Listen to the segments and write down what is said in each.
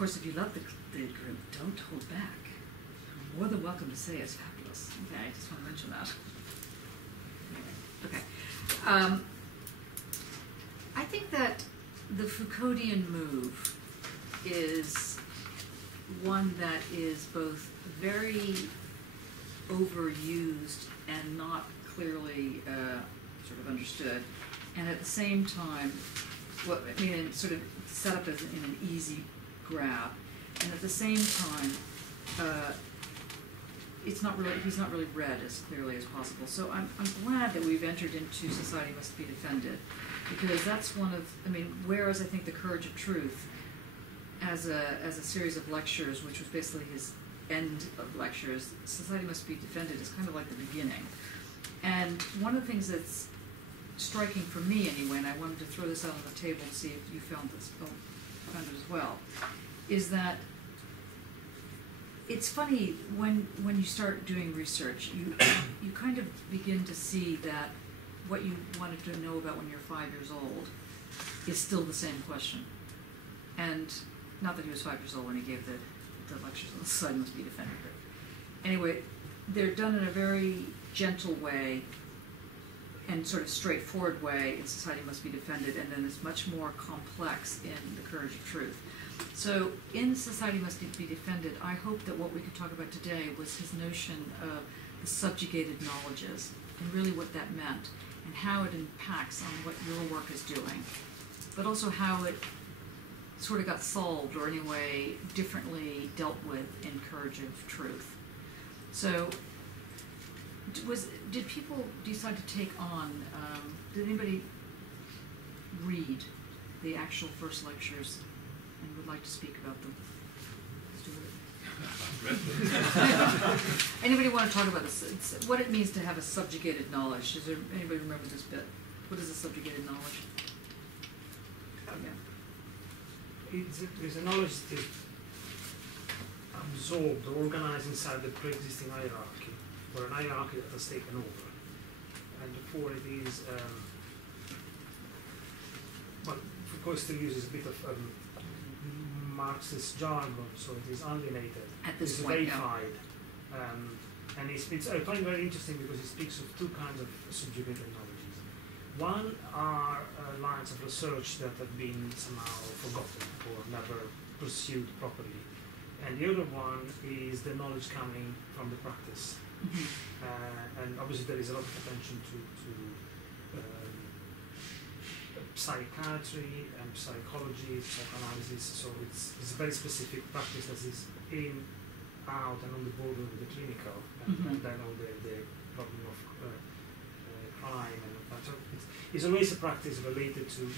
course, if you love the group, don't hold back. You're more than welcome to say it's fabulous. Okay, I just want to mention that. Anyway, okay. I think that the Foucauldian move is one that is both very overused and not clearly sort of understood, and at the same time, sort of set up as in an easy grab, and at the same time, he's not really read as clearly as possible. So I'm glad that we've entered into Society Must Be Defended, because that's one of, whereas I think The Courage of Truth, as a series of lectures, which was basically his end of lectures, Society Must Be Defended is kind of like the beginning. And one of the things that's striking for me anyway, and I wanted to throw this out on the table and see if you found it as well, is that it's funny when you start doing research, you kind of begin to see that what you wanted to know about when you're 5 years old is still the same question. And not that he was 5 years old when he gave the lectures on Society Must Be Defended, but anyway, they're done in a very gentle way and sort of straightforward way in Society Must Be Defended, and then it's much more complex in The Courage of Truth. So in Society Must Be Defended, I hope that what we could talk about today was his notion of the subjugated knowledges and really what that meant and how it impacts on what your work is doing, but also how it sort of got solved or anyway differently dealt with in Courage of Truth. So did people decide to take on, did anybody read the actual first lectures and would like to speak about them? Anybody want to talk about this? It's what it means to have a subjugated knowledge. Does anybody remember this bit? What is a subjugated knowledge? Yeah. It's a knowledge that is absorbed or organized inside the pre-existing hierarchy, or an hierarchy that has taken over. And therefore it is, Foucault still uses a bit of Marxist jargon, so it is alienated, it's verified. Yeah. And I find it very interesting because it speaks of two kinds of subjugated knowledges. One are lines of research that have been somehow forgotten or never pursued properly. And the other one is the knowledge coming from the practice. Mm-hmm. And obviously there is a lot of attention to psychiatry and psychology, psychoanalysis, so it's a very specific practice that is in, out and on the border with the clinical, and then on the problem of crime. And so it's always a practice related to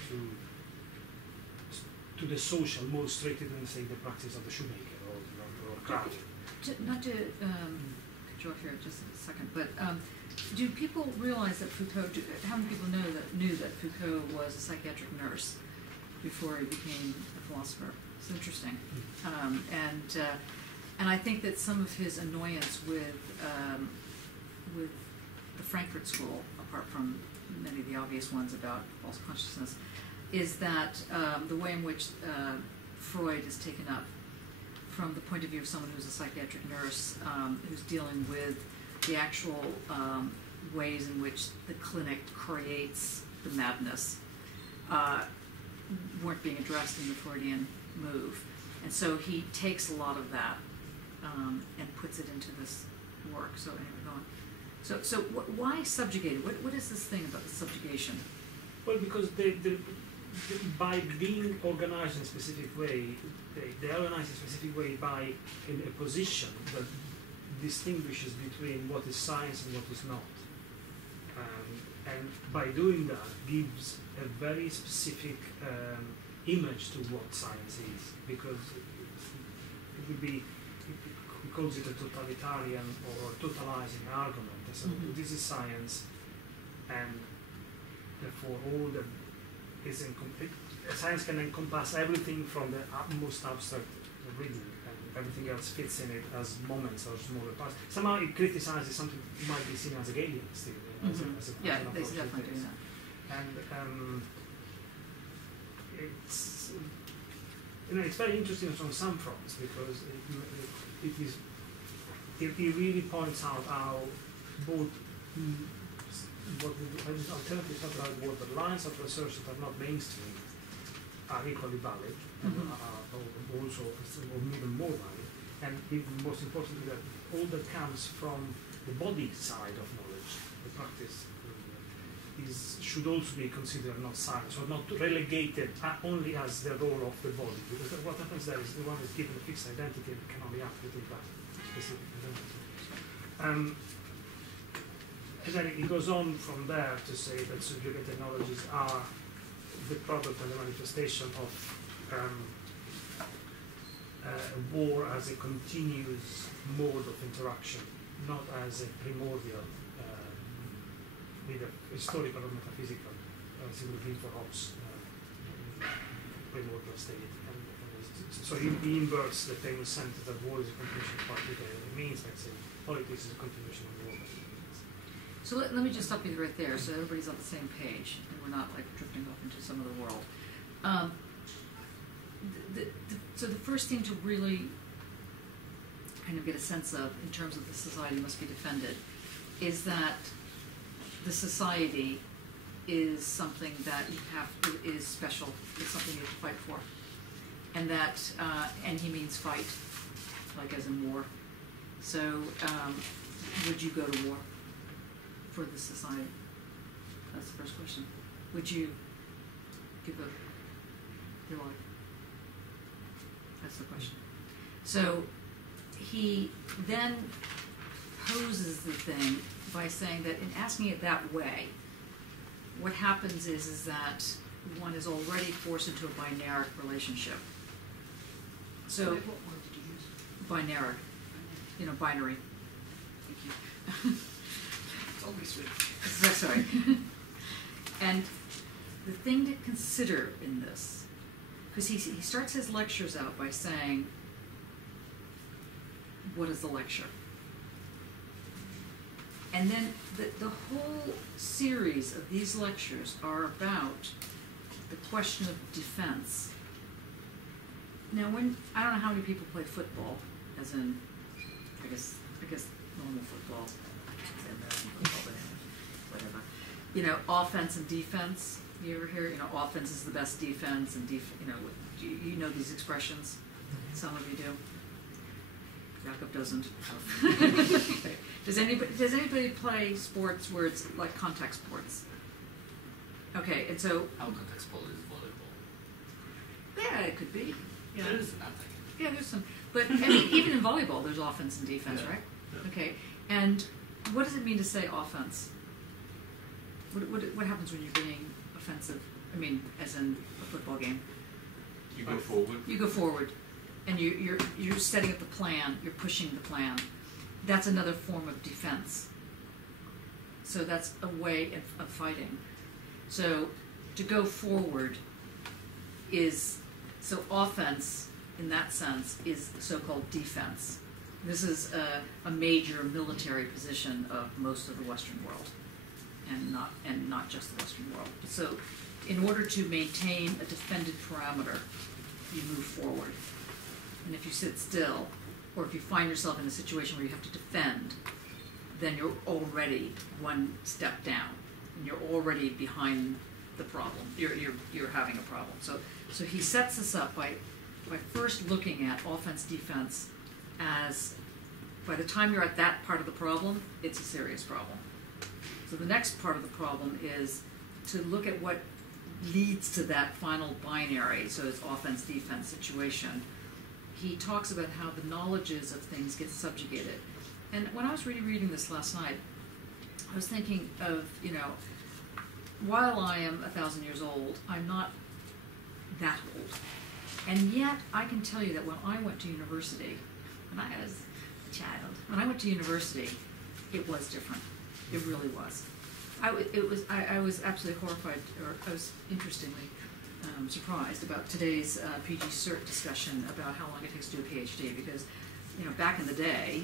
the social, more strictly than say the practice of the shoemaker or craft. Not to cut you off here just a second, but do people realize that Foucault, how many people knew that Foucault was a psychiatric nurse before he became a philosopher? It's interesting. And I think that some of his annoyance with the Frankfurt School, apart from many of the obvious ones about false consciousness, is that the way in which Freud is taken up from the point of view of someone who's a psychiatric nurse who's dealing with the actual ways in which the clinic creates the madness weren't being addressed in the Freudian move. And so he takes a lot of that and puts it into this work. So anyway, go on. So why subjugated? What is this thing about the subjugation? Well, because by being organized in a specific way, they are organized in a specific way by in a position that distinguishes between what is science and what is not. And by doing that, gives a very specific image to what science is, because it would be, he calls it a totalitarian or totalizing argument. So this is science, and therefore all that is incomplete. Science can encompass everything from the most abstract reading, and everything else fits in it as moments or smaller parts. Somehow it criticizes something that might be seen as Hegelian still. Yeah, they definitely do that. And it's it's very interesting on some fronts because it really points out how both what the alternatives are like, what the lines of research that are not mainstream are equally valid, and are also or even more valid, and even most importantly that all that comes from the body side of knowledge, the practice, should also be considered not science, or not relegated only as the role of the body, because what happens there is the one is given a fixed identity and can only act within that specific identity. And then it goes on from there to say that subjugate technologies are the product and the manifestation of war as a continuous mode of interaction, not as a primordial, either historical or metaphysical, as it would be for Hobbes, primordial state. So he inverts the famous sentence that war is a continuation of political. It means, let's say, politics is a continuation of war. So let me just stop you right there, so everybody's on the same page, and we're not like drifting off into some other world. So the first thing to really kind of get a sense of, in terms of the society must be defended, is that the society is something that you have to, is special. It's something you have to fight for, and that, and he means fight, like as in war. So, would you go to war for the society? That's the first question. Would you give up your life? That's the question. So he then poses the thing by saying that in asking it that way, what happens is that one is already forced into a binaric relationship. So, what word did you use? Binaric, you know, binary. Thank you. It's always sweet. Sorry. And the thing to consider in this, because he starts his lectures out by saying, what is the lecture? And then the whole series of these lectures are about the question of defense. Now, I don't know how many people play football, as in, I guess normal football, American football, but whatever. You know, offense and defense. You ever hear, offense is the best defense, and you know these expressions. Some of you do. Jakob doesn't. Okay. Does anybody play sports where it's like contact sports? Okay, and so. Our contact sport is volleyball. Yeah, it could be. Yeah. There is nothing. Yeah, there's some. But I mean, even in volleyball, there's offense and defense, Yeah. right? Yeah. Okay. And what does it mean to say offense? What happens when you're being offensive? I mean, as in a football game. You go forward. You go forward, and you're setting up the plan. You're pushing the plan. That's another form of defense. So that's a way of fighting. So to go forward is, so offense in that sense is so-called defense. This is a major military position of most of the Western world, and not just the Western world. So in order to maintain a defended parameter, you move forward. And if you sit still, or if you find yourself in a situation where you have to defend, then you're already one step down, and you're already behind the problem. You're having a problem. So he sets this up by first looking at offense defense as, by the time you're at that part of the problem, it's a serious problem. So the next part of the problem is to look at what leads to that final binary, so it's offense defense situation. He talks about how the knowledges of things get subjugated. And when I was reading this last night, I was thinking of, while I am 1,000 years old, I'm not that old. And yet, I can tell you that when I went to university, when I was a child, when I went to university, it was different. It really was. I was absolutely horrified, or I was interestingly surprised about today's PG Cert discussion about how long it takes to do a PhD, because back in the day,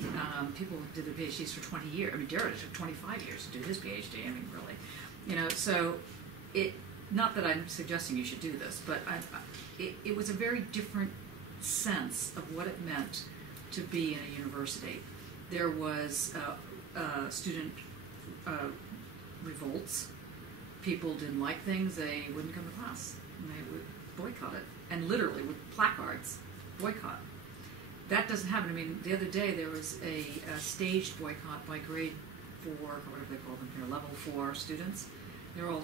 people did their PhDs for 20 years. I mean, Derrida took 25 years to do his PhD. I mean, really, so not that I'm suggesting you should do this, but it was a very different sense of what it meant to be in a university. There was student revolts. People didn't like things, they wouldn't come to class, and they would boycott it, and literally with placards, boycott. That doesn't happen. I mean, the other day there was a staged boycott by grade 4, or whatever they call them here, level 4 students. They were all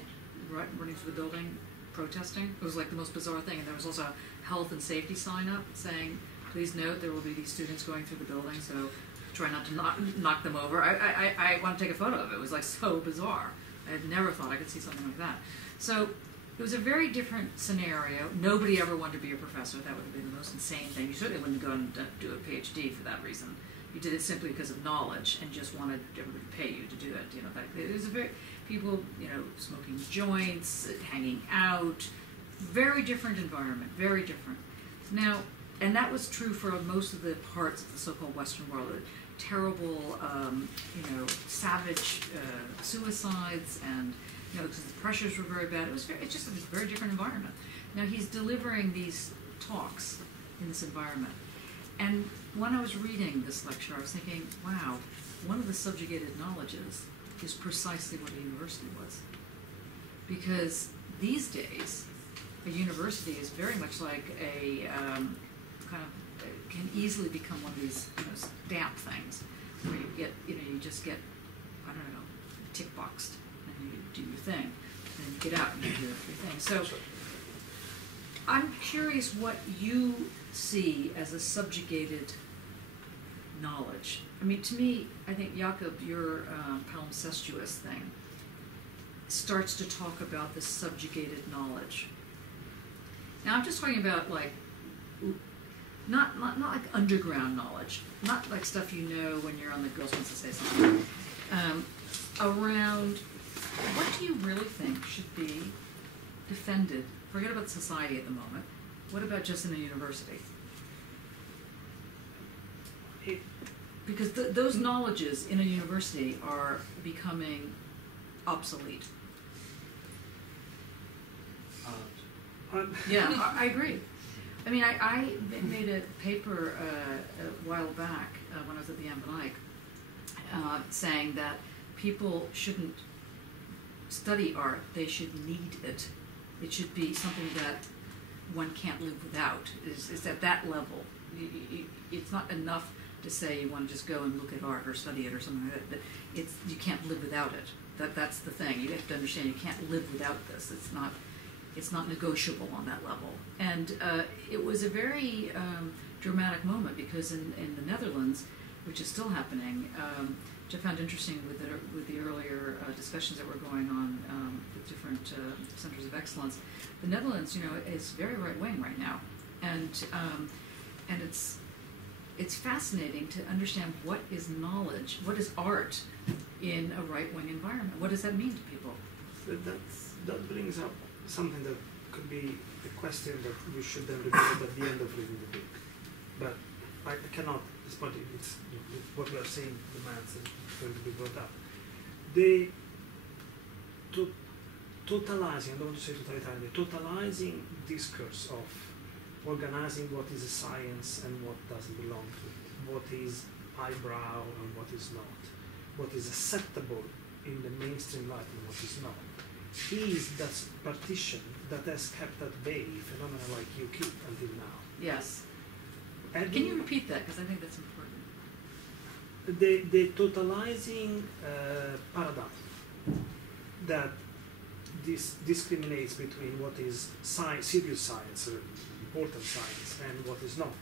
running through the building, protesting. It was like the most bizarre thing. And there was also a health and safety sign up saying, please note there will be these students going through the building, so try not to knock them over. I want to take a photo of it. It was like so bizarre. I had never thought I could see something like that. So it was a very different scenario. Nobody ever wanted to be a professor. That would have been the most insane thing. You certainly wouldn't go and do a PhD for that reason. You did it simply because of knowledge and just wanted everybody to pay you to do it. You know, it was a very, people, you know, smoking joints, hanging out, very different environment, very different. Now, and that was true for most of the parts of the so-called Western world. Terrible, you know, savage suicides, and you know, because the pressures were very bad. It's just a very different environment. Now he's delivering these talks in this environment, and when I was reading this lecture, I was thinking, wow, one of the subjugated knowledges is precisely what a university was, because these days a university is very much like a kind of can easily become one of these, you know, stamp things where you get, you know, you just get, I don't know, tick boxed, and you do your thing, and you get out and you do your thing. So I'm curious what you see as a subjugated knowledge. I mean, to me, I think Jakob, your palimpsestuous thing starts to talk about this subjugated knowledge. Now I'm just talking about like not like underground knowledge, not like stuff you know when you're on the Girls Wants to Say Something. Around what do you really think should be defended? Forget about society at the moment. What about just in a university? Because those knowledges in a university are becoming obsolete. Yeah, I agree. I mean, I made a paper a while back when I was at the Van Eyck saying that people shouldn't study art, they should need it. It should be something that one can't live without. It's at that level. It's not enough to say you want to just go and look at art or study it or something like that. You can't live without it. That's the thing. You have to understand you can't live without this. It's not negotiable on that level. And it was a very dramatic moment because in the Netherlands, which is still happening, which I found interesting with the earlier discussions that were going on with different centers of excellence, the Netherlands, you know, is very right-wing right now, and it's fascinating to understand what is knowledge, what is art in a right-wing environment. What does that mean to people? That brings up something that could be a question that we should then resolve at the end of reading the book. But I cannot, at this point, it's what we are saying demands and going to be brought up. The totalizing, I don't want to say totalitarian, the totalizing discourse of organizing what is a science and what doesn't belong to it, what is highbrow and what is not, what is acceptable in the mainstream light and what is not, is that partition that has kept at bay phenomena like UKIP until now. Yes. Can you repeat that? Because I think that's important. The totalizing paradigm that discriminates between what is science, serious science, important science, and what is not,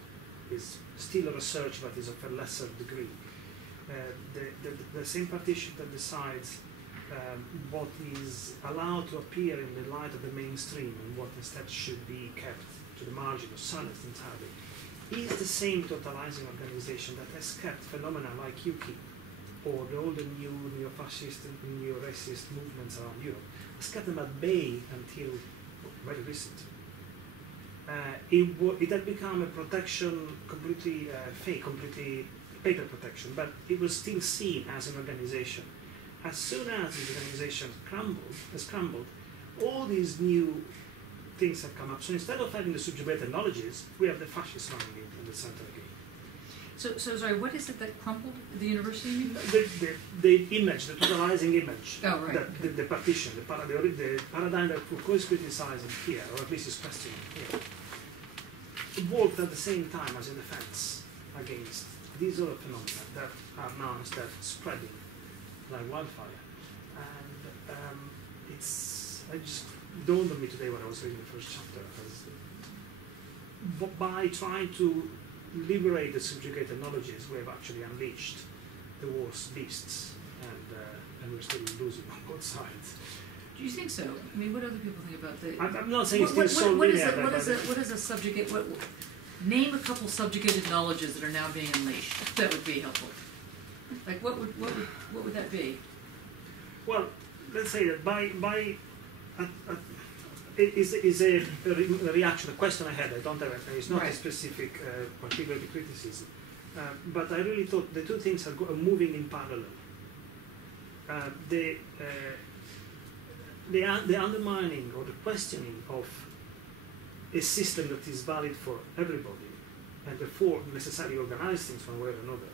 is still research but is of a lesser degree. The same partition that decides what is allowed to appear in the light of the mainstream and what instead should be kept to the margin or silenced entirely is the same totalizing organization that has kept phenomena like UKIP or all the new neo-fascist and neo-racist movements around Europe, has kept them at bay until very recent. It had become a protection completely fake, completely paper protection, but it was still seen as an organization. As soon as this organization has crumbled, all these new things have come up. So instead of having the subjugated knowledges, we have the fascists running it in the center again. So sorry, what is it that crumpled the university? You mean? The image, the totalizing image, Oh, right. the partition, the paradigm that Foucault is criticizing here, or at least is questioning here, worked at the same time as a defense against these other phenomena that are now instead spreading like wildfire. And it just dawned on me today when I was reading the first chapter, by trying to liberate the subjugated knowledges, we have actually unleashed the worst beasts, and we're still losing on both sides. Do you think so? I mean, what other people think about the? I'm not saying it's still so linear. What is a subjugate? Name a couple subjugated knowledges that are now being unleashed. That would be helpful. Like what would that be? Well, let's say that it is a reaction, a question I had. I don't have it. It's not right. a specific particular criticism, but I really thought the two things are moving in parallel. The undermining or the questioning of a system that is valid for everybody and therefore necessarily organize things one way or another.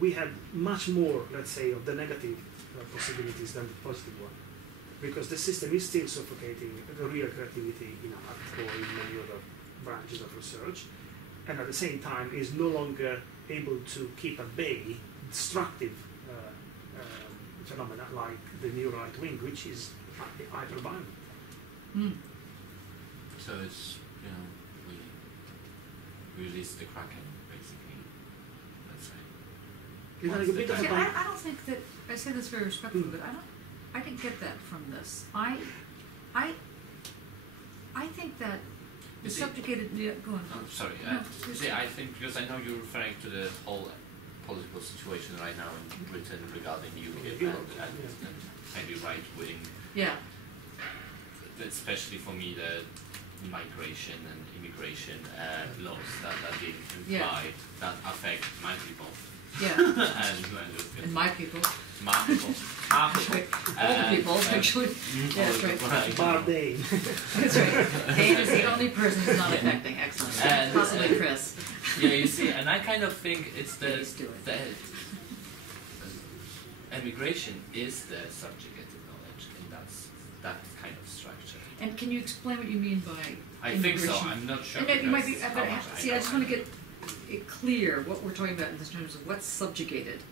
We had much more, let's say, of the negative possibilities than the positive one, because the system is still suffocating the real creativity in art or in many other branches of research, and at the same time is no longer able to keep at bay destructive phenomena like the new right wing, which is hyper-violent. Mm. So it's, we release the Kraken, basically, let's say. Is that a bit of a I don't think that, I say this very respectfully, but I didn't get that from this. I think that the subjugated, yeah, go on. Oh, sorry. No, see, I think, because I know you're referring to the whole political situation right now in Britain regarding UKIP and maybe right wing. Yeah. Especially for me, the migration and immigration laws that being implied that affect my people. Yeah. and my people. My people. Our people. All the people, actually. Yeah, that's right. Bar Dane. That's right. Dane is the only person who's not affecting. Excellent. Possibly Chris. Yeah, you see, and I kind of think it's the emigration is the subjugated knowledge in that kind of structure. And can you explain what you mean by I immigration? think so. I'm not sure. And you might be, how much I just want to get it clear what we're talking about in terms of what's subjugated.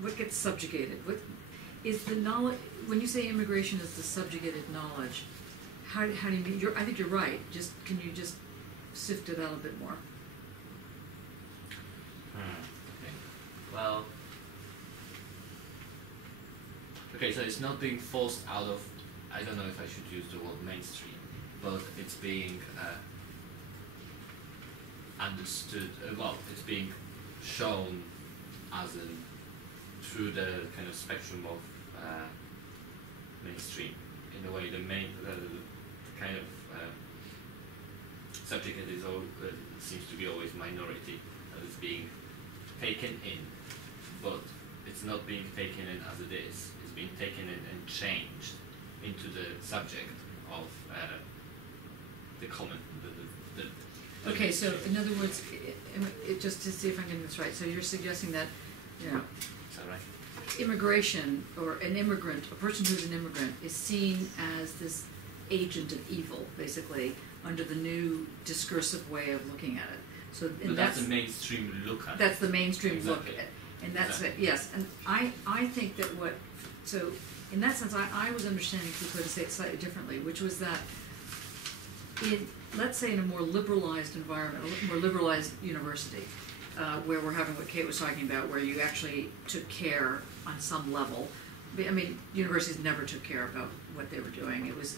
What gets subjugated? What is the knowledge? When you say immigration is the subjugated knowledge, how do you mean? I think you're right. Can you just sift it out a bit more? Okay. Well. Okay, so it's not being forced out of. I don't know if I should use the word mainstream, but it's being understood. Well, it's being shown as through the kind of spectrum of mainstream. In a way, the kind of subject that is seems to be always minority that is being taken in, but it's not being taken in as it is. It's being taken in and changed into the subject of the common. Okay, so in other words, just to see if I'm getting this right, so you're suggesting that, Is that right? Immigration, or an immigrant, a person who's an immigrant, is seen as this agent of evil, basically, under the new discursive way of looking at it. So, and that's the mainstream look at it. That's the mainstream Exactly. look at it. And that's it, yes. And I think that so in that sense, I was understanding Foucault to say it slightly differently, which was that let's say in a more liberalized environment, a more liberalized university, where we're having what Kate was talking about, where you actually took care on some level. I mean, universities never took care about what they were doing. It was,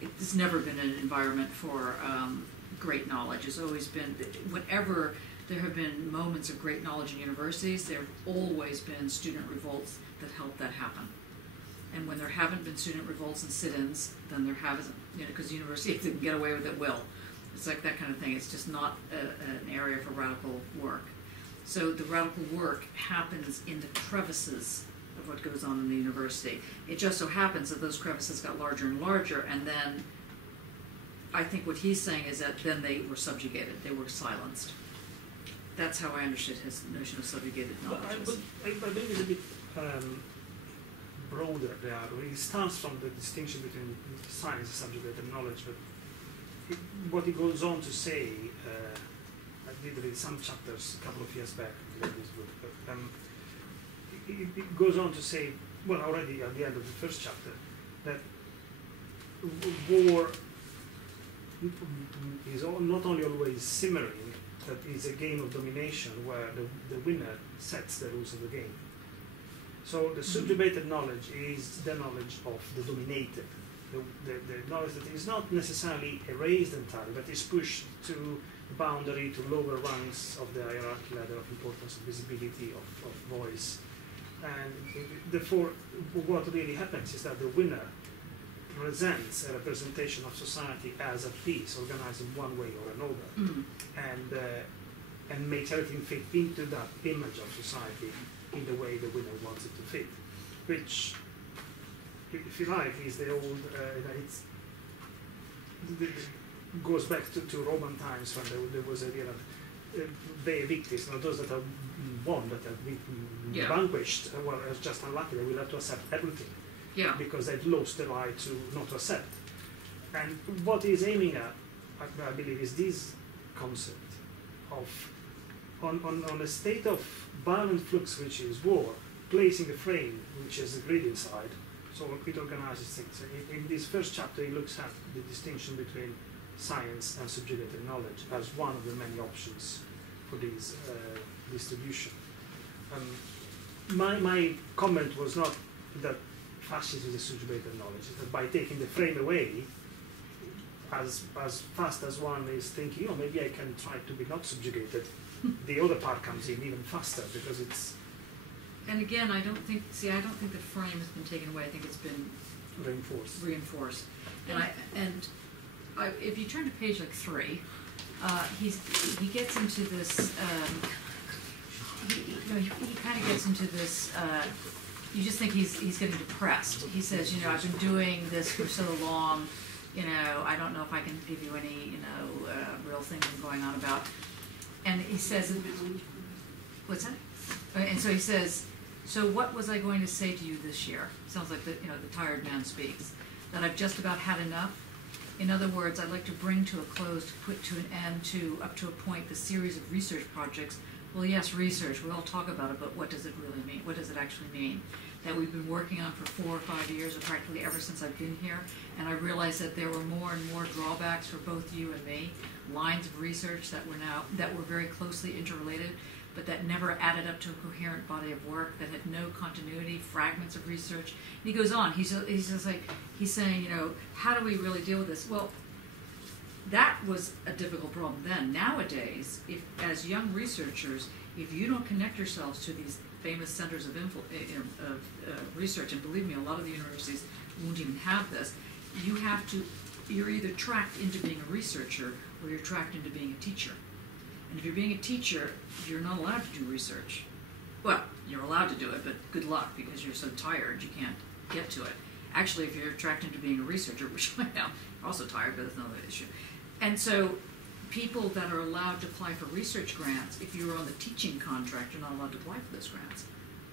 it's never been an environment for great knowledge. It's always been, whenever there have been moments of great knowledge in universities, there have always been student revolts that helped that happen. And when there haven't been student revolts and sit-ins, then there hasn't, because the university, if they can get away with it, will. It's like that kind of thing. It's just not an area for radical work. So the radical work happens in the crevices of what goes on in the university. It just so happens that those crevices got larger and larger, and then I think what he's saying is that then they were subjugated, they were silenced. That's how I understood his notion of subjugated knowledge. I believe it's a bit broader there. It starts from the distinction between science and subjugated knowledge, but what he goes on to say, I did read some chapters a couple of years back in this book, but it goes on to say, well, already at the end of the first chapter, that war is not only always simmering, but it's a game of domination where the winner sets the rules of the game. So the subjugated knowledge is the knowledge of the dominated, the knowledge that is not necessarily erased entirely, but is pushed to the boundary, to lower rungs of the hierarchy ladder of importance, of visibility, of voice. And therefore, what really happens is that the winner presents a representation of society as a piece organized in one way or another, and makes everything fit into that image of society in the way the winner wants it to fit, which, if you like, is the old, goes back to Roman times when there was a they victims, not those that have won, that have been vanquished, were just unlucky. They will have to accept everything. Yeah. Because they've lost the right to not to accept. And what he's aiming at, I believe, is this concept of, on a state of violent flux, which is war, placing a frame, which is the grid inside, so it organizes things. In this first chapter, he looks at the distinction between science and subjugated knowledge as one of the many options for this distribution. My comment was not that fascism is a subjugated knowledge, that by taking the frame away, as fast as one is thinking, oh, maybe I can try to be not subjugated, the other part comes in even faster because it's... And again, I don't think the frame has been taken away. I think it's been reinforced. And if you turn to page 3, he gets into this. He kind of gets into this. You just think he's getting depressed. He says, I've been doing this for so long. I don't know if I can give you any, real thing I'm going on about. And he says, what's that? And so he says, so what was I going to say to you this year? Sounds like the tired man speaks. That I've just about had enough. In other words, I'd like to bring to a close, to put to an end to, up to a point, the series of research projects. Well, yes, research, we all talk about it, but what does it really mean? What does it actually mean? That we've been working on for 4 or 5 years, or practically ever since I've been here, and I realized that there were more and more drawbacks for both you and me, lines of research that were very closely interrelated, but that never added up to a coherent body of work, that had no continuity, fragments of research. And he goes on, he's saying, how do we really deal with this? Well, that was a difficult problem then. Nowadays, as young researchers, if you don't connect yourselves to these famous centers of research, and believe me, a lot of the universities won't even have this, you're either tracked into being a researcher or you're tracked into being a teacher. And if you're being a teacher, you're not allowed to do research. Well, you're allowed to do it, but good luck, because you're so tired you can't get to it. Actually, if you're tracked into being a researcher, which I am, you're also tired, but that's another issue. And so people that are allowed to apply for research grants, if you're on the teaching contract, you're not allowed to apply for those grants.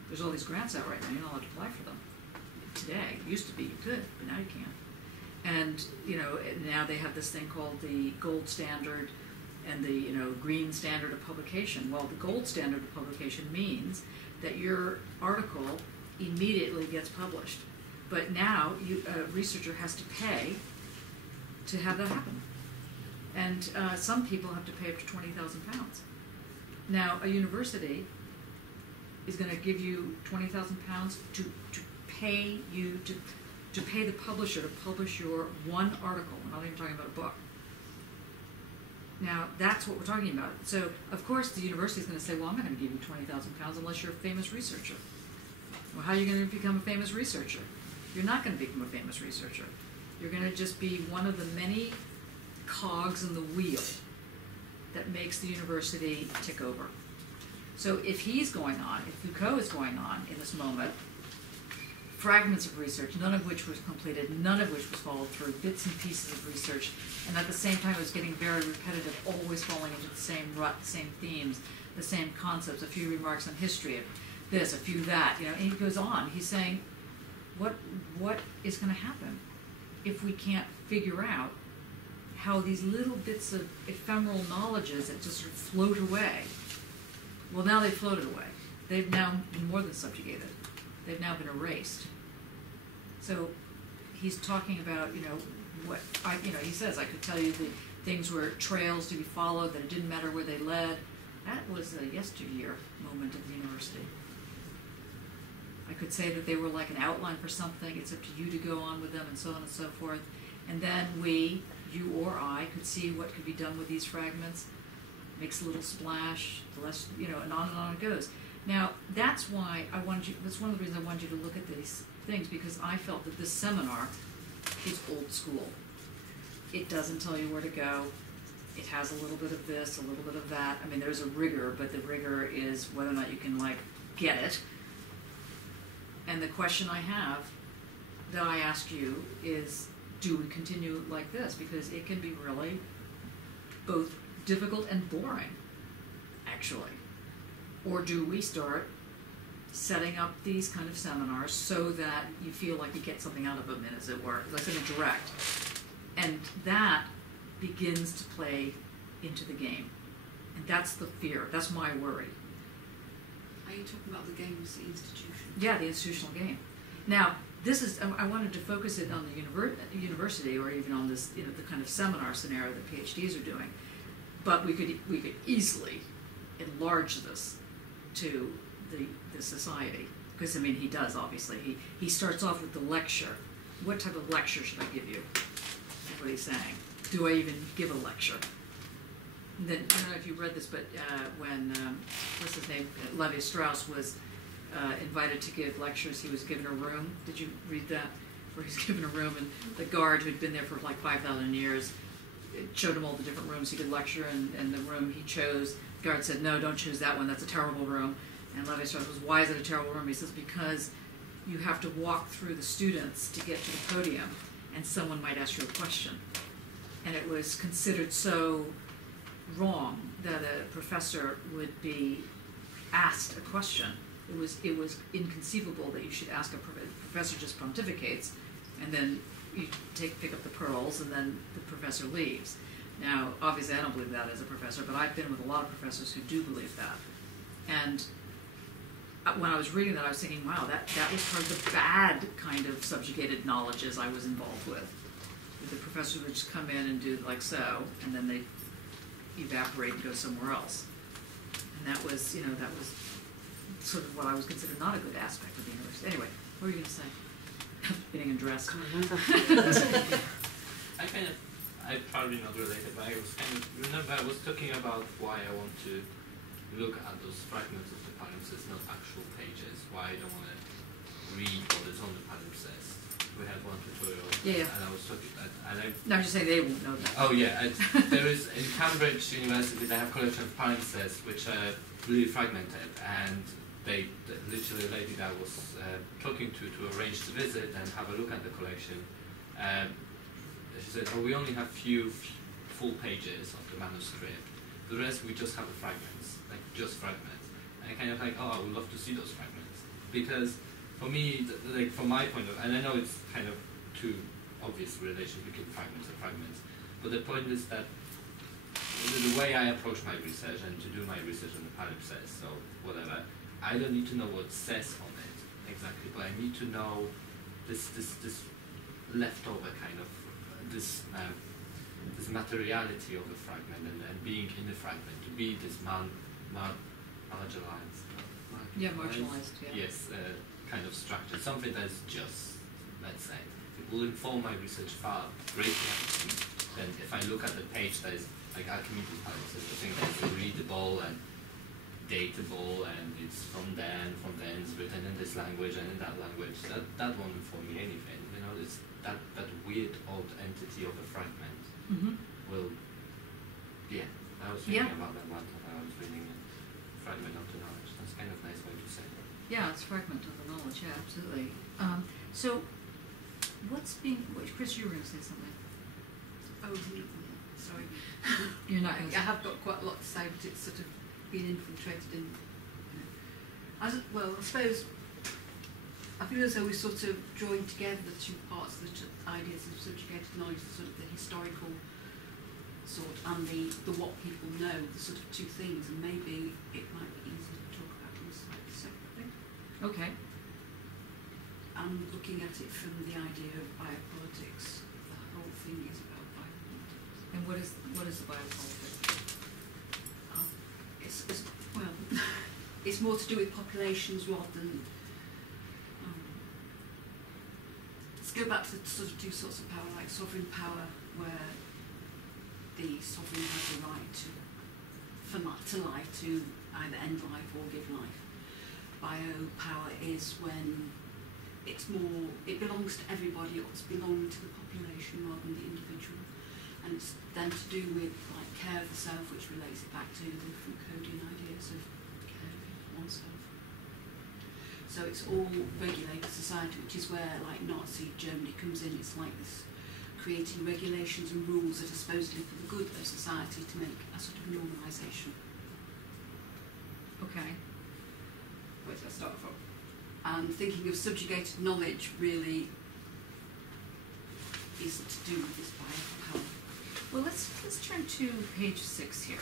There's all these grants out right now, you're not allowed to apply for them. Today, it used to be you could, but now you can't. And, now they have this thing called the gold standard and the, green standard of publication. Well, the gold standard of publication means that your article immediately gets published. But now a researcher has to pay to have that happen. And some people have to pay up to £20,000. Now, a university is going to give you £20,000 to pay you to pay the publisher to publish your one article. We're not even talking about a book. Now, that's what we're talking about. So, of course, the university is going to say, well, I'm not going to give you £20,000 unless you're a famous researcher. Well, how are you going to become a famous researcher? You're not going to become a famous researcher. You're going to just be one of the many cogs in the wheel that makes the university tick over. So if he's going on, if Foucault is going on in this moment, fragments of research, none of which was completed, none of which was followed through, bits and pieces of research, and at the same time it was getting very repetitive, always falling into the same rut, the same themes, the same concepts, a few remarks on history of this, a few that, and he goes on. He's saying, what is going to happen if we can't figure out how these little bits of ephemeral knowledges that just sort of float away? Well, now they've floated away. They've now been more than subjugated. They've now been erased. So he's talking about, what he says, I could tell you the things were trails to be followed, that it didn't matter where they led. That was a yesteryear moment of the university. I could say that they were like an outline for something. It's up to you to go on with them, and so on and so forth. And then we, you or I, could see what could be done with these fragments. Makes a little splash, the less, and on it goes. Now, that's why that's one of the reasons I wanted you to look at these things, because I felt that this seminar is old school. It doesn't tell you where to go. It has a little bit of this, a little bit of that. I mean, there's a rigor, but the rigor is whether or not you can, get it. And the question I have that I ask you is, do we continue like this? Because it can be really both difficult and boring, actually. Or do we start setting up these kind of seminars so that you feel like you get something out of them, as it were, like in a direct? And that begins to play into the game. And that's the fear. That's my worry. Are you talking about the game as the institution? Yeah, the institutional game. Now, this is, I wanted to focus it on the university, or even on this, the kind of seminar scenario that PhDs are doing. But we could easily enlarge this to the society. Because, he does, obviously. He starts off with the lecture. What type of lecture should I give you? That's what he's saying. Do I even give a lecture? And then, I don't know if you read this, but when, what's his name, Levi Strauss was invited to give lectures, he was given a room. Did you read that? Where he's given a room, and the guard who'd been there for 5,000 years showed him all the different rooms he could lecture, and the room he chose, the guard said, no, don't choose that one, that's a terrible room. And Levi Strauss was, why is it a terrible room? He says, because you have to walk through the students to get to the podium, and someone might ask you a question. And it was considered so wrong that a professor would be asked a question. It was inconceivable that you should ask a professor just pontificates, and then you pick up the pearls, and then the professor leaves. Now, obviously, I don't believe that as a professor, but I've been with a lot of professors who do believe that. And when I was reading that, I was thinking, wow, that was part of the bad kind of subjugated knowledges I was involved with. The professor would just come in and do like so, and then they evaporate and go somewhere else. And that was, that was sort of what I was considered not a good aspect of the university. Anyway, what were you going to say? Getting undressed. I probably not related, but I was remember I was talking about why I want to look at those fragments of the palimpsest, not actual pages, why I don't want to read what is on the palimpsest. We had one tutorial, yeah. And I was talking, No, I'm just saying they won't know that. Oh yeah, there is, in Cambridge University, they have a collection of palimpsests which are really fragmented, and literally a lady that I was talking to arrange to visit and have a look at the collection, she said, we only have few full pages of the manuscript. The rest we just have the fragments, just fragments. And I kind of I would love to see those fragments. Because for me, from my point of view, and I know it's kind of too obvious relation between fragments and fragments, but the point is that the way I approach my research and to do my research on the palimpsest, so whatever, I don't need to know what it says on it exactly, but I need to know this leftover kind of this materiality of the fragment and being in the fragment, to be this marginalized. Yeah, marginalized. Yeah. Yes, kind of structure, something that is just, let's say, it will inform my research far greatly than if I look at the page that is like Archimedes' palimpsest, the thing that is readable and datable, and it's from then it's written in this language and in that language. That won't inform me anything. It's that weird odd entity of a fragment will. Yeah, I was thinking about that one time I was reading a fragment of the knowledge. That's kind of a nice way to say it. Yeah, it's fragment of the knowledge, yeah, absolutely. So, Chris, you were going to say something. Oh, sorry. You're not I going to have got quite a lot to say, but it's sort of been infiltrated in. I suppose I feel as though we're sort of drawing together the two parts, the ideas of subjugated knowledge, the sort of the historical sort and the what people know, the sort of two things, and maybe it might be easier to talk about them slightly separately. Okay. And looking at it from the idea of biopolitics, the whole thing is about biopolitics. And what is the biopolitics? It's more to do with populations rather than. Let's go back to the sort of two sorts of power, like sovereign power, where the sovereign has the right to life, to either end life or give life. Biopower is when it belongs to everybody, or it's belonging to the population rather than the individual. And it's then to do with like care of the self, which relates it back to the Foucauldian ideas of care of oneself. So it's all regulated society, which is where like Nazi Germany comes in. It's like this creating regulations and rules that are supposedly for the good of society to make a sort of normalisation. Okay. Where did I start from? And thinking of subjugated knowledge really is to do with this biopower. Well, let's turn to page 6 here,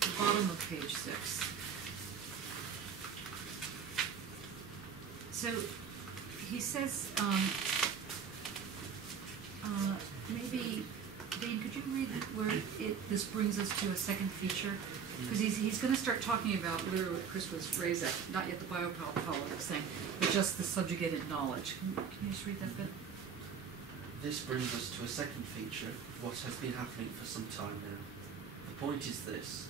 the bottom of page 6. So he says, maybe, Dane, could you read where this brings us to a second feature? Because he's going to start talking about literally what Chris was raised at, not yet the biopolitics thing, but just the subjugated knowledge. Can you just read that bit? This brings us to a second feature of what has been happening for some time now. The point is this: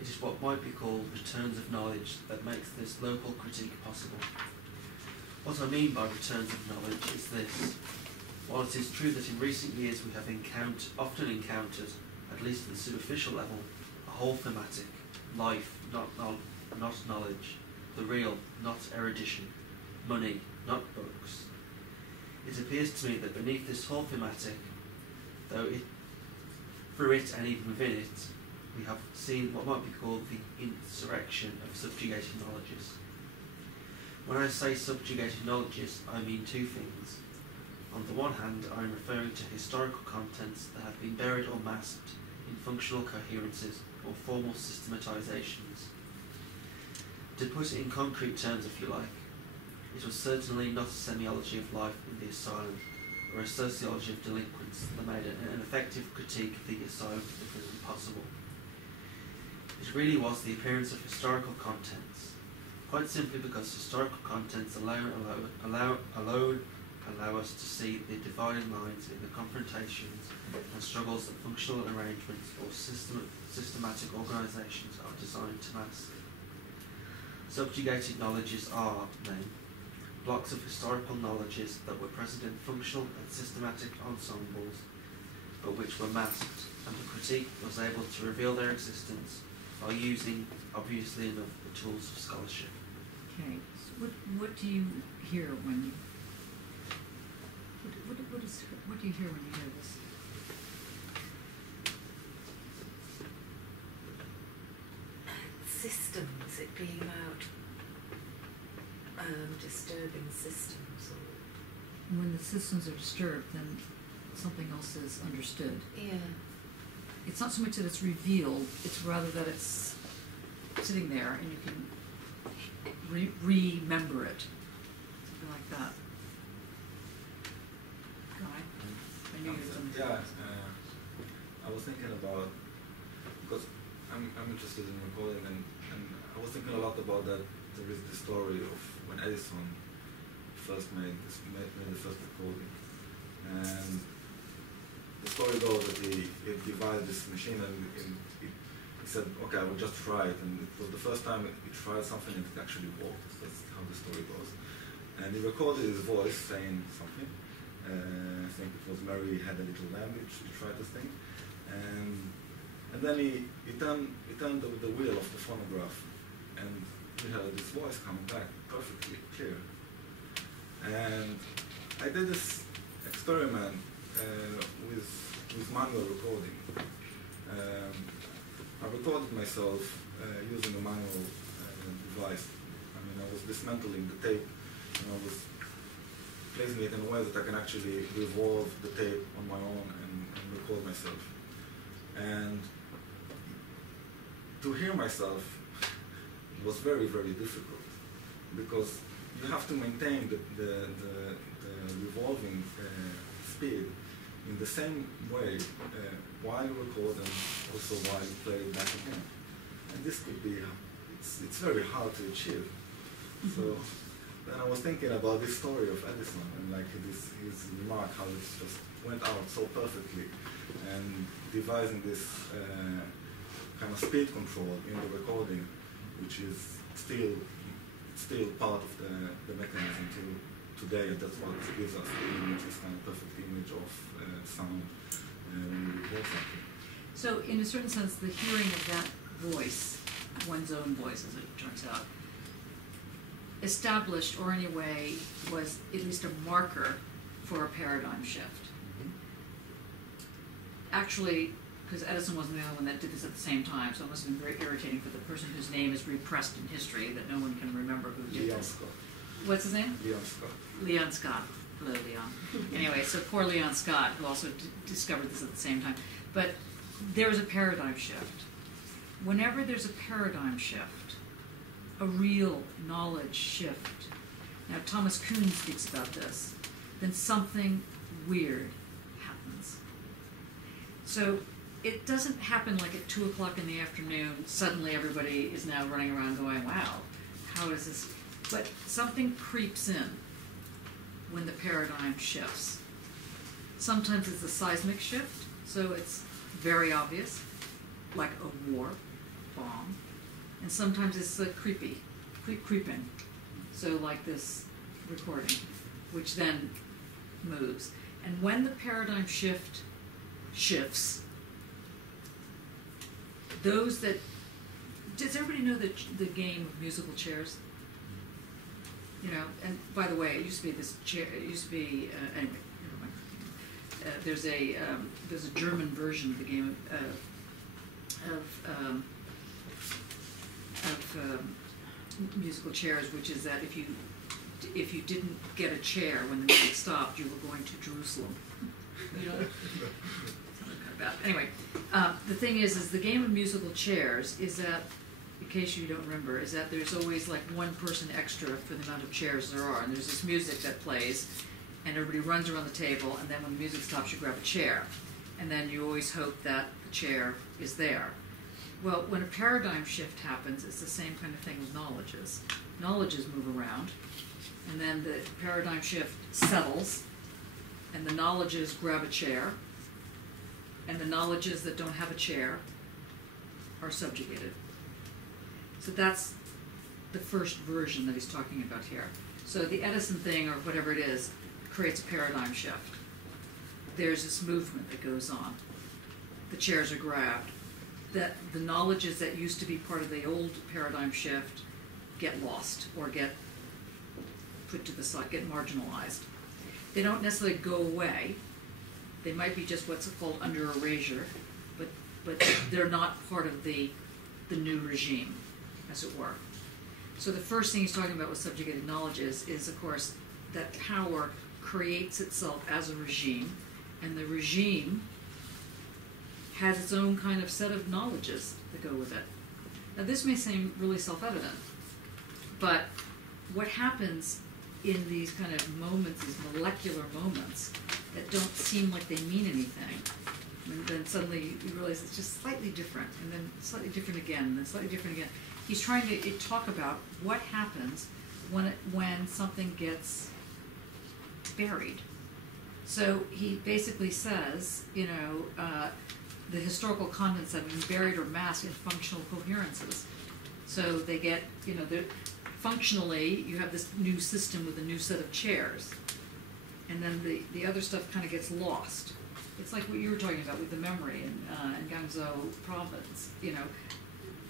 it is what might be called returns of knowledge that makes this local critique possible. What I mean by returns of knowledge is this: while it is true that in recent years we have often encountered, at least at the superficial level, a whole thematic, life, not knowledge, the real, not erudition, money, not books, it appears to me that beneath this whole thematic, through it and even within it, we have seen what might be called the insurrection of subjugated knowledges. When I say subjugated knowledges, I mean two things. On the one hand, I am referring to historical contents that have been buried or masked in functional coherences or formal systematizations. To put it in concrete terms, if you like, it was certainly not a semiology of life in the asylum, or a sociology of delinquents that made an effective critique of the asylum to the prison possible. It really was the appearance of historical contents, quite simply because historical contents alone allow us to see the dividing lines in the confrontations and struggles that functional arrangements or systematic organisations are designed to mask. Subjugated knowledges are, then, blocks of historical knowledges that were present in functional and systematic ensembles, but which were masked, and the critique was able to reveal their existence by using, obviously enough, the tools of scholarship. Okay, so what do you hear when you... What do you hear when you hear this? Systems, it being about disturbing systems. Or When the systems are disturbed, then something else is understood. yeah. It's not so much that it's revealed, it's rather that it's sitting there and you can remember it. Something like that. Guy? I knew you were going to... Yeah, I was thinking about, because I'm interested in recording, and I was thinking a lot about that. There is the story of when Edison first made the first recording, and the story goes that he devised this machine, and he said, okay, I will just try it, and it was the first time he tried something and it actually worked. That's how the story goes. And he recorded his voice saying something. I think it was Mary Had a Little Lamb, which he tried to sing, and then he turned the wheel of the phonograph, and you heard this voice coming back perfectly clear. And I did this experiment with manual recording. I recorded myself using a manual device. I mean, I was dismantling the tape, and I was placing it in a way that I can actually revolve the tape on my own and record myself. And to hear myself was very, very difficult, because you have to maintain the revolving speed in the same way while you record and also while you play it back again. And this could be, it's very hard to achieve. So then I was thinking about this story of Edison and like his remark, how it just went out so perfectly, and devising this kind of speed control in the recording, which is still part of the mechanism till today, and that's what gives us the image, this kind of perfect image of sound when we record something. So in a certain sense, the hearing of that voice, one's own voice as it turns out, established, or anyway was at least a marker for a paradigm shift. Actually, because Edison wasn't the only one that did this at the same time, so it must have been very irritating for the person whose name is repressed in history that no one can remember who did Leon this. Scott. What's his name? Leon Scott. Leon Scott. Hello, Leon. Anyway, so poor Leon Scott, who also discovered this at the same time. But there was a paradigm shift. Whenever there's a paradigm shift, a real knowledge shift, now Thomas Kuhn speaks about this, then something weird happens. So it doesn't happen like at 2 o'clock in the afternoon, suddenly everybody is now running around going, wow, how is this? But something creeps in when the paradigm shifts. Sometimes it's a seismic shift, so it's very obvious, like a war, bomb. And sometimes it's a creeping, so like this recording, which then moves. And when the paradigm shift shifts, those that, does everybody know the game of musical chairs? You know, and by the way, it used to be this chair. It used to be anyway. Never mind. There's a German version of the game of musical chairs, which is that if you didn't get a chair when the music stopped, you were going to Jerusalem. You know. About. Anyway, the thing is the game of musical chairs is that, in case you don't remember, is that there's always like one person extra for the amount of chairs there are, and there's this music that plays, and everybody runs around the table, and then when the music stops, you grab a chair, and then you always hope that the chair is there. Well, when a paradigm shift happens, it's the same kind of thing with knowledges. Knowledges move around, and then the paradigm shift settles, and the knowledges grab a chair, and the knowledges that don't have a chair are subjugated. So that's the first version that he's talking about here. So the Edison thing, or whatever it is, creates a paradigm shift. There's this movement that goes on. The chairs are grabbed. That the knowledges that used to be part of the old paradigm shift get lost or get put to the side, get marginalized. They don't necessarily go away. They might be just what's called under erasure, but they're not part of the new regime, as it were. So the first thing he's talking about with subjugated knowledge is of course, that power creates itself as a regime, and the regime has its own kind of set of knowledges that go with it. Now this may seem really self-evident, but what happens in these kind of moments, these molecular moments, that don't seem like they mean anything, and then suddenly you realize it's just slightly different, and then slightly different again, and then slightly different again. He's trying to talk about what happens when something gets buried. So he basically says, you know, the historical contents have been buried or masked in functional coherences. So they get, you know, functionally you have this new system with a new set of chairs. And then the other stuff kind of gets lost. It's like what you were talking about with the memory in Guangzhou province. You know,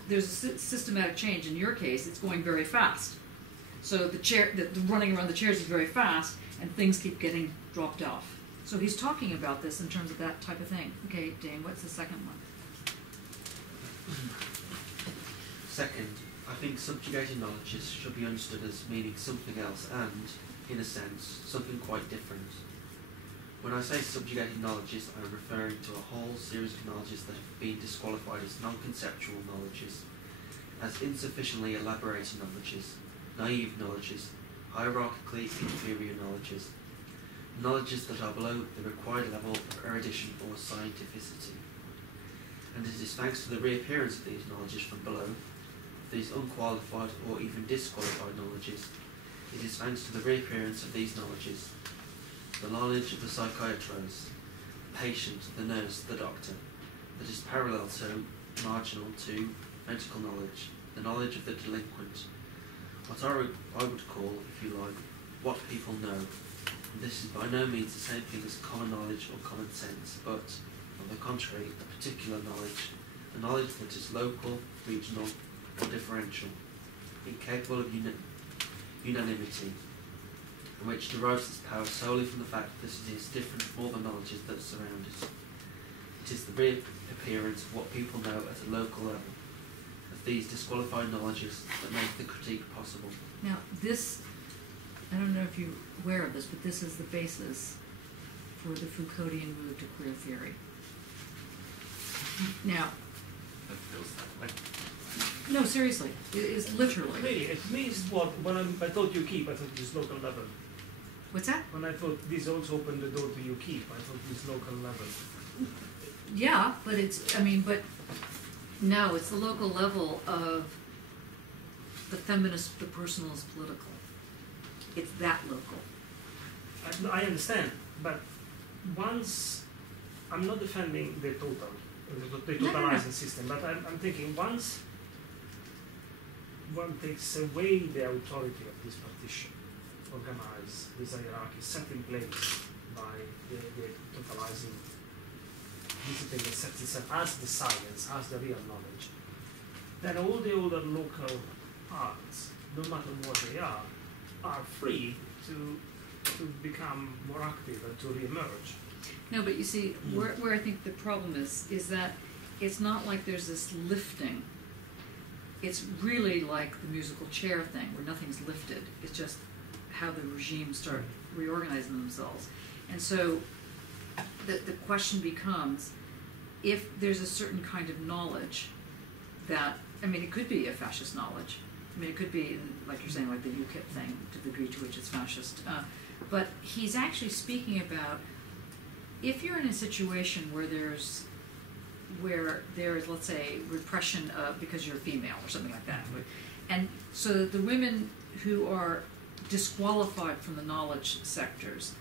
there's a systematic change. In your case, it's going very fast. So the running around the chairs is very fast, and things keep getting dropped off. So he's talking about this in terms of that type of thing. Okay, Dane, what's the second one? Second, I think subjugated knowledges should be understood as meaning something else and, in a sense, something quite different. When I say subjugated knowledges, I am referring to a whole series of knowledges that have been disqualified as non-conceptual knowledges, as insufficiently elaborated knowledges, naive knowledges, hierarchically inferior knowledges, knowledges that are below the required level of erudition or scientificity. And it is thanks to the reappearance of these knowledges from below, of these unqualified or even disqualified knowledges, it is thanks to the reappearance of these knowledges, the knowledge of the psychiatrist, the patient, the nurse, the doctor, that is parallel to, marginal to, medical knowledge, the knowledge of the delinquent, what I would call, if you like, what people know. And this is by no means the same thing as common knowledge or common sense, but, on the contrary, a particular knowledge, a knowledge that is local, regional, or differential, incapable of unanimity, and which derives its power solely from the fact that it is different from all the knowledges that surround it. It is the reappearance of what people know at a local level, of these disqualified knowledges that make the critique possible. Now, this, I don't know if you're aware of this, but this is the basis for the Foucauldian move to queer theory. Now, That feels that way. no, seriously, it is literally. Really, it means what? When I thought you keep, I thought this local level. What's that? When I thought this also opened the door to you keep, I thought this local level. Yeah, but it's, I mean, but no, it's the local level of the feminist, the personal is political. It's that local. I understand, but once, I'm not defending the totalizing system, but I'm thinking once one takes away the authority of this partition, organized, this hierarchy set in place by the totalizing discipline that sets itself as the science, as the real knowledge, then all the other local parts, no matter what they are free to become more active and to re-emerge. No, but you see, where I think the problem is that it's not like there's this lifting. It's really like the musical chair thing, where nothing's lifted. It's just how the regimes start reorganizing themselves. And so the question becomes, if there's a certain kind of knowledge that, I mean, it could be a fascist knowledge. I mean, it could be, like you're saying, like the UKIP thing, to the degree to which it's fascist. But he's actually speaking about, if you're in a situation where there's, let's say, repression of, because you're female or something like that, and so the women who are disqualified from the knowledge sectors,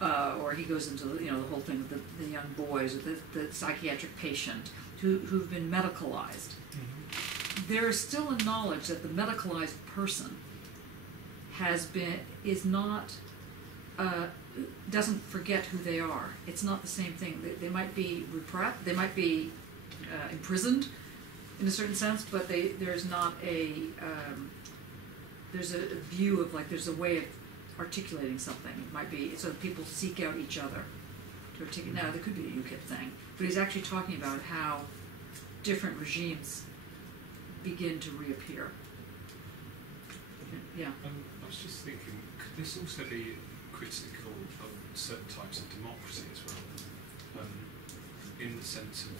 or he goes into the whole thing with the young boys or the psychiatric patient who've been medicalized. Mm-hmm. There is still a knowledge that the medicalized person doesn't forget who they are. It's not the same thing. They might be repressed, they might be imprisoned in a certain sense, but there's not there's a view of, like, there's a way of articulating something. It might be, so people seek out each other to articulate. Now, there could be a UKIP thing, but he's actually talking about how different regimes begin to reappear. Yeah. I was just thinking, could this also be critical of certain types of democracy as well? In the sense of,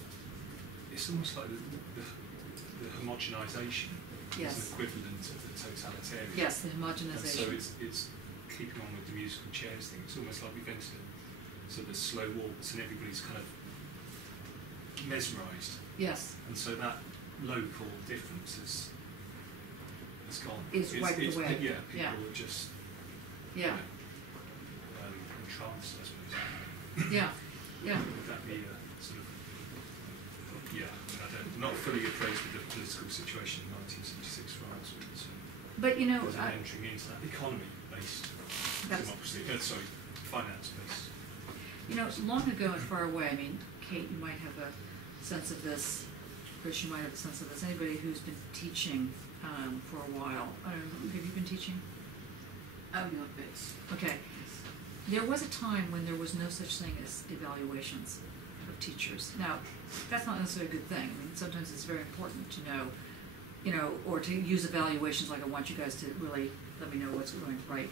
it's almost like the homogenisation Yes. is an equivalent of the totalitarian. Yes, the And homogenization. so it's keeping on with the musical chairs thing. It's almost like we're going to sort of slow waltz and everybody's kind of mesmerised. Yes. And so that local difference has gone. Is wiped away. Yeah, people Yeah. are just Yeah. entranced, I suppose. Yeah. Yeah. Would that be a sort of, yeah, I mean, I'm not fully appraised with the political situation in 1976 France, but But there's an entering into that economy-based democracy, finance-based. long ago and far away, I mean, Kate, you might have a sense of this. Chris, you might have a sense of this, anybody who's been teaching for a while, I don't know, have you been teaching? Only odd bits. Okay. There was a time when there was no such thing as evaluations of teachers. Now, that's not necessarily a good thing. I mean, sometimes it's very important to know, you know, or to use evaluations like I want you guys to really let me know what's going right,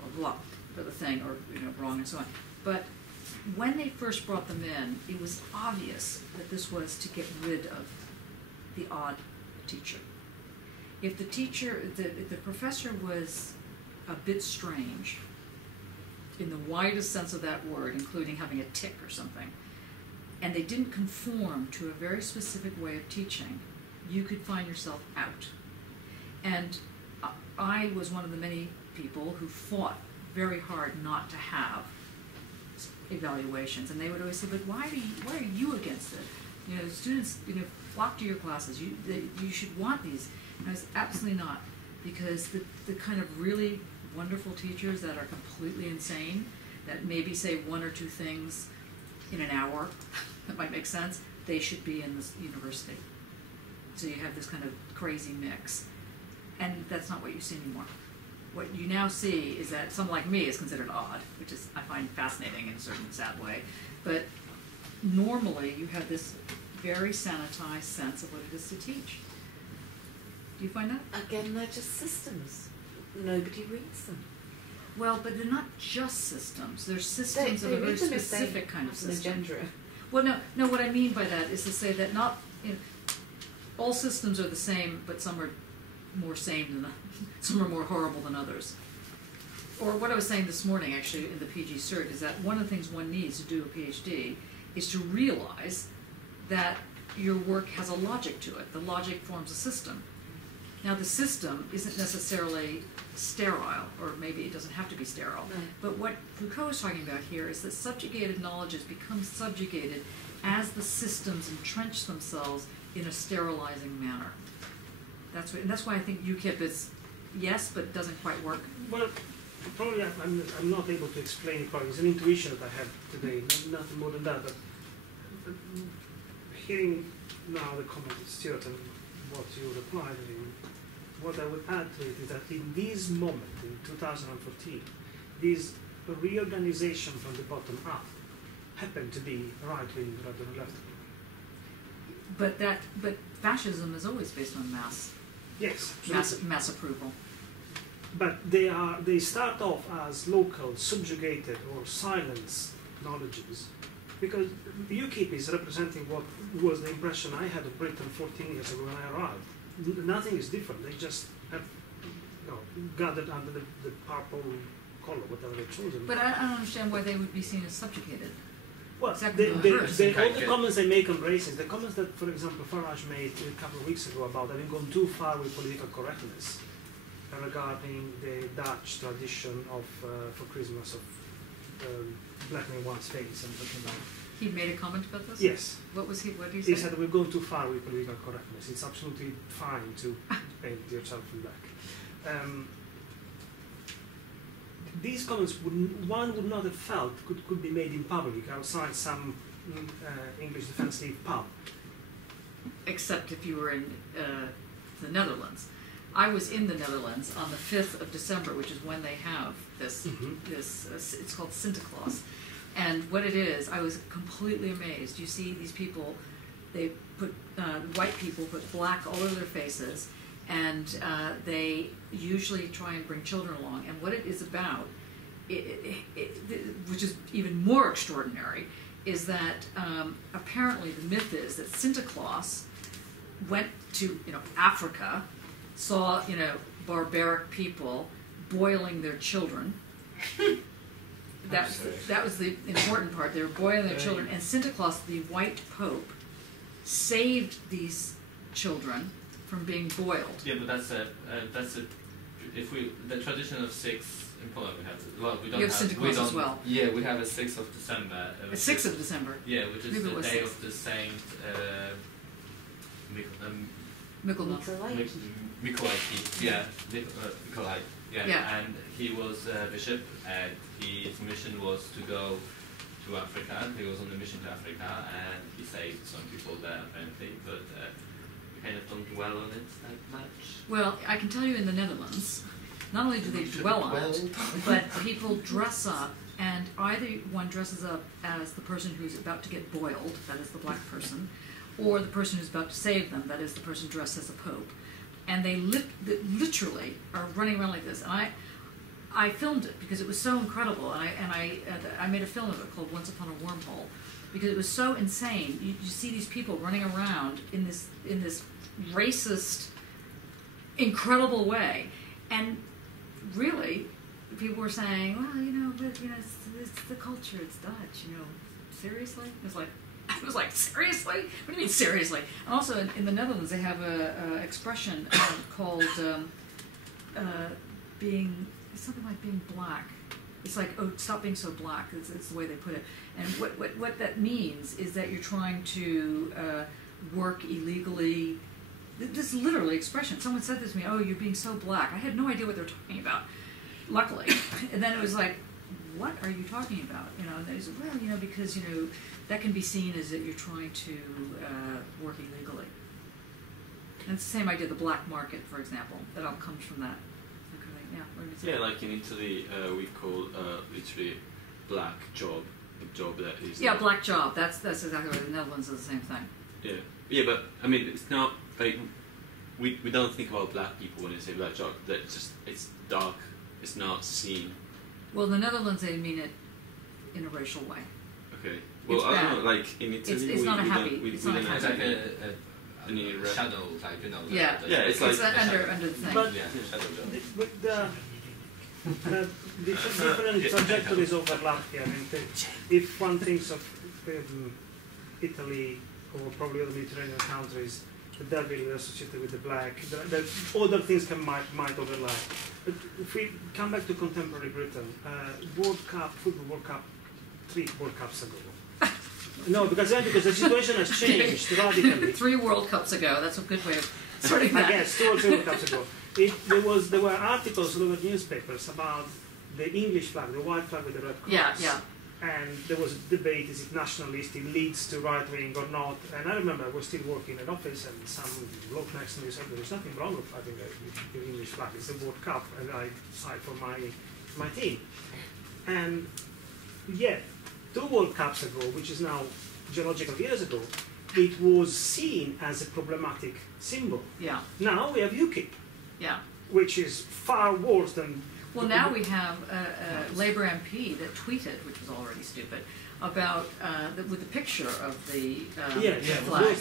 blah, blah, for the thing, or, you know, wrong and so on. But when they first brought them in, it was obvious that this was to get rid of the odd teacher. If the teacher, if the professor was a bit strange, in the widest sense of that word, including having a tic or something, and they didn't conform to a very specific way of teaching, you could find yourself out. And I was one of the many people who fought very hard not to have evaluations, and they would always say, but why are you against it? You know, students, you know, flock to your classes, you should want these. And I was absolutely not, because the kind of really wonderful teachers that are completely insane, that maybe say one or two things in an hour that might make sense, they should be in this university. So you have this kind of crazy mix. And that's not what you see anymore. What you now see is that someone like me is considered odd, which is, I find fascinating in a certain sad way. But normally you have this very sanitized sense of what it is to teach. Do you find that? Again, they're just systems. Nobody reads them. Well, but they're not just systems. They're systems They of a very read them if specific they kind of have an system. agenda. Well, no. What I mean by that is to say that not, you know, all systems are the same, but some are more sane than some are more horrible than others. Or what I was saying this morning, actually, in the PG Cert, is that one of the things one needs to do a PhD is to realize that your work has a logic to it. The logic forms a system. Now, the system isn't necessarily sterile, or maybe it doesn't have to be sterile. No. But what Foucault is talking about here is that subjugated knowledges become subjugated as the systems entrench themselves in a sterilizing manner. And that's why I think UKIP is yes, but doesn't quite work. Well, probably I'm not able to explain it probably. It's an intuition that I have today, nothing more than that. But hearing now the comment of Stuart and what you replied, what I would add to it is that in this moment, in 2014, this reorganization from the bottom up happened to be right-wing rather than left-wing. But fascism is always based on mass approval. But they start off as local, subjugated or silenced knowledges, because UKIP is representing what was the impression I had of Britain 14 years ago when I arrived. Nothing is different. They just have, you know, gathered under the purple collar, whatever they've chosen. But I don't understand why they would be seen as subjugated. Well, exactly all the comments they make on racism, the comments that, for example, Farage made a couple of weeks ago about having gone too far with political correctness regarding the Dutch tradition of, for Christmas, of blackening one's face and looking like. He made a comment about this? Yes. What did he say? He said we've gone too far with political correctness. It's absolutely fine to paint yourself in black. These comments one would not have felt could be made in public outside some English Defence League pub. Except if you were in the Netherlands. I was in the Netherlands on the 5th of December, which is when they have this, it's called Sinterklaas. And what it is, I was completely amazed. You see these people, they put, white people put black all over their faces, and they usually try and bring children along. And what it is about, which is even more extraordinary, is that apparently the myth is that Sinterklaas went to Africa, saw barbaric people boiling their children. That was the important part. They were boiling their children, and Sinterklaas, the white pope, saved these children from being boiled. Yeah, but that's a the tradition of 6 in Poland we have. We don't you have Sinterklaas as well. Yeah, we have a 6th of December. A 6th of December. Yeah, which is Maybe the day 6th. of the Saint Mikołaj. Mikołaj. Yeah, Mikołaj. Yeah, and he was a bishop, and his mission was to go to Africa. He was on a mission to Africa, and he saved some people there apparently. But dwell on it that much. Well, I can tell you in the Netherlands, not only do they dwell on it, but people dress up, and either one dresses up as the person who's about to get boiled, that is the black person, or the person who's about to save them, that is the person dressed as a pope. And they literally are running around like this. And I filmed it because it was so incredible, and I made a film of it called Once Upon a Wormhole, because it was so insane. You see these people running around in this racist, incredible way, and really, people were saying, well, it's the culture, it's Dutch, seriously? It was like, seriously? What do you mean, seriously? And also, in the Netherlands, they have a expression called something like being black. It's like, oh, stop being so black. It's the way they put it. And what that means is that you're trying to work illegally. This is literally expression. Someone said this to me, oh, you're being so black. I had no idea what they were talking about, luckily. And then it was like, what are you talking about? And they said, well, because, that can be seen as that you're trying to work illegally. And it's the same idea, the black market, for example. That all comes from that. Okay, yeah, what did you say? Yeah, like in Italy, we call literally black job, a job that is... Yeah, black job. That's exactly right. The Netherlands is the same thing. Yeah, but, I mean, it's not... Like, we don't think about black people when they say black job. That it's dark. It's not seen. Well, in the Netherlands, they mean it in a racial way. Okay. Well, It's I bad. don't know. Like in Italy, It's not a we happy- don't, we it's not a don't happy- have It's like any shadow type, Yeah. Yeah, it's like under the thing. But Yeah, shadow job. with the different trajectories overlap here. I mean, if one thinks of Italy or probably other Mediterranean countries, the devil is associated with the black. The other things might overlap. But if we come back to contemporary Britain, football World Cup, 3 World Cups ago. No, because the situation has changed radically. 3 World Cups ago. That's a good way of starting that. I guess 2 or 3 World Cups ago. There were articles all over newspapers about the English flag, the white flag with the red cross. Yeah. And there was a debate, is it nationalist, it leads to right wing or not. And I remember I was still working in an office and some bloke next to me said, there's nothing wrong with having the English flag, it's the World Cup, and I side for my team. And yet, 2 World Cups ago, which is now geological years ago, it was seen as a problematic symbol. Yeah. Now we have UKIP, Yeah. which is far worse than... Well, now we have a Labour MP that tweeted, which was already stupid, about with the picture of the flag,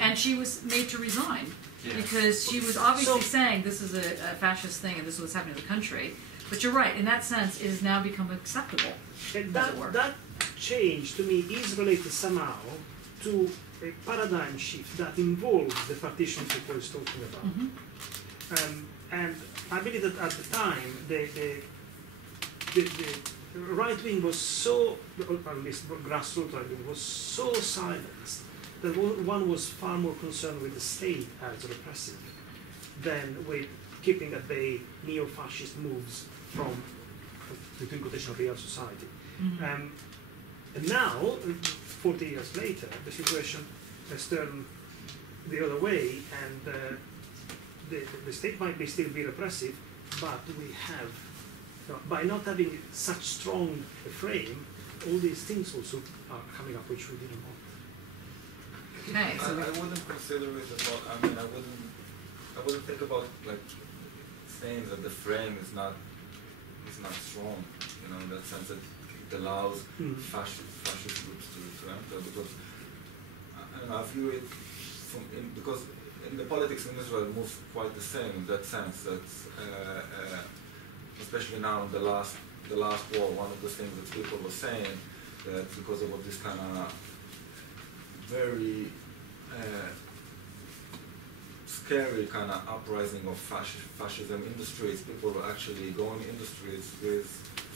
and she was made to resign because she was obviously saying this is a fascist thing and this is what's happening to the country. But you're right, in that sense, it has now become acceptable. That change to me is related somehow to a paradigm shift that involves the partition Foucault is talking about. Mm-hmm. And I believe that at the time, the right wing was so, or at least grassroots right wing, was so silenced that one was far more concerned with the state as repressive than with keeping at bay neo-fascist moves from, between quotation, real society. Mm-hmm. And now, 40 years later, the situation has turned the other way, and the state might still be repressive, but we have, by not having such strong a frame, all these things also are coming up which we didn't want. Okay, so I wouldn't consider it about. I mean, I wouldn't think about like saying that the frame is not strong. In that sense that it allows fascist groups to enter, because I view it because in the politics in Israel it moves quite the same in that sense that especially now in the last war, one of the things that people were saying that because of this kind of very scary kind of uprising of fascism in the streets, people were actually going in the streets with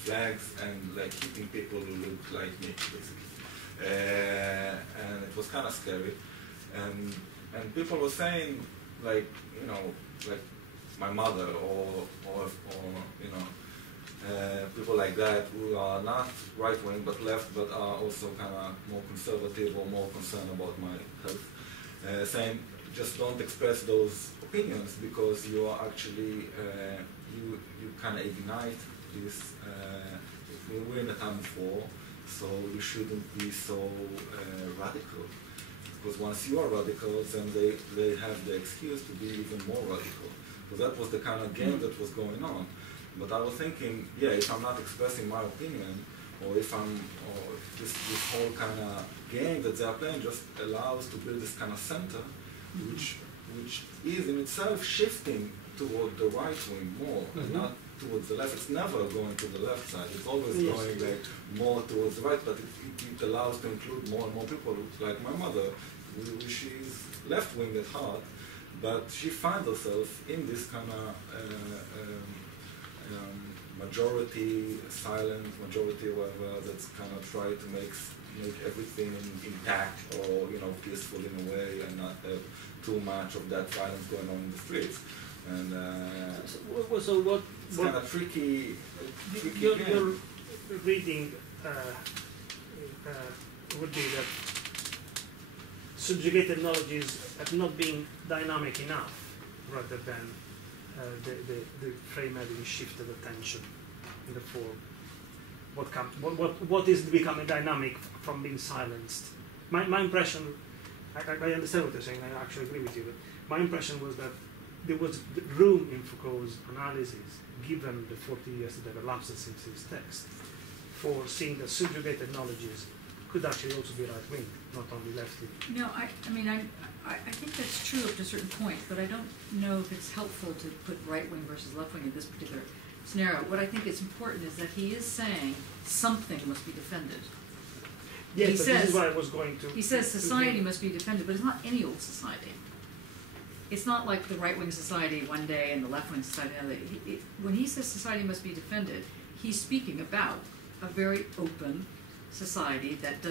flags and like hitting people who looked like me, basically. And it was kind of scary. And people were saying, like, like my mother or people like that who are not right-wing but left, but are also kind of more conservative or more concerned about my health, saying just don't express those opinions because you are actually you kind of ignite this. We're in a time of war, so you shouldn't be so radical. Because once you are radical, then they have the excuse to be even more radical. So that was the kind of game that was going on. But I was thinking, yeah, if I'm not expressing my opinion, or if this whole kind of game that they are playing just allows to build this kind of center, which is in itself shifting toward the right wing more, and not towards the left. It's never going to the left side. It's always going like more towards the right, but it allows to include more and more people, like my mother. She's left wing at heart, but she finds herself in this kind of majority, silent majority, whatever, that's kind of try to make everything intact or peaceful in a way, and not have too much of that violence going on in the streets. And it's kind of tricky. Your reading would be that subjugated knowledge have not been dynamic enough, rather than the frame having shifted attention in the form. What is becoming dynamic from being silenced? My impression, I understand what you're saying, I actually agree with you, but my impression was that there was room in Foucault's analysis, given the 40 years that have elapsed since his text, for seeing that subjugated knowledges could actually also be right-wing, not only left-wing. No, I think that's true up to a certain point, but I don't know if it's helpful to put right-wing versus left-wing in this particular scenario. What I think is important is that he is saying something must be defended. Yes, but this is what I was going to... He says society must be defended, but it's not any old society. It's not like the right-wing society one day and the left-wing society another. When he says society must be defended, he's speaking about a very open society that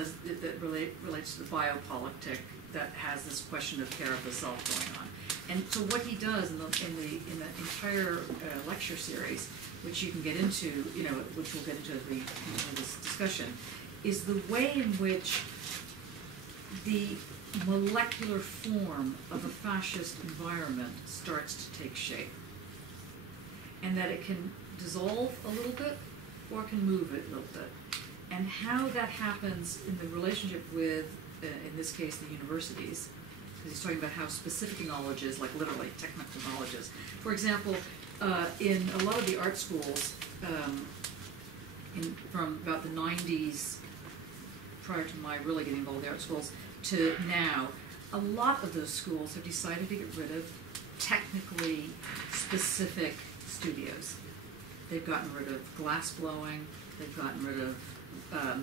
relates to the biopolitic, that has this question of care of the self going on. And so what he does in the entire lecture series, which you can get into, which we'll get into this discussion, is the way in which the molecular form of a fascist environment starts to take shape, and that it can dissolve a little bit or can move it a little bit, and how that happens in the relationship with, in this case, the universities, because he's talking about how specific knowledge is, like literally technical knowledge is. For example, in a lot of the art schools, from about the 90s, prior to my really getting involved in the art schools, to now, a lot of those schools have decided to get rid of technically specific studios. They've gotten rid of glass blowing, they've gotten rid of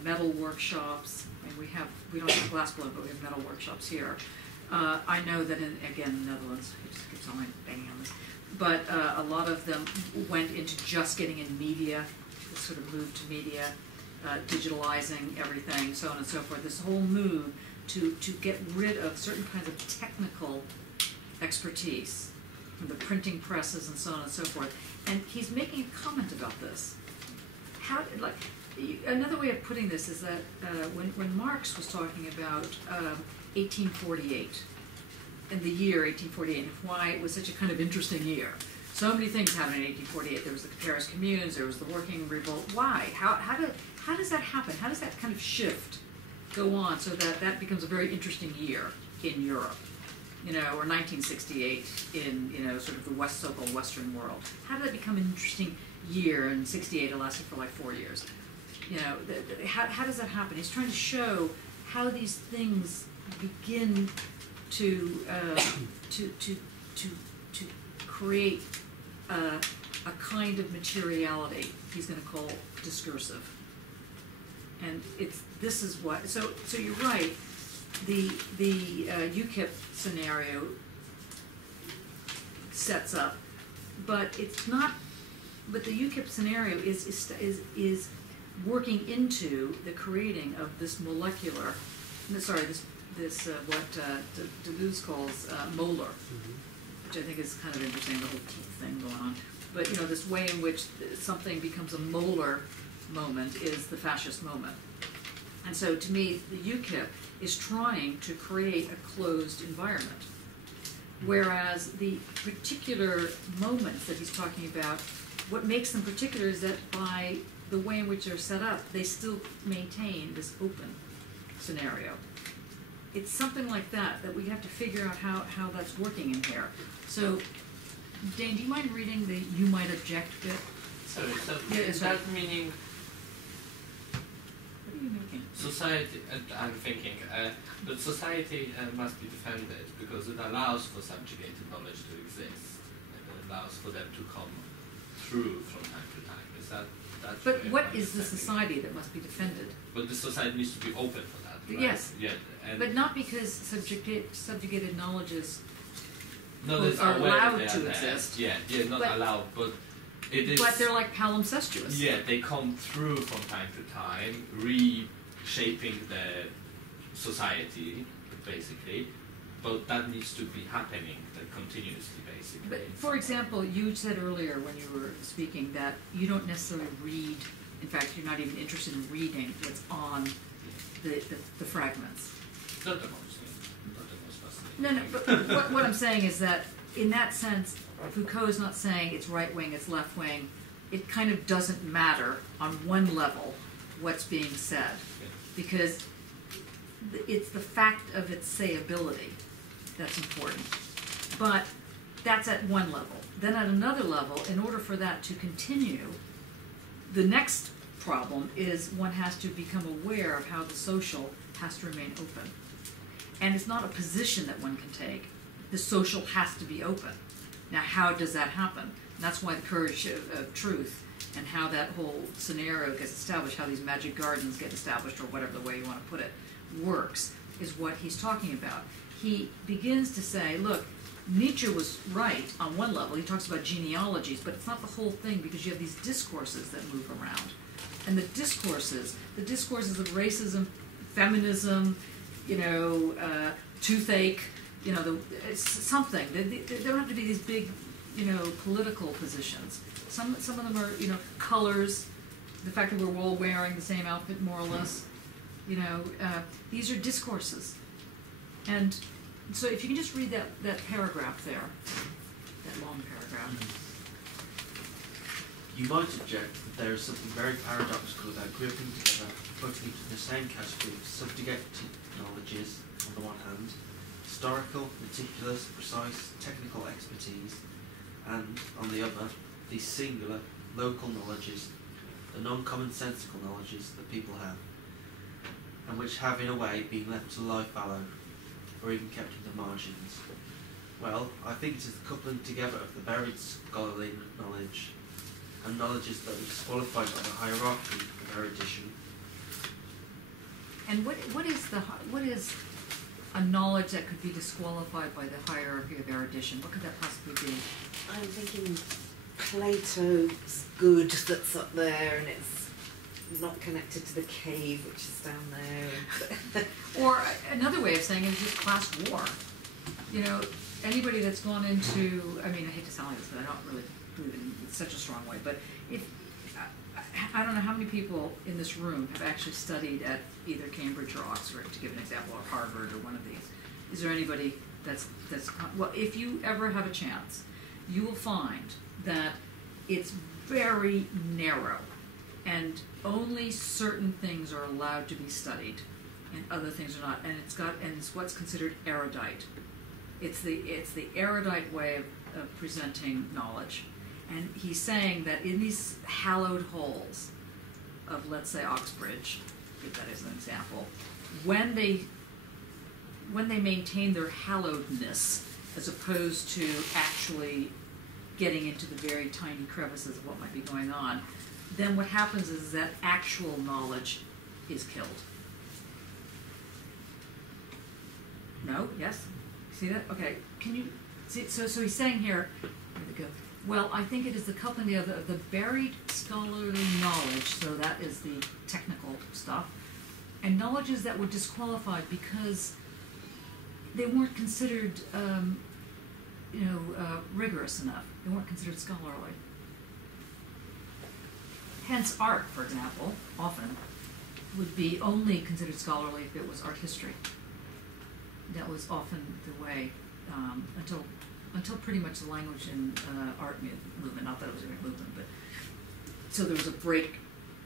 metal workshops, and we don't have glass blowing, but we have metal workshops here. I know that in Netherlands, I just keep on banging on this, but a lot of them went into just getting in media, sort of moved to media, digitalizing everything, so on and so forth. This whole move to get rid of certain kinds of technical expertise, from the printing presses and so on and so forth. And he's making a comment about this. Another way of putting this is that when Marx was talking about 1848, and the year 1848, and why it was such a kind of interesting year. So many things happened in 1848. There was the Paris Communes, there was the working revolt. Why? How does that happen? How does that kind of shift go on so that becomes a very interesting year in Europe? Or 1968 in, sort of the so-called Western world. How did that become an interesting year? In 68, it lasted for like 4 years. How does that happen? He's trying to show how these things begin to create a kind of materiality he's going to call discursive. And this is what, so you're right, the UKIP scenario sets up, but it's not, but the UKIP scenario is working into the creating of this molecular, this what Deleuze calls molar, which I think is kind of interesting, the whole teeth thing going on. But this way in which something becomes a molar moment is the fascist moment. And so to me, the UKIP is trying to create a closed environment. Whereas the particular moments that he's talking about, what makes them particular is that by the way in which they're set up, they still maintain this open scenario. It's something like that we have to figure out how that's working in here. So, Dane, do you mind reading the "you might object" bit? Sorry, so Yeah, is sorry. that meaning What are you making? society, I'm thinking, that society must be defended because it allows for subjugated knowledge to exist. It allows for them to come through from time to time. Is that But what is the society that must be defended? But the society needs to be open for that, right? Yes. Yeah, and But not because subjugated knowledges no, that's are aware allowed they are to there. exist. Yeah, not But- allowed, but it is. But they're like palimpsestuous. Yeah, they come through from time to time, reshaping the society, basically. But that needs to be happening continuously, basically. But for example, you said earlier when you were speaking that you don't necessarily read, in fact, you're not even interested in reading what's on the fragments. Not the most fascinating. No, no, but what I'm saying is that in that sense, Foucault is not saying it's right wing, it's left wing. It kind of doesn't matter on one level what's being said, because it's the fact of its sayability that's important. But that's at one level. Then at another level, in order for that to continue, the next problem is one has to become aware of how the social has to remain open. And it's not a position that one can take. The social has to be open. Now, how does that happen? And that's why the courage of truth and how that whole scenario gets established, how these magic gardens get established, or whatever the way you want to put it, works, is what he's talking about. He begins to say, look, Nietzsche was right on one level. He talks about genealogies, but it's not the whole thing, because you have these discourses that move around. And the discourses of racism, feminism, toothache, it's something. They don't have to be these big, political positions. Some of them are, colors, the fact that we're all wearing the same outfit more or less. These are discourses. And so if you can just read that paragraph there, that long paragraph. You might object that there is something very paradoxical about grouping together, putting into the same category of subjugated knowledges on the one hand, historical, meticulous, precise, technical expertise, and on the other, these singular, local knowledges, the non-commonsensical knowledges that people have, and which have in a way been left to lie fallow, or even kept in the margins. Well, I think it is the coupling together of the buried scholarly knowledge and knowledges that were disqualified by the hierarchy of erudition. And what is a knowledge that could be disqualified by the hierarchy of erudition? What could that possibly be? I'm thinking Plato's good that's up there, and it's not connected to the cave which is down there. Or another way of saying it is just class war. Anybody that's gone into, I hate to sound like this, but I don't really do it in such a strong way, but if, I don't know how many people in this room have actually studied at either Cambridge or Oxford, to give an example, or Harvard, or one of these. Is there anybody that's well, if you ever have a chance, you will find that it's very narrow, and only certain things are allowed to be studied, and other things are not. And it's what's considered erudite. It's the erudite way of presenting knowledge. And he's saying that in these hallowed halls of, let's say, Oxbridge, give that as an example, when they maintain their hallowedness as opposed to actually getting into the very tiny crevices of what might be going on, then what happens is that actual knowledge is killed. No? Yes? See that? Okay. Can you see? So he's saying here, where'd it go? Well, I think it is the coupling of the buried scholarly knowledge, so that is the technical stuff, and knowledges that were disqualified because they weren't considered, rigorous enough. They weren't considered scholarly. Hence, art, for example, often would be only considered scholarly if it was art history. That was often the way until pretty much the language and art movement, not that it was a big movement, but so there was a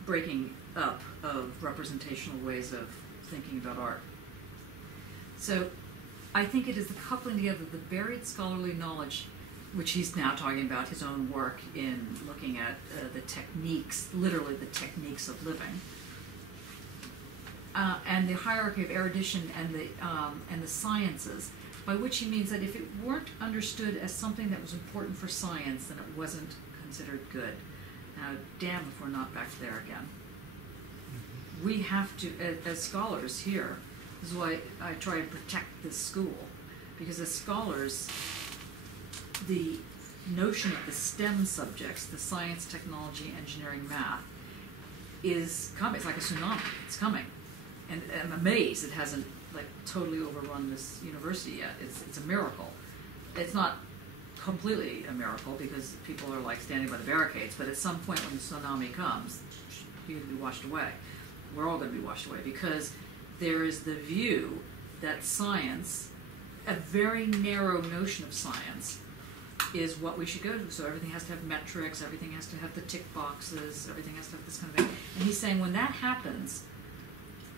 breaking up of representational ways of thinking about art. So I think it is the coupling together of the varied scholarly knowledge, which he's now talking about his own work in looking at the techniques, literally the techniques of living, and the hierarchy of erudition and the sciences, by which he means that if it weren't understood as something that was important for science, then it wasn't considered good. Now, damn if we're not back there again. We have to, as scholars here, this is why I try to protect this school, because as scholars, the notion of the STEM subjects, the science, technology, engineering, math, is coming. It's like a tsunami. It's coming. And I'm amazed it hasn't like totally overrun this university yet. It's a miracle. It's not completely a miracle because people are like standing by the barricades, but at some point when the tsunami comes, you're going to be washed away. We're all going to be washed away because there is the view that science, a very narrow notion of science, is what we should go to. So everything has to have metrics, everything has to have the tick boxes, everything has to have this kind of thing. And he's saying when that happens,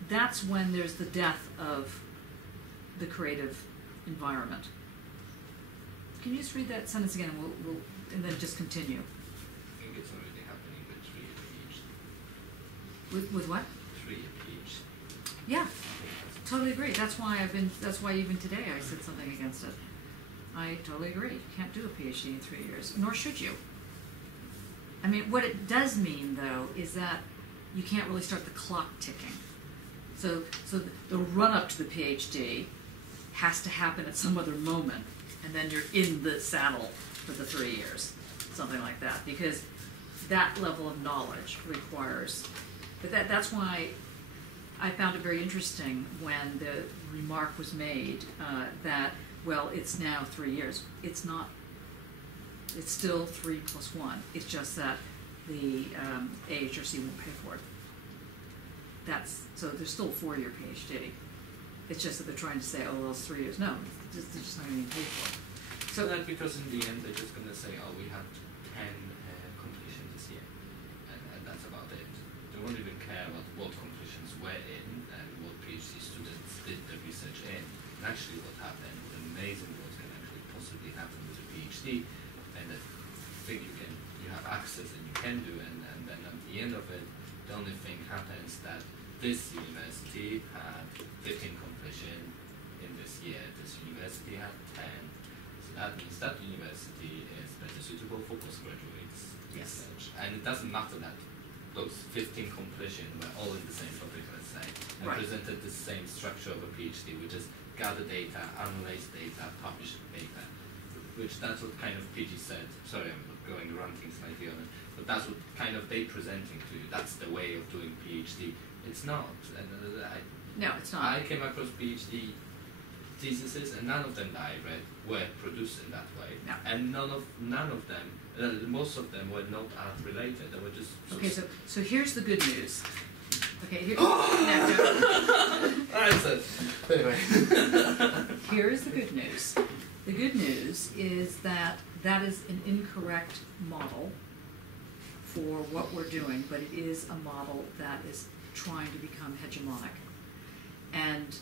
that's when there's the death of the creative environment. Can you just read that sentence again, and we'll and then just continue? I think it's already happening with 3 PhD. With what? 3 PhD. Yeah, totally agree. That's why even today I said something against it. I totally agree. You can't do a PhD in 3 years, nor should you. I mean, what it does mean, though, is that you can't really start the clock ticking. So the run-up to the PhD has to happen at some other moment, and then you're in the saddle for the 3 years, something like that, because that level of knowledge requires. But that's why I found it very interesting when the remark was made that, well, it's now 3 years. It's not. It's still 3 + 1. It's just that the AHRC won't pay for it. So there's still a 4-year PhD. It's just that they're trying to say, oh, well, it's 3 years. No, they're just not going to pay for it. So that because in the end they're just going to say, oh, we have 10 completions this year, and that's about it. They won't even care about what completions we're in and what PhD students did the research in. And actually what happened, amazing what can actually possibly happen with a PhD, and I think you have access and you can do, and then at the end of it, the only thing happens that this university had 15 completion in this year, this university had 10. So that means that university is better suitable for postgraduates research. And it doesn't matter that those 15 completion were all in the same topic, let's say, and presented the same structure of a PhD, which is gather data, analyze data, publish data, which that's what kind of PG said. Sorry, I'm going ranting slightly on it, but that's what kind of they presenting to you. That's the way of doing PhD. It's not. And no, it's not. I came across PhD theses, and none of them that I read were produced in that way. No. And none of them, most of them were not art related. They were just. Okay, so here's the good news. Okay, here. Anyway. Here's the good news. The good news is that is an incorrect model for what we're doing, but it is a model that is trying to become hegemonic. And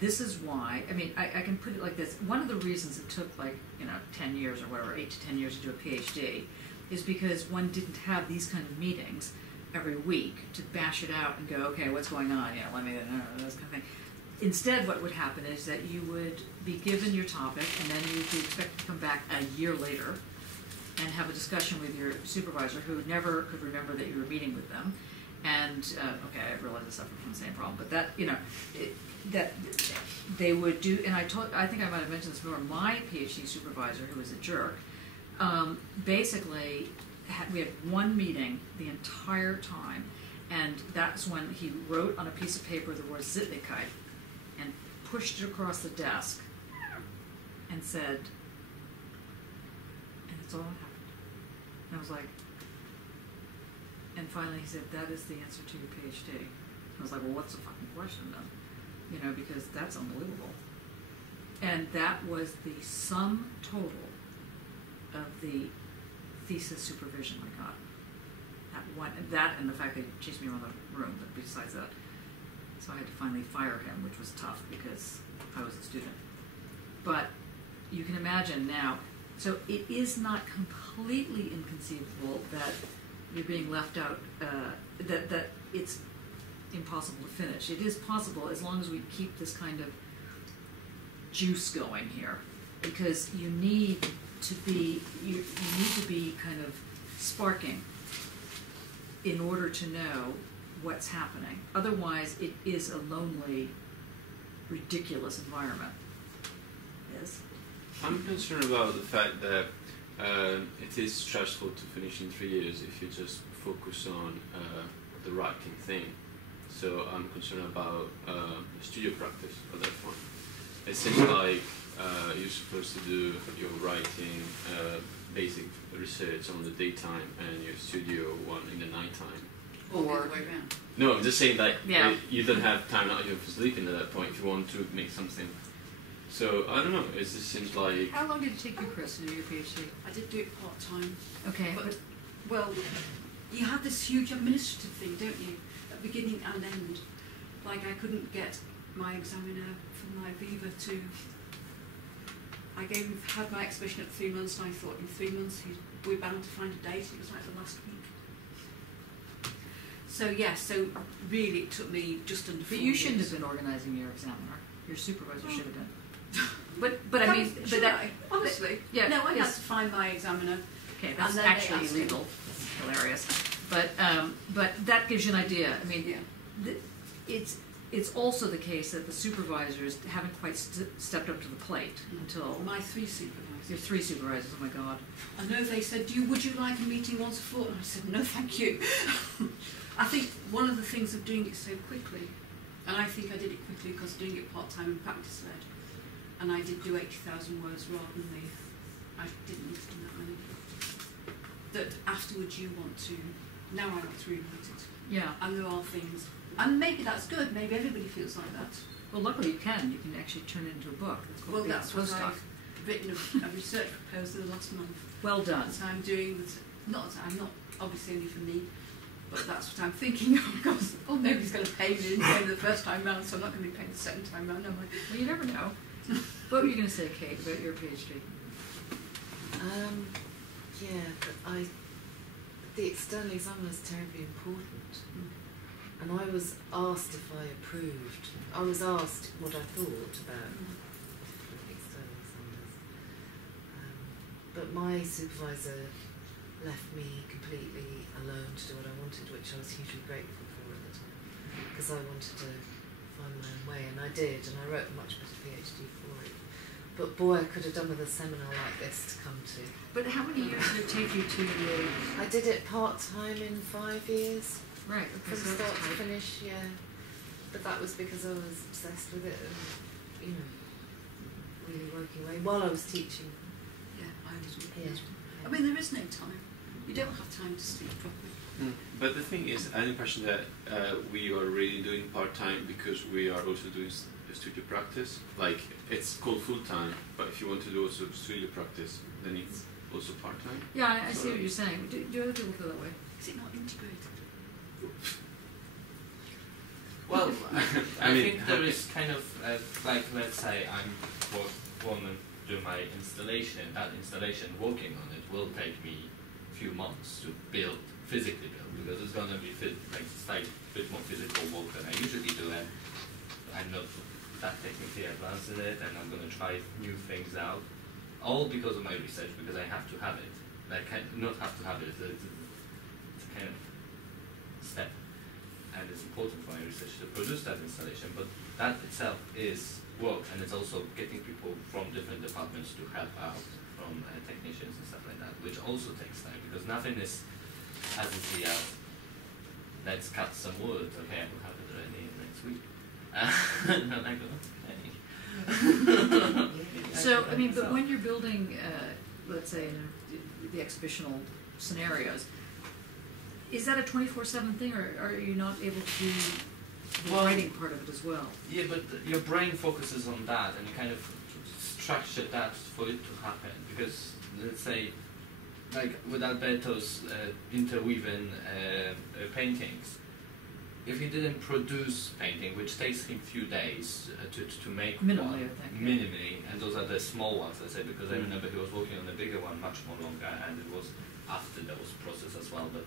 this is why, I mean, I can put it like this. One of the reasons it took 10 years or whatever, 8 to 10 years to do a PhD is because one didn't have these kind of meetings every week to bash it out and go, okay, what's going on? Let me, this kind of thing. Instead, what would happen is that you would be given your topic, and then you'd be expected to come back a year later and have a discussion with your supervisor, who never could remember that you were meeting with them. And okay, I realize I suffer from the same problem, but that that they would do. And I think I might have mentioned this before. My PhD supervisor, who was a jerk, basically we had one meeting the entire time, and that's when he wrote on a piece of paper the word Sittlichkeit and pushed it across the desk and said, and that's all that happened. And I was like, and finally he said, that is the answer to your PhD. I was like, well, what's the fucking question then? Because that's unbelievable. And that was the sum total of the thesis supervision I got. That and the fact that he chased me around the room, but besides that. So I had to finally fire him, which was tough because I was a student. But you can imagine now, so it is not completely inconceivable that you're being left out, that it's impossible to finish. It is possible as long as we keep this kind of juice going here, because you need to be kind of sparking in order to know what's happening. Otherwise, it is a lonely, ridiculous environment. Yes? I'm concerned about the fact that it is stressful to finish in 3 years if you just focus on the writing thing. So I'm concerned about studio practice at that point. It seems like you're supposed to do your writing, basic research on the daytime and your studio one in the nighttime. Or the other way around. No, I'm just saying that Yeah. you don't have time out of sleeping at that point if you want to make something. So I don't know. It just seems like. How long did it take you, Chris, to do your PhD? I did do it part-time. Okay, But, well, you have this huge administrative thing, don't you? At beginning and end. Like, I couldn't get my examiner from my VIVA to... had my exhibition at 3 months, and I thought in 3 months we're bound to find a date. It was like the last week. So, yeah, so really it took me just under 4 but years. you shouldn't have been organising your examiner. Your supervisor should have been. But I That mean, was- but that, honestly, yeah, no, I had yes. to find my examiner. okay, that's And then they actually asked him. illegal. That's hilarious. But that gives you an idea. I mean, Yeah. it's also the case that the supervisors haven't quite stepped up to the plate until My 3 supervisors. your 3 supervisors. Oh my God. I know they said, would you like a meeting once a fortnight? I said, no, thank you. I think one of the things of doing it so quickly, and I think I did it quickly because doing it part-time and practice-led, and I did do 80,000 words rather than I didn't need to do that many, that afterwards you want to, now I want to rewrite it. Yeah. And there are things, and maybe that's good, maybe everybody feels like that. Well, luckily you can. You can actually turn it into a book. It's called Well, the that's what Post-Doc. I've written a research proposal last month. Well done. That I'm doing, I'm not obviously only for me, but that's what I'm thinking of, because nobody's going to pay me the first time round, so I'm not going to be paid the second time round, am I? Well, you never know. What were you going to say, Kate, about your PhD? Yeah, but the external examiner is terribly important. And I was asked if I approved. I was asked what I thought about external examiners. But my supervisor left me completely alone to do what I wanted, which I was hugely grateful for at the time, because I wanted to find my own way, and I did, and I wrote a much better PhD for it. But boy, I could have done with a seminar like this to come to. But how many years did it take you to... I did it part-time in 5 years. Right, okay, From so start that's to right. finish, yeah. But that was because I was obsessed with it and, really working away while I was teaching. Yeah, I was with Yeah. I mean, there is no time. You don't have time to sleep properly. But the thing is, I had the impression that we are really doing part-time because we are also doing studio practice. Like, it's called full-time, but if you want to do also studio practice, then it's also part-time. Yeah, I see what you're saying. Do other people feel that way? Is it not integrated? Well, I mean, think there is kind of, like, let's say I'm want to do my installation, and that installation, working on it, will take me a few months to physically build, because it's going to be a bit more physical work than I usually do, and I'm not that technically advanced in it, and I'm going to try new things out, all because of my research, because I have to have it. I not have to have it, it's a kind of step. And it's important for my research to produce that installation, but that itself is work, and it's also getting people from different departments to help out, from technicians and stuff like that, which also takes time, because nothing is as easy as let's cut some wood. Okay, I will have it ready next week. And I'm like, okay. So, I mean, but when you're building, let's say, the exhibitional scenarios, is that a 24/7 thing, or are you not able to do the Well, writing part of it as well? Yeah, but your brain focuses on that, and you kind of structure that for it to happen? Because let's say, like with Alberto's interweaving paintings, if he didn't produce painting, which takes him few days to make Minimally, one, I think, yeah. minimally, and those are the small ones, let's say, because I remember he was working on a bigger one much more longer, and it was after those process as well. But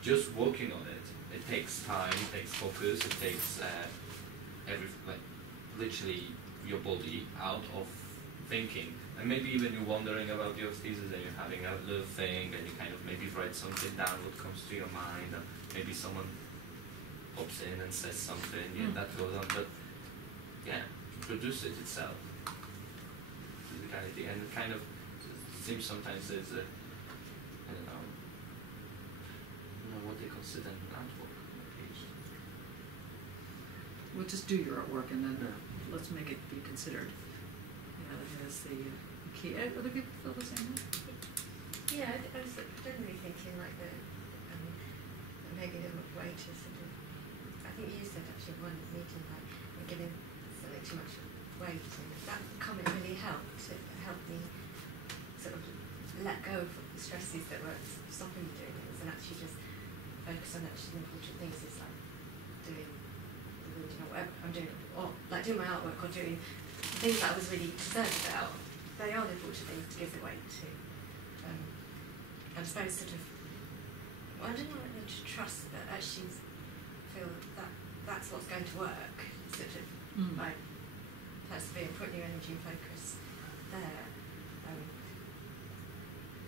just working on it, it takes time, it takes focus, it takes literally your body out of thinking. And maybe even you're wondering about your thesis and you're having a little thing and you kind of maybe write something down what comes to your mind, and maybe someone pops in and says something, that goes on. But yeah, produce it itself. Physicality. And it kind of seems sometimes there's a, I don't know what they consider an artwork. Well, just do your artwork and then let's make it be considered. Yeah, I think that's the key. Other people feel the same way? Yeah, I was generally thinking like maybe the way to sort of, I think you said actually in one meeting, like we're giving something too much weight, and that comment really helped. It helped me sort of let go of the stresses that were stopping me doing things and actually just focus on actually the important things. It's like doing the reading or whatever I'm doing, or like doing my artwork or doing things that I was really concerned about. They are the important things to give the weight to. I suppose sort of, well, I don't know, I need to trust that actually feel that that's what's going to work, sort of by persevering, putting your energy and focus there.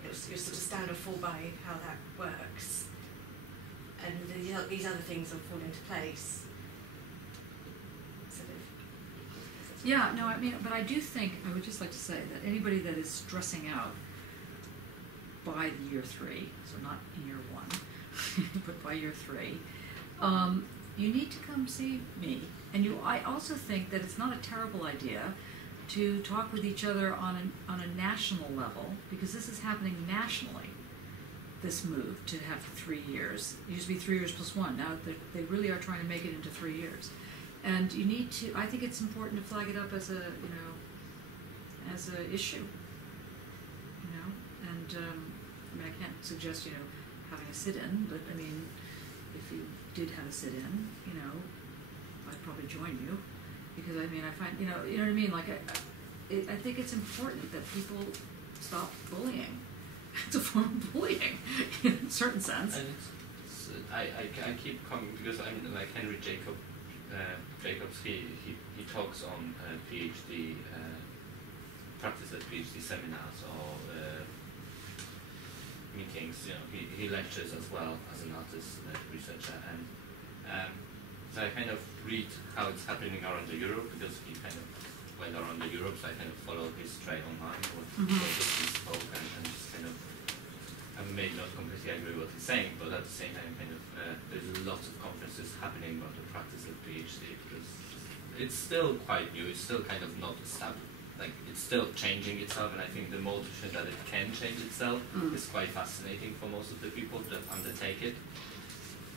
You sort of stand or fall by how that works, and these other things will fall into place. Sort of. Yeah, no, I mean, but I do think, I would just like to say that anybody that is stressing out by year 3, so not in year 1, but by year 3, you need to come see me. And I also think that it's not a terrible idea to talk with each other on a national level, because this is happening nationally, this move to have 3 years. It used to be 3 years plus 1. Now they really are trying to make it into 3 years. And you need to, I think it's important to flag it up as as a issue, and I mean, I can't suggest, having a sit-in, but I mean, if you did have a sit-in, I'd probably join you, because I mean, I find, you know what I mean? Like, I think it's important that people stop bullying. It's a form of bullying, in a certain sense. And I keep coming, because I mean, like Henry Jacobs, he talks on PhD practice at PhD seminars or meetings. He lectures as well as an artist researcher, and so I kind of read how it's happening around Europe, because he kind of went around Europe, so I kind of follow his trail online, what he spoke, and just kind of, I may not completely agree with what he's saying, but at the same time, kind of, there's lots of conferences happening about the practice of PhD, because it's still quite new, it's still kind of not established, like, it's still changing itself, and I think the motion that it can change itself is quite fascinating for most of the people that undertake it.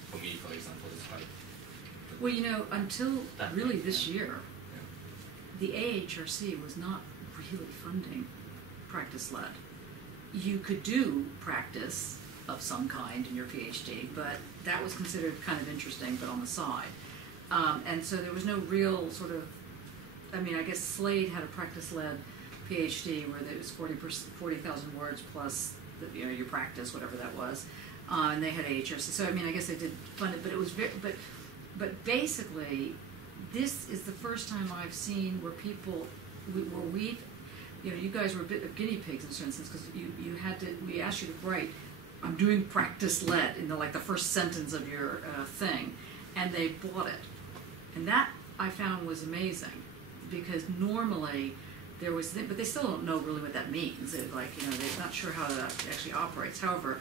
For me, for example, it's quite... Well, until really this year, the AHRC was not really funding practice-led. You could do practice of some kind in your PhD, but that was considered kind of interesting, but on the side. And so there was no real sort of, I mean, I guess Slade had a practice-led PhD where there was 40,000 words plus your practice, whatever that was, and they had AHRC. So I mean, I guess they did fund it, but it was very, but basically, this is the first time I've seen where people, you guys were a bit of guinea pigs in a certain sense, because we asked you to write, I'm doing practice-led in the first sentence of your thing, and they bought it. And that I found was amazing, because normally there was, but they still don't know really what that means. They're not sure how that actually operates. However,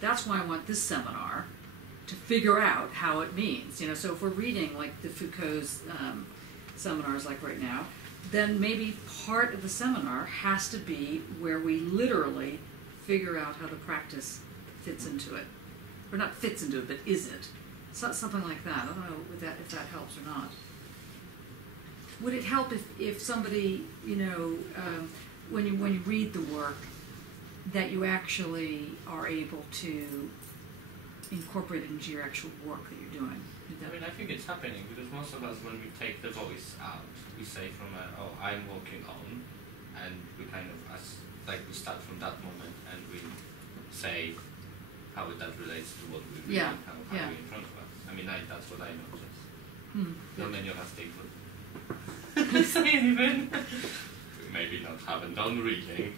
that's why I want this seminar, to figure out how it means. So if we're reading like the Foucault's seminars like right now, then maybe part of the seminar has to be where we literally figure out how the practice fits into it. Or not fits into it, but is it? So, something like that. I don't know if that helps or not. would it help if somebody, you know, when you read the work, that you actually are able to incorporate it into your actual work that you're doing? I mean, I think it's happening because most of us, when we take the voice out, we say from I'm working on, and we kind of we start from that moment and we say how that relates to what we read, how we in front of us. I mean, that's what I noticed. Not many of us take would say anything. We maybe not haven't done reading.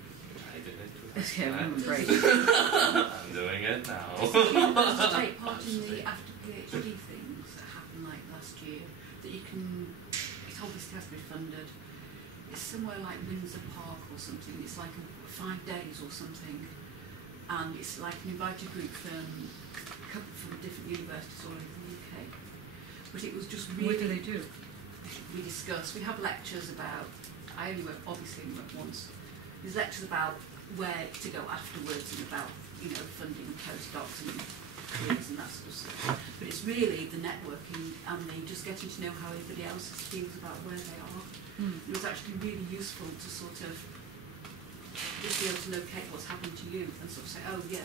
I did it too. Okay, great. I'm doing it now. To take part in the after PhD things that happened like last year, that you can, it obviously has to be funded. It's somewhere like Windsor Park or something. It's like 5 days or something, and it's like an invited group from different universities all over the UK. But it was just really. What do they do? We discuss. We have lectures about. I only went, obviously only went once. There's lectures about where to go afterwards and about, you know, funding postdocs and careers and that sort of stuff. But it's really the networking and the just getting to know how everybody else feels about where they are. It was actually really useful to sort of just be able to locate what's happened to you and sort of say, oh yeah,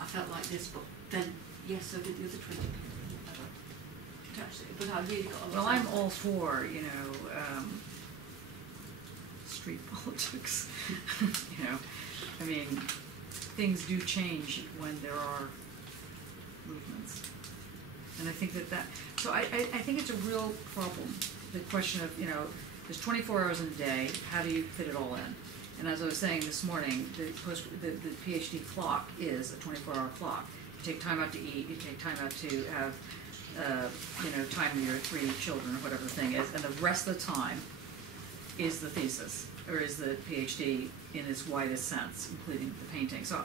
I felt like this, but then yes, so did the other 20 people, whatever. But I really got a lot. Well, I'm all for, you know, street politics. You know, I mean, things do change when there are movements, and I think that. So I think it's a real problem. The question of, you know, there's 24 hours in a day. How do you fit it all in? And as I was saying this morning, the PhD clock is a 24-hour clock. You take time out to eat. You take time out to have, you know, time with your 3 children or whatever the thing is, and the rest of the time is the thesis or is the PhD in its widest sense, including the painting. So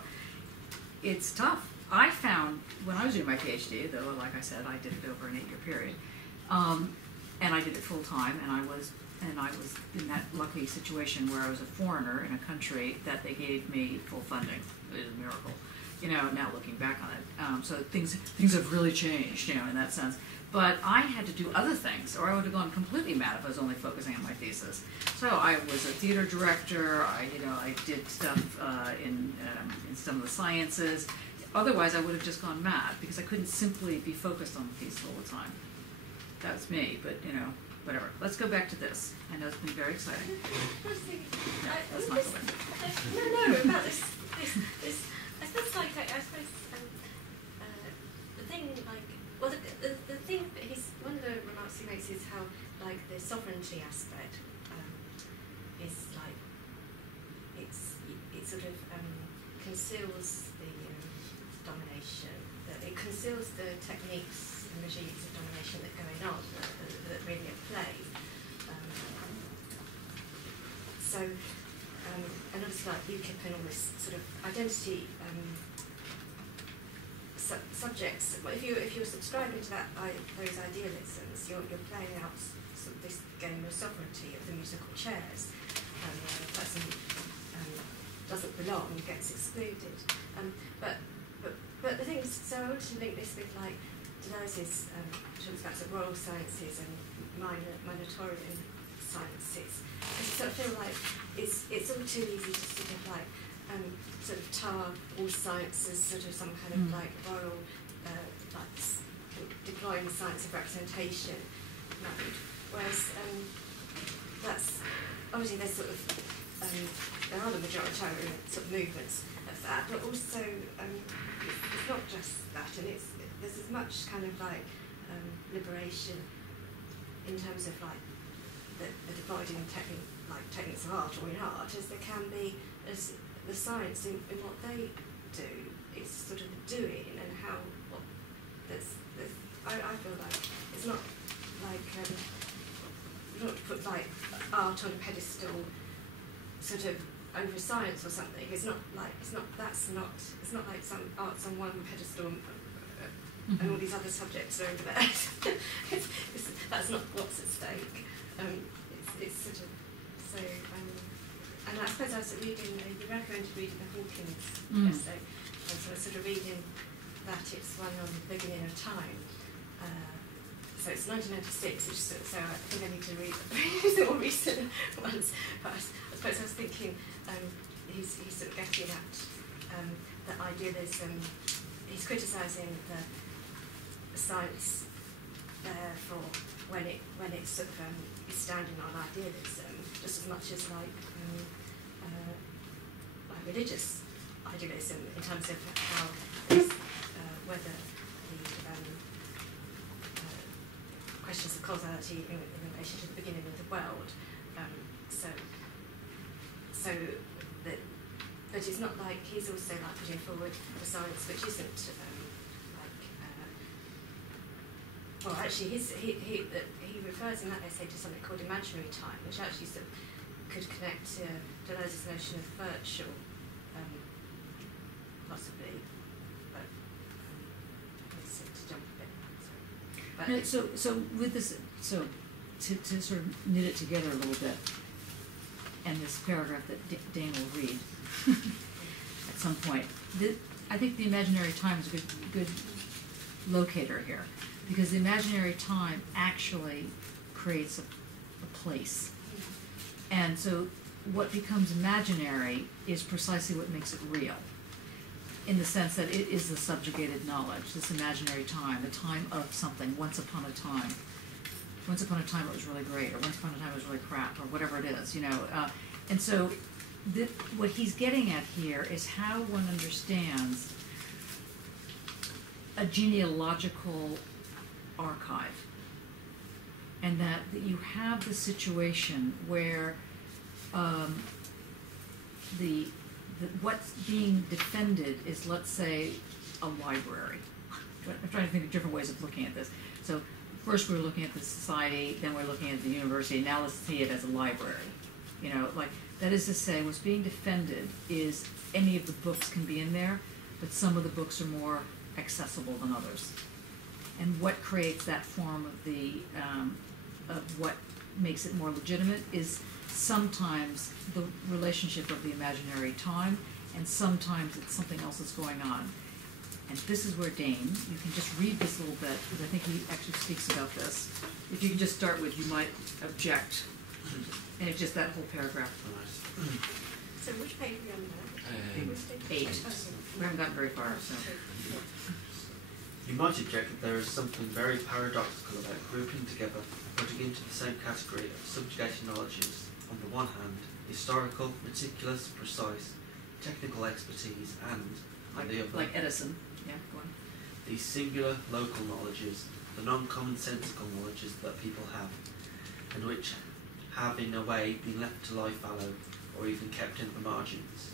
it's tough. I found when I was doing my PhD, though, like I said, I did it over an 8-year period, and I did it full time, and I was in that lucky situation where I was a foreigner in a country that they gave me full funding. It was a miracle, you know. Now looking back on it, so things have really changed, you know, in that sense. But I had to do other things, or I would have gone completely mad if I was only focusing on my thesis. So I was a theater director. I did stuff in some of the sciences. Otherwise, I would have just gone mad because I couldn't simply be focused on the thesis all the time. That's me, but you know, whatever. Let's go back to this. I know it's been very exciting. Let's not go in. No, about this. I suppose, the thing, like, well, the thing that one of the remarks he makes is how, like, the sovereignty aspect is like, it sort of conceals the domination, that it conceals the techniques and regimes of domination that are going on, that really at play. And obviously, like UKIP and all this sort of identity subjects. Well, if you're subscribing to those idealisms, you're playing out sort of this game of sovereignty of the musical chairs. The person doesn't belong, gets excluded. But the thing is, so I want to link this with like Deleuze's talks about sort of royal sciences and minoritarian sciences. I sort of feel like it's all too easy to sort of like sort of tar all science as sort of some kind of like royal like deploying the science of representation mode. Whereas that's obviously there's sort of there are the majoritarian sort of movements of that, but also it's not just that, and there's as much kind of like liberation in terms of like the dividing techniques of art or in art as there can be as the science in what they do. It's sort of the doing and how I feel like it's not like you don't put like art on a pedestal sort of over science or something. It's not like like some art's on one pedestal and all these other subjects are over there. That's not what's at stake. It's sort of so. And I suppose I was reading. You recommended reading the Hawkins essay, and so I was sort of reading that. It's one on the beginning of time. So so it's 1996, which so I think I need to read the more recent ones. But I suppose I was thinking he's sort of getting at the idea he's criticising the science for when it's sort of is standing on idealism just as much as like religious idealism in terms of how it's, whether the questions of causality in relation to the beginning of the world. So that it's not like he's also like putting forward a science which isn't well, actually, he refers in that essay to something called imaginary time, which actually sort of could connect to Deleuze's notion of virtual, possibly, but it's to jump a bit. Sorry. But No, so with this, so to sort of knit it together a little bit, and this paragraph that Dane will read at some point, I think the imaginary time is a good locator here, because the imaginary time actually creates a place. And so what becomes imaginary is precisely what makes it real, in the sense that it is the subjugated knowledge, this imaginary time, the time of something, once upon a time. Once upon a time it was really great, or once upon a time it was really crap, or whatever it is, you know. And so what he's getting at here is how one understands a genealogical archive, and that you have the situation where what's being defended is, let's say, a library. I'm trying to think of different ways of looking at this. So first we're looking at the society, then we're looking at the university, now let's see it as a library. You know, like, that is to say, what's being defended is any of the books can be in there, but some of the books are more accessible than others. And what creates that form of what makes it more legitimate is sometimes the relationship of the imaginary time, and sometimes it's something else that's going on. And this is where Dane, you can just read this a little bit, because I think he actually speaks about this. If you can just start with, you might object. And it's just that whole paragraph. so which page are we on now? 8. We haven't gotten very far, so. You might object that there is something very paradoxical about grouping together, putting into the same category of subjugated knowledges, on the one hand, historical, meticulous, precise, technical expertise, and, on the other, like Edison. Yeah, go on. these singular local knowledges, the non-commonsensical knowledges that people have, and which have in a way been left to lie fallow, or even kept in the margins.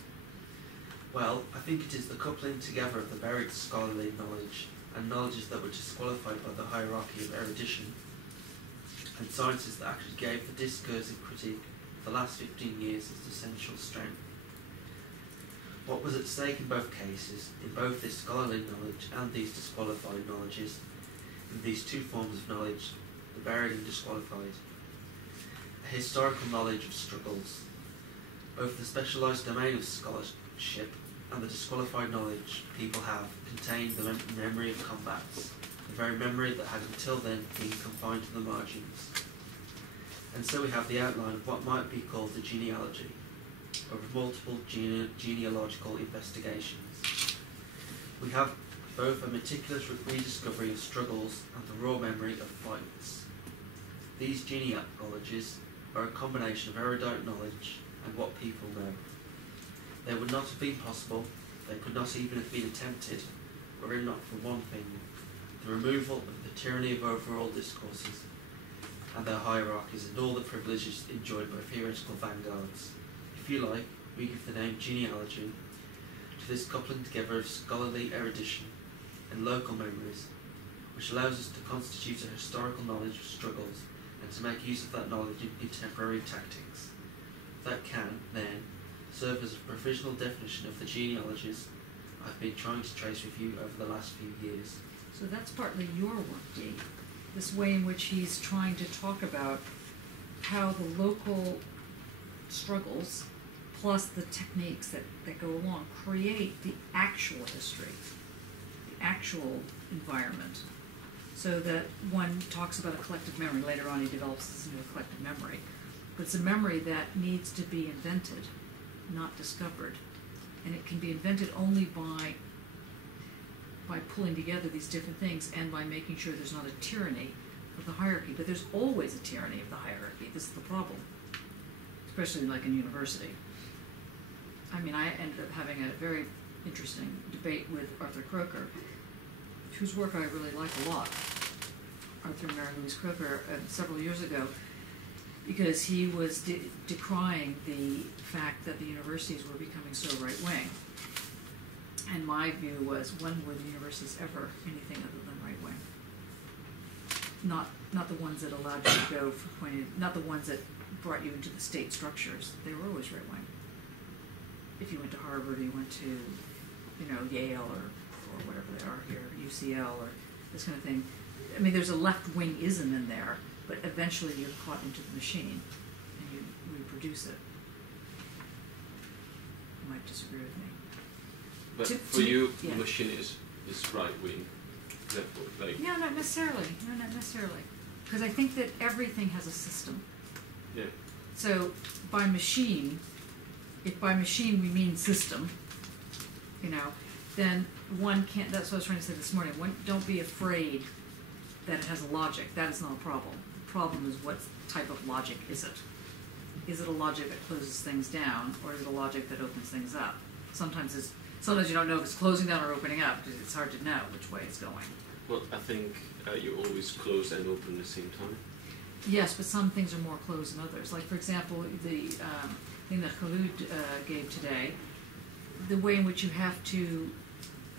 Well, I think it is the coupling together of the buried scholarly knowledge and knowledges that were disqualified by the hierarchy of erudition, and sciences that actually gave the discursive critique for the last 15 years its essential strength. What was at stake in both cases, in both this scholarly knowledge and these disqualified knowledges, in these two forms of knowledge, the buried and disqualified? A historical knowledge of struggles. Both the specialised domain of scholarship and the disqualified knowledge people have contained the memory of combats, the very memory that had until then been confined to the margins. And so we have the outline of what might be called the genealogy, of multiple genealogical investigations. We have both a meticulous rediscovery of struggles and the raw memory of fights. These genealogies are a combination of erudite knowledge and what people know. They would not have been possible, they could not even have been attempted, were it not for one thing, the removal of the tyranny of overall discourses and their hierarchies and all the privileges enjoyed by theoretical vanguards. If you like, we give the name genealogy to this coupling together of scholarly erudition and local memories, which allows us to constitute a historical knowledge of struggles and to make use of that knowledge in contemporary tactics. That can, then, serve as a provisional definition of the genealogies I've been trying to trace with you over the last few years. So that's partly your work, Dee. This way in which he's trying to talk about how the local struggles plus the techniques that go along create the actual history, the actual environment. So that one talks about a collective memory. Later on, he develops this into a collective memory. But it's a memory that needs to be invented, not discovered. And it can be invented only by pulling together these different things and by making sure there's not a tyranny of the hierarchy. But there's always a tyranny of the hierarchy. This is the problem, especially like in university. I mean, I ended up having a very interesting debate with Arthur Croker, whose work I really like a lot, Arthur and Mary Louise Croker, several years ago, because he was decrying the fact that the universities were becoming so right-wing. And my view was, when were the universities ever anything other than right-wing? Not the ones that allowed you to go for pointed, not the ones that brought you into the state structures. They were always right-wing. If you went to Harvard, or you went to, Yale or whatever they are here, UCL or this kind of thing. I mean, there's a left-wing-ism in there, but eventually you're caught into the machine and you reproduce it. You might disagree with me. But for you, the machine is right wing. Like No, not necessarily. No, not necessarily. Because I think that everything has a system. yeah. So by machine, if by machine we mean system, then one can't, that's what I was trying to say this morning, don't be afraid that it has a logic. That is not a problem. The problem is, what type of logic is it? Is it a logic that closes things down, or is it a logic that opens things up? Sometimes you don't know if it's closing down or opening up, because it's hard to know which way it's going. Well, I think you always close and open at the same time. Yes, but some things are more closed than others. Like, for example, the thing that Khalud gave today, the way in which you have to,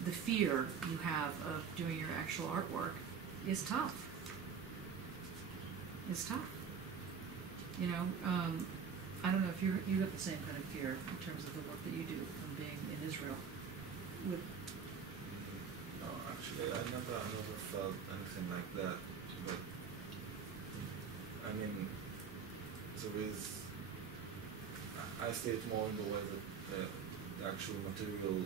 the fear you have of doing your actual artwork is tough. It's tough. I don't know if you have the same kind of fear in terms of the work that you do from being in Israel. No, actually, I never felt anything like that. But I mean, I see it more in the way that the actual material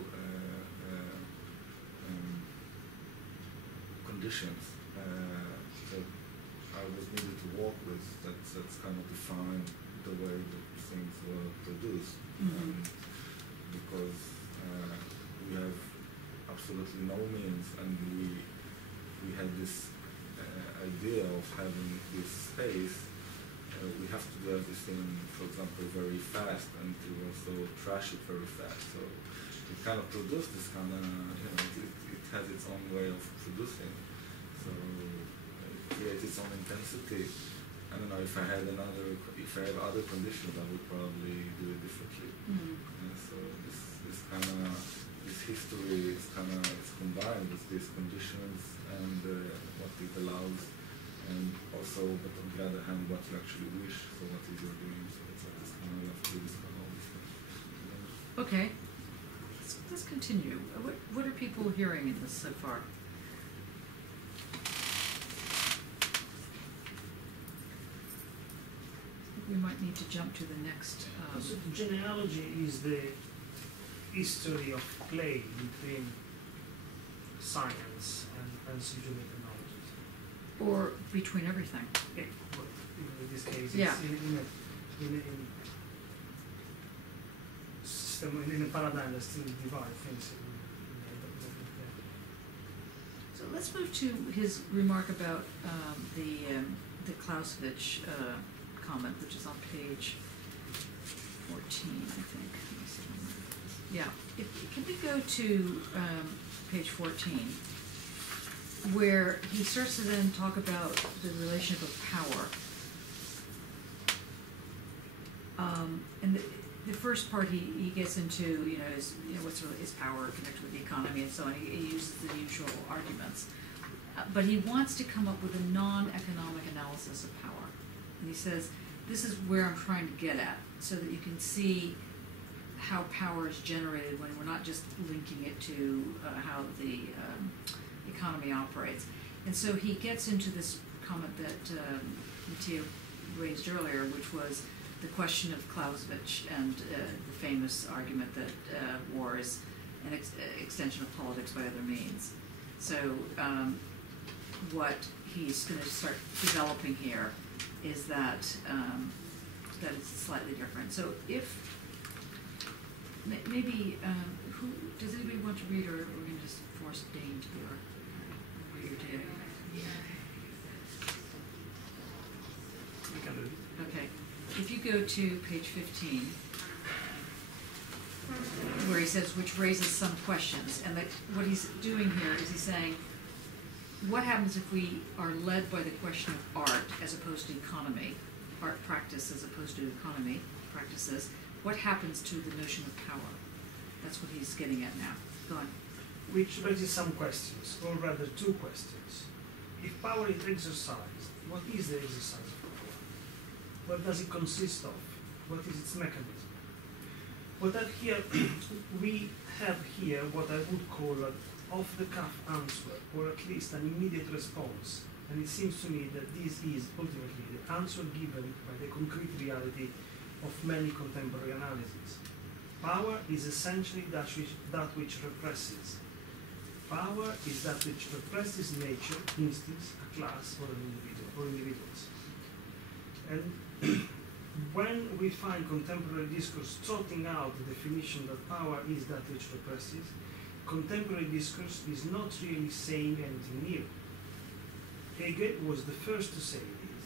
conditions that I was needed to work with, that's kind of define the way that things were produced. Mm-hmm. Because we have absolutely no means, and we had this idea of having this space. We have to do everything, for example, very fast, and to also trash it very fast. So it kind of produced this kind of, it has its own way of producing. So it creates its own intensity. I don't know, if I had other conditions, I would probably do it differently. Mm-hmm. So this history is it's combined with these conditions and what it allows. And also, but on the other hand, what you actually wish, so what is you're doing, so it's like this kind of, you have to do this kind of all these things. Okay. Let's continue. What are people hearing in this so far? I think we might need to jump to the next. So the genealogy is the history of play between science and social technologies. Or between everything. Yeah, well, in this case, Yeah. it's in a system, in a paradigm that still divides things. So let's move to his remark about the Clausewitz comment, which is on page 14, I think. Let me see. Yeah. Can we go to page 14, where he starts to then talk about the relationship of power. And the first part he gets into, what's really is power connected with the economy and so on. He uses the usual arguments. But he wants to come up with a non-economic analysis of power. And he says, this is where I'm trying to get at, so that you can see how power is generated when we're not just linking it to how the economy operates. And so he gets into this comment that Mattia raised earlier, which was the question of Clausewitz and the famous argument that war is an extension of politics by other means. So what he's going to start developing here is that that it's slightly different. So if maybe who does anybody want to read, or we're going to just force Dane to be our reader today? We can do it. Okay. If you go to page 15, where he says, which raises some questions, and that what he's doing here is he's saying, what happens if we are led by the question of art as opposed to economy, art practice as opposed to economy practices? What happens to the notion of power? That's what he's getting at now. Go on. Which raises some questions, or rather two questions. If power is exercised, what is the exercise of power? What does it consist of? What is its mechanism? What we have here what I would call an off-the-cuff answer, or at least an immediate response. And it seems to me that this is ultimately the answer given by the concrete reality of many contemporary analyses. Power is essentially that which represses. Power is that which represses nature, instincts, a class, or an individual, or individuals. And when we find contemporary discourse trotting out the definition that power is that which represses, contemporary discourse is not really saying anything new. Hegel was the first to say this,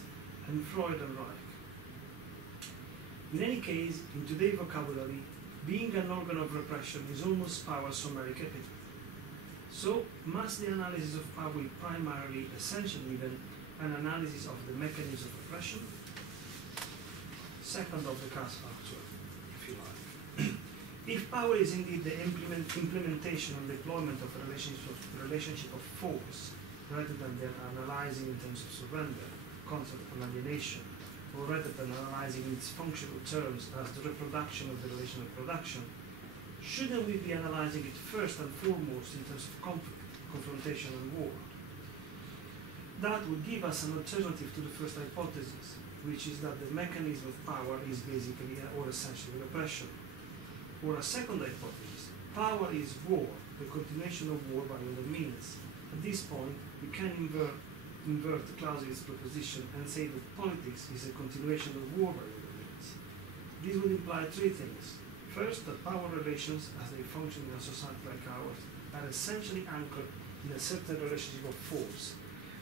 and Freud and Reich. In any case, in today's vocabulary, being an organ of repression is almost power's Homeric epithet. So, must the analysis of power be primarily, essentially even, an analysis of the mechanism of repression? Second of the cast factor, if you like. If power is indeed the implementation and deployment of a relationship of force, rather than analyzing in terms of surrender, concept of alienation, or rather than analyzing in its functional terms as the reproduction of the relation of production, shouldn't we be analyzing it first and foremost in terms of conflict, confrontation, and war? That would give us an alternative to the first hypothesis, which is that the mechanism of power is basically or essentially repression. Or a second hypothesis, power is war, the continuation of war by other means. At this point, we can invert Clausewitz's proposition and say that politics is a continuation of war by other means. This would imply three things. First, that power relations, as they function in a society like ours, are essentially anchored in a certain relationship of force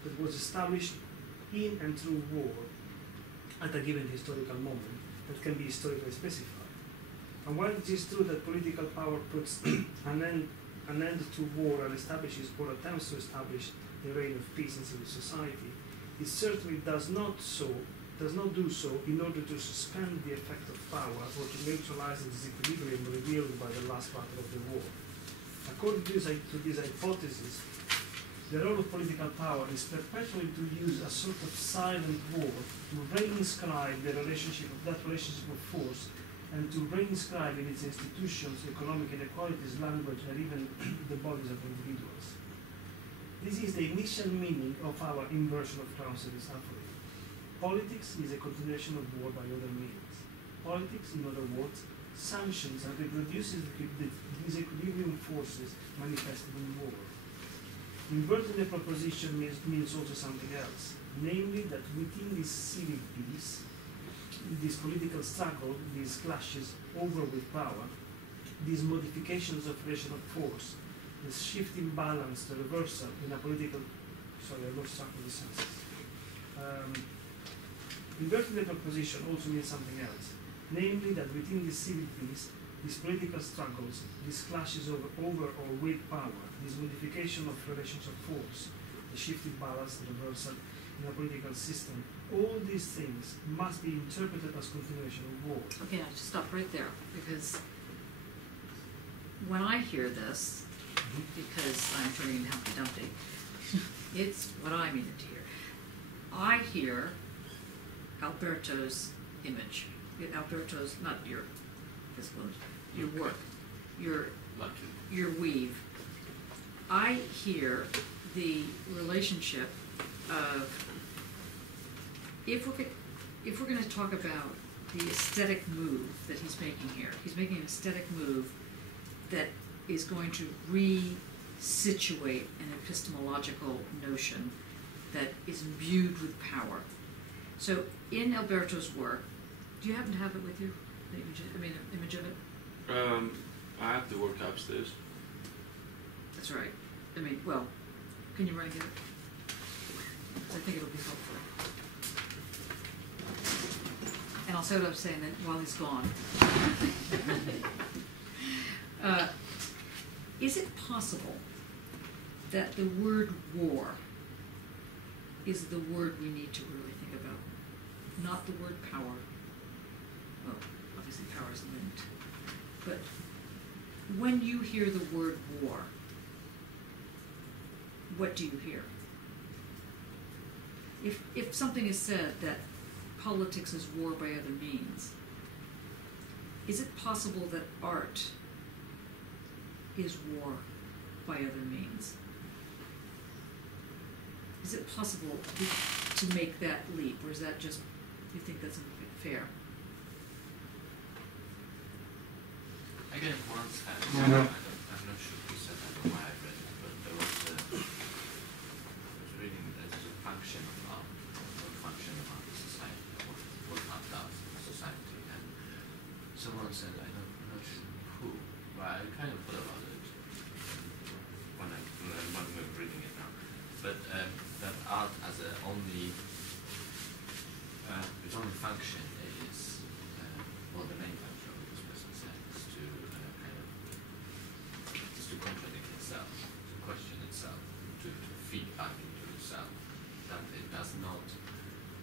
that was established in and through war at a given historical moment that can be historically specified. And while it is true that political power puts an end to war and establishes or attempts to establish the reign of peace in civil society, it certainly does not do so in order to suspend the effect of power or to neutralize the disequilibrium revealed by the last battle of the war. According to this hypothesis, the role of political power is perpetually to use a sort of silent war to reinscribe the relationship of force, and to reinscribe in its institutions economic inequalities, language, and even the bodies of individuals. This is the initial meaning of our inversion of Clausewitz's aphorism. Politics is a continuation of war by other means. Politics, in other words, sanctions and reproduces the disequilibrium forces manifested in war. Inverting the proposition means also something else, namely that within this civic peace, this political struggle, these clashes over with power, these modifications of relation of force, this shifting balance, the reversal in a political, I lost track of the senses. Inverting the proposition also means something else, namely that within this civic peace, these political struggles, these clashes over or with power, this modification of relations of force, the shifting balance, the reversal in a political system, all these things must be interpreted as continuation of war. Okay, I just stop right there, because when I hear this, because I'm turning into Humpty Dumpty, it's what I mean to hear. I hear Alberto's image. Alberto's, not your physical image, your work, your weave. I hear the relationship of, if we're going to talk about the aesthetic move that he's making here, he's making an aesthetic move that is going to re-situate an epistemological notion that is imbued with power. So in Alberto's work, do you happen to have it with you? The image of it? I have the work upstairs. That's right. Well, can you run and get it? I think it'll be helpful. And I'll say what I'm saying then while he's gone. Is it possible that the word war is the word we need to really think about? Not the word power. Well, obviously power is linked. But when you hear the word war, what do you hear? If something is said that politics is war by other means, is it possible that art is war by other means? Is it possible to make that leap, or is that just, you think that's fair? I guess once I'm not sure who said that or why I read it, but there was I was reading there's a function of art, what function of art is society, what art does in society, and someone said, I'm not sure who, but I kind of thought about it when we were reading it now, but that art as its only function is, well, the main function of this person said is to contradict itself, to question itself, to feed back into itself, that it does not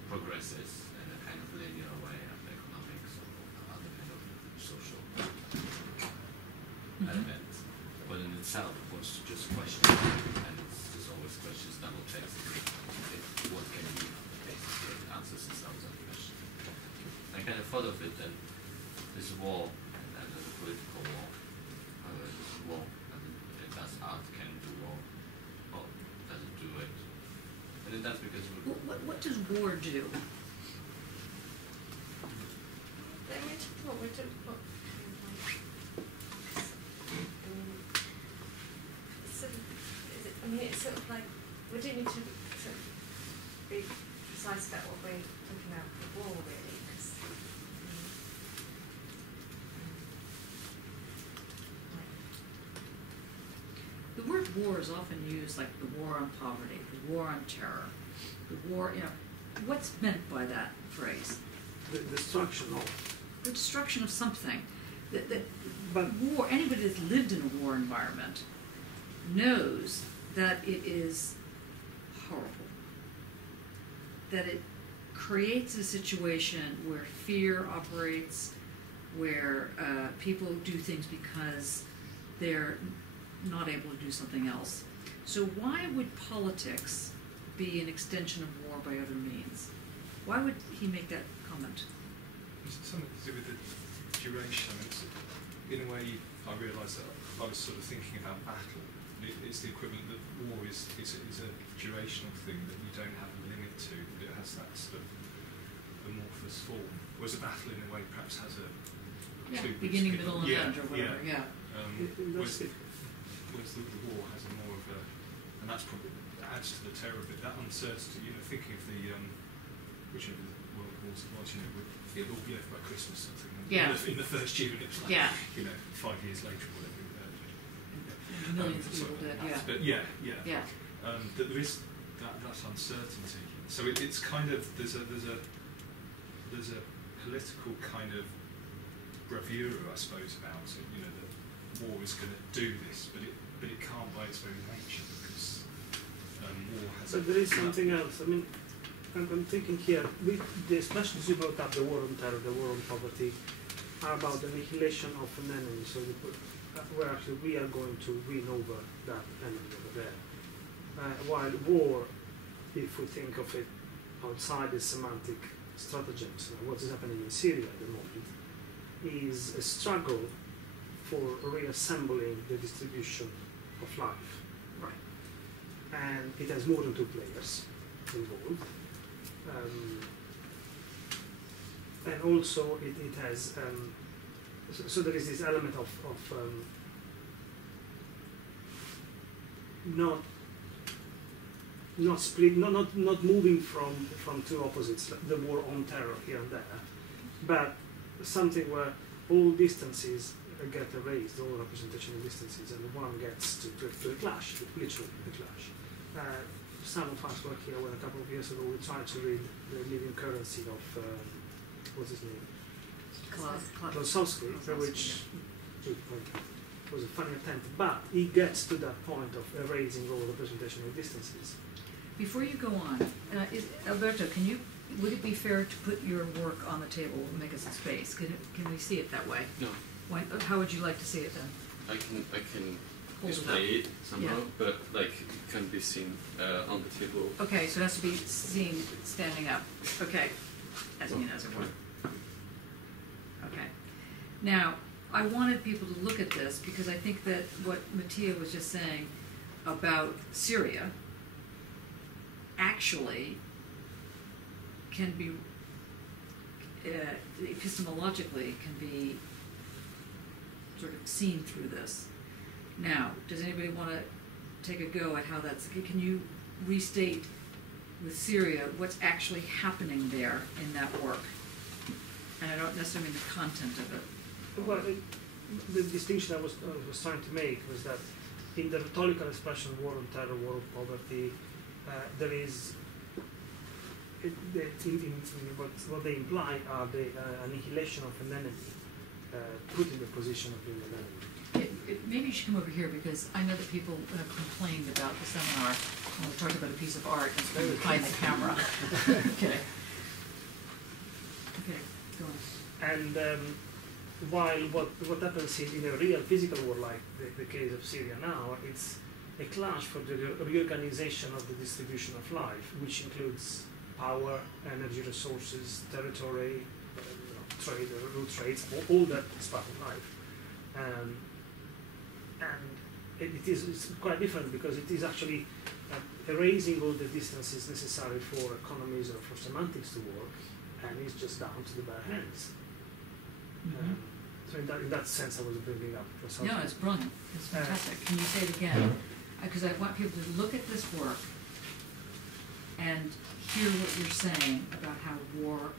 progresses in a kind of linear way of economics or other kind of social elements, but in itself it wants to just question, and it's just always questions, double checks, what can be, basically it answers itself that question. I kind of thought of it, and this war, and as a political war, this war, and does art can do war, or does it do it? And it does because What does war do? It's sort of like, we do need to sort of be precise about what we're talking about with war, really, because The word war is often used like the war on poverty, the war on terror, the war, what's meant by that phrase? The destruction of. The destruction of something. But War, anybody that's lived in a war environment knows that it is horrible. That it creates a situation where fear operates, where people do things because they're not able to do something else. So why would politics be an extension of war by other means? Why would he make that comment? Is it something to do with the duration? In a way, I realised that I was sort of thinking about battle. It's the equivalent that war is a durational thing that you don't have a limit to, but it has that sort of amorphous form. Whereas a battle, in a way, perhaps has a beginning, middle, and end, or whatever. Whereas the war has a more of a, and that's probably adds to the terror of it. That uncertainty, thinking of the whichever world wars it was, it'll all be over by Christmas, something. In the first year, and it's like 5 years later, or whatever. Millions of people did. But that there is that uncertainty. So it's kind of there's a political kind of bravura, I suppose, about it. That war is going to do this, but it can't by its very nature, because war has. But there is something else. I'm thinking here. The expressions you brought up, the war on terror, the war on poverty, are about the annihilation of an enemy. So where actually we are going to win over that enemy over there. While war, if we think of it outside the semantic stratagems, what is happening in Syria at the moment, is a struggle for reassembling the distribution of life. Right. And it has more than two players involved. And also it has, so there is this element of not not split, not moving from two opposites, like the war on terror here and there, but something where all distances get erased, all representational distances, and one gets to a clash, literally a clash. Some of us were here when a couple of years ago we tried to read the living currency of, what's his name? Klosowski, which was a funny attempt, but he gets to that point of erasing all representational distances. Before you go on, Alberto, would it be fair to put your work on the table and make us a space? Can we see it that way? No. How would you like to see it then? I can Hold it display it somehow, Yeah. but like it can be seen on the table. Okay, so it has to be seen standing up. Okay, as it were. Okay. Now, I wanted people to look at this because I think that what Mattia was just saying about Syria actually can be, epistemologically, can be sort of seen through this. Now, does anybody want to take a go at how that's, can you restate with Syria what's actually happening there in that work? And I don't necessarily mean the content of it. Well, the distinction I was trying to make was that in the rhetorical expression war on terror, war on poverty, there is, what they imply are the annihilation of an enemy, put in the position of being an enemy. Maybe you should come over here because I know that people complained about the seminar when we talked about a piece of art that's been behind the camera. Okay. Okay, go on. And while what happens in a real physical war like the case of Syria now, it's a clash for the reorganization of the distribution of life, which includes power, energy resources, territory, trade, root trades, all that is part of life. And it's quite different because it is actually erasing all the distances necessary for economies or for semantics to work, and it's just down to the bare hands. So in that sense, I was bringing up. No, it's brilliant. It's fantastic. Can you say it again? Because I want people to look at this work and hear what you're saying about how war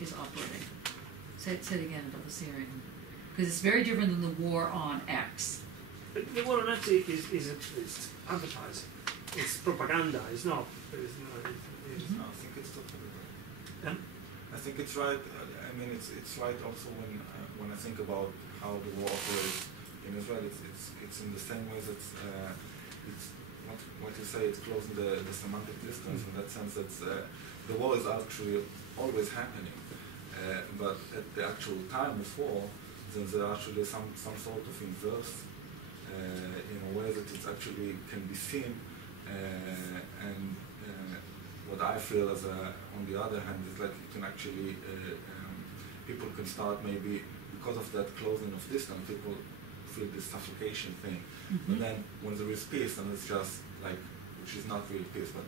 is operating. Say it again about the Syrian. Because it's very different than the war on X. The war on X is advertising. It's propaganda. It's not. No, I think it's totally right. I think it's right. I mean, it's right also when I think about how the war operates in Israel. It's in the same way that it's what you say. It's closing the semantic distance in that sense that the war is actually always happening, but at the actual time of war, then there actually some sort of inverse in a way that it actually can be seen and. What I feel as on the other hand is like it can actually people can start maybe because of that closing of distance, people feel this suffocation thing. But then when there is peace and it's just like, which is not really peace, but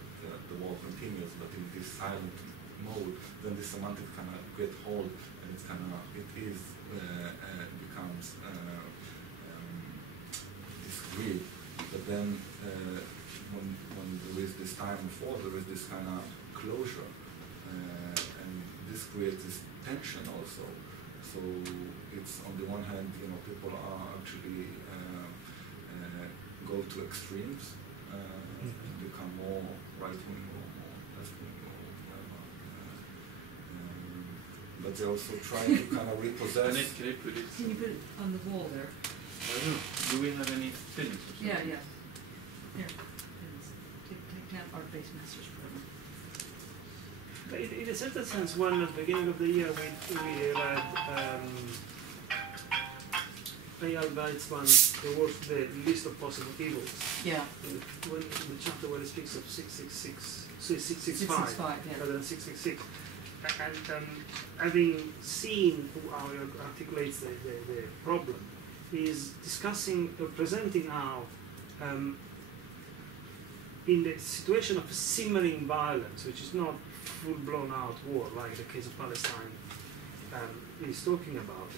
the war continues, but in this silent mode, then this semantic kind of get hold and it's kind of becomes this greed. But then when there is this time of war, there is this kind of closure, and this creates this tension also. So it's on the one hand, people are actually go to extremes, become more right-wing or more left-wing or whatever. But they also try to kind of repossess. Can I put it? Can you put it on the wall there? I don't know. Do we have any pins or something? Yeah. Here, pins. Take that art-based master's program. But in a certain sense, when at the beginning of the year we read Eyal Weizmann's the list of possible evils. Yeah. When the chapter where it speaks of 666, 665, yeah. rather than 666. And having seen how he articulates the problem, is discussing or presenting how in the situation of simmering violence, which is not full blown out war like the case of Palestine is talking about,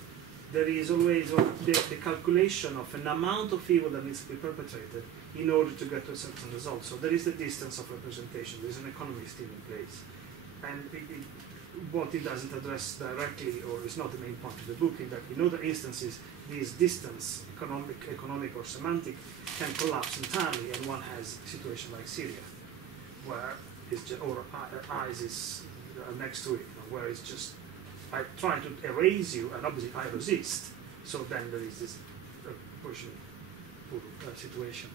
there is always the calculation of an amount of evil that needs to be perpetrated in order to get to a certain result. So there is the distance of representation. There is an economy still in place. And what it doesn't address directly, or is not the main point of the book, in that in other instances, this distance, economic or semantic, can collapse entirely, and one has a situation like Syria, where it's just, or ISIS next to it, where it's just, I try to erase you, and obviously I resist. So then there is this push and pull situation.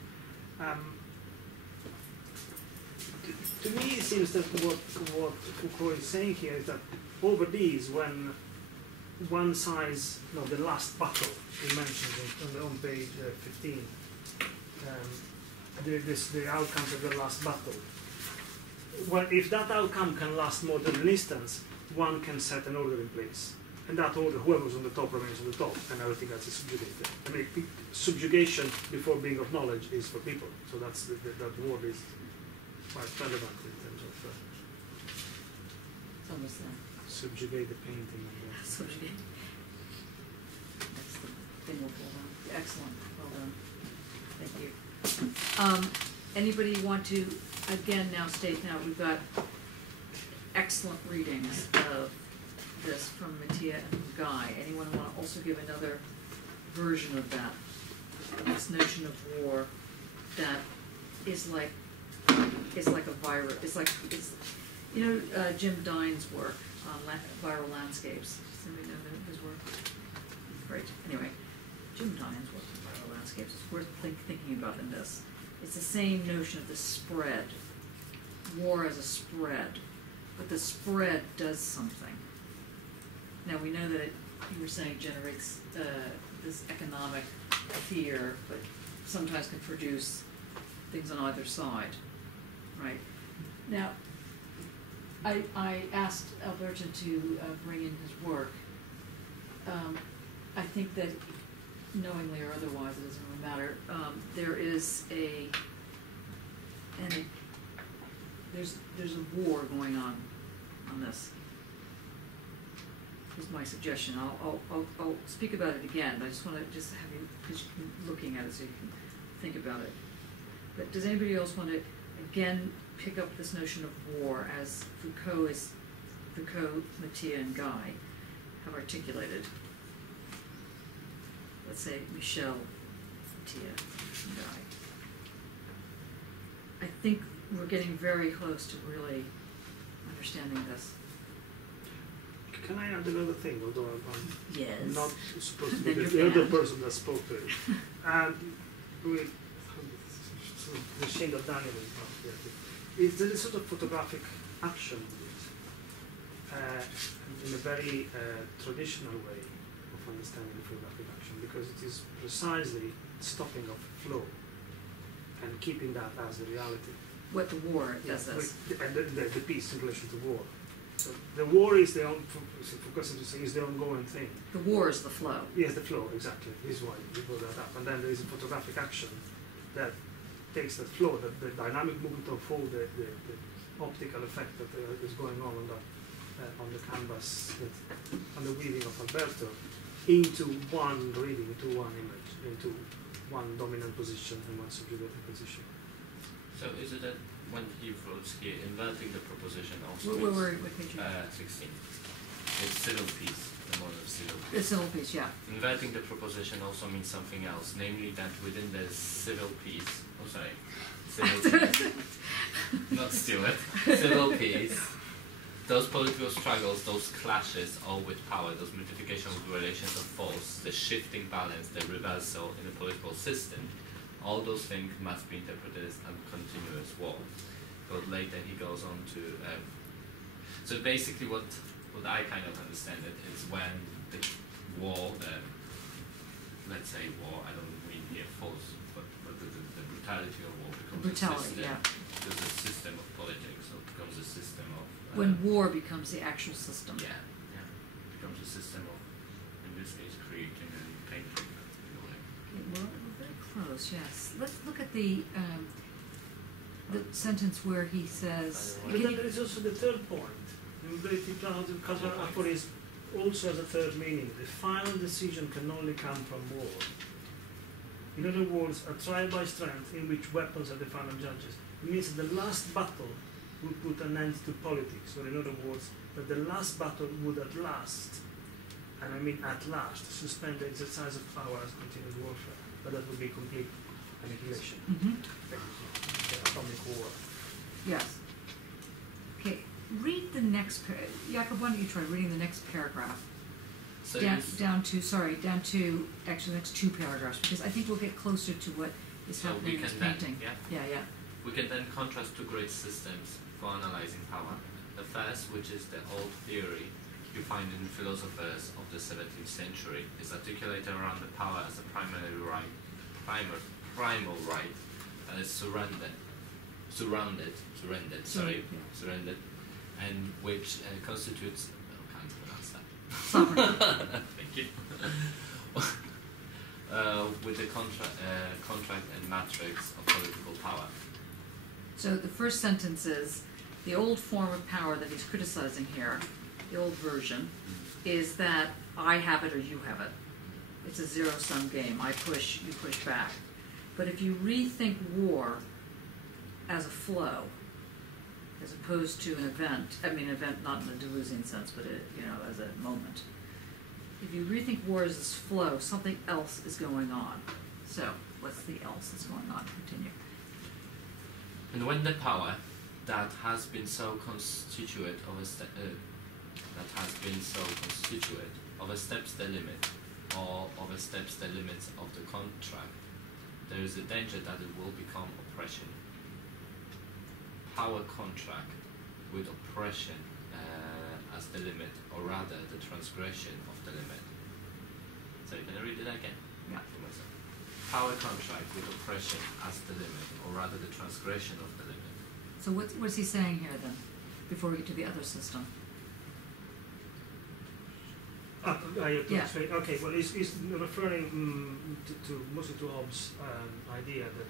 To me, it seems that what Foucault is saying here is that over these, when one size, no, the last battle he mentions on page 15, the outcomes of the last battle. Well, if that outcome can last more than an instance, one can set an order in place. And that order, whoever's on the top remains on the top, and everything else is subjugated. I mean, subjugation before being of knowledge is for people. So that's that word is quite relevant in terms of It's almost there. subjugate the painting. And Subjugate. That's the thing we'll pull down. Excellent. Well done. Thank you. Anybody want to, again, now state now, we've got excellent readings of this from Mattia and Guy. Anyone want to also give another version of that? This notion of war that is like a virus. It's you know Jim Dine's work on viral landscapes. Does anybody know his work? Great. Anyway, Jim Dine's work on viral landscapes is worth thinking about in this. It's the same notion of the spread, war as a spread, but the spread does something. Now we know that you were saying generates this economic fear, but sometimes can produce things on either side, right? Now, I asked Alberto to bring in his work. I think that knowingly or otherwise, it doesn't really matter. There is there's a war going on this. Is my suggestion. I'll speak about it again, but I just want to have you, because you're looking at it so you can think about it. But does anybody else want to again pick up this notion of war as Foucault, Mattia, and Guy have articulated? Let's say Michel, Mattia, and Guy. I think we're getting very close to really understanding this. can I add another thing, although I'm Yes. not supposed to be Then the you other can. person that spoke to it? With the shade of Daniel is not here. There is sort of photographic action in it, in a very traditional way of understanding photographic action, because it is precisely stopping of flow and keeping that as the reality. What the war does this. And the piece in relation to war. So the war is the is the ongoing thing. The war is the flow. Yes, the flow, exactly. This is why we brought that up. And then there is a photographic action that takes that flow, the dynamic movement of all the optical effect that is going on the canvas, on the weaving of Alberto, into one reading, into one image, into one dominant position and one subjugated position. So is it that when he wrote here, inverting the proposition also What page? 16. It's civil peace, the model of civil The peace. civil piece, yeah. Inverting the proposition also means something else, namely that within the civil peace, civil peace, not Stuart, civil peace, those political struggles, those clashes, all with power, those modifications of relations of force, the shifting balance, the reversal in the political system, all those things must be interpreted as a continuous war. But later he goes on to... so basically what I kind of understand it is when the war, let's say war, I don't mean here force, but the brutality of war becomes a system. Yeah. There's a system of politics, so it becomes a system of... When war becomes the actual system. Yeah, yeah. It becomes a system of, in this case, creating and painting. Well, we're very close, yes. Let's look at the sentence where he says... But then there is also the third point, the ability to cultural aphorism also has a third meaning. The final decision can only come from war. In other words, a trial by strength in which weapons are the final judges. It means that the last battle would put an end to politics, or in other words, that the last battle would at last, and I mean at last, suspend the exercise of power as continuous warfare. But that would be complete annihilation. The atomic war. Yes. Okay, read the next Jakob, why don't you try reading the next paragraph? So down to actually the next two paragraphs, because I think we'll get closer to what is So happening we in this can then- painting. Yeah. we can then contrast two great systems for analyzing power. The first, which is the old theory you find in philosophers of the 17th century, is articulated around the power as a primary right, primal right that is surrendered, and which constitutes. I can't pronounce that. Sovereign. Thank you. With the contract and matrix of political power. So the first sentence is, the old form of power that he's criticizing here, the old version, is that I have it or you have it. It's a zero-sum game. I push, you push back. But if you rethink war as a flow, as opposed to an event, I mean event not in a Deleuzian sense, but as a moment. If you rethink war as this flow, something else is going on. So, what's the else that's going on? Continue. And when the power that has been so constituted oversteps the limit, or oversteps the limits of the contract, there is a danger that it will become oppression. Power contract with oppression as the limit, or rather the transgression of the limit. So you can read it again? Yeah. For myself. Power contract with oppression as the limit, or rather the transgression of the limit. So what's he saying here then, before we get to the other system? I have to Yeah. explain. Okay, well, he's referring mostly to Hobbes' idea that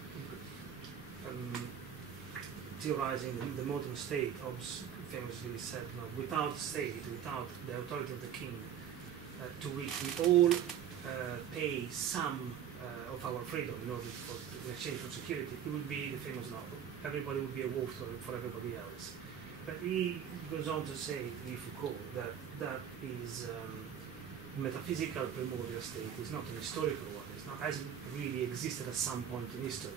theorizing the modern state, Hobbes famously said, without state, without the authority of the king, to which we all pay some of our freedom in order in exchange for security, it would be the famous novel. Everybody would be a wolf for everybody else. But he goes on to say, Foucault, that is metaphysical primordial state is not an historical one. It's not hasn't really existed at some point in history.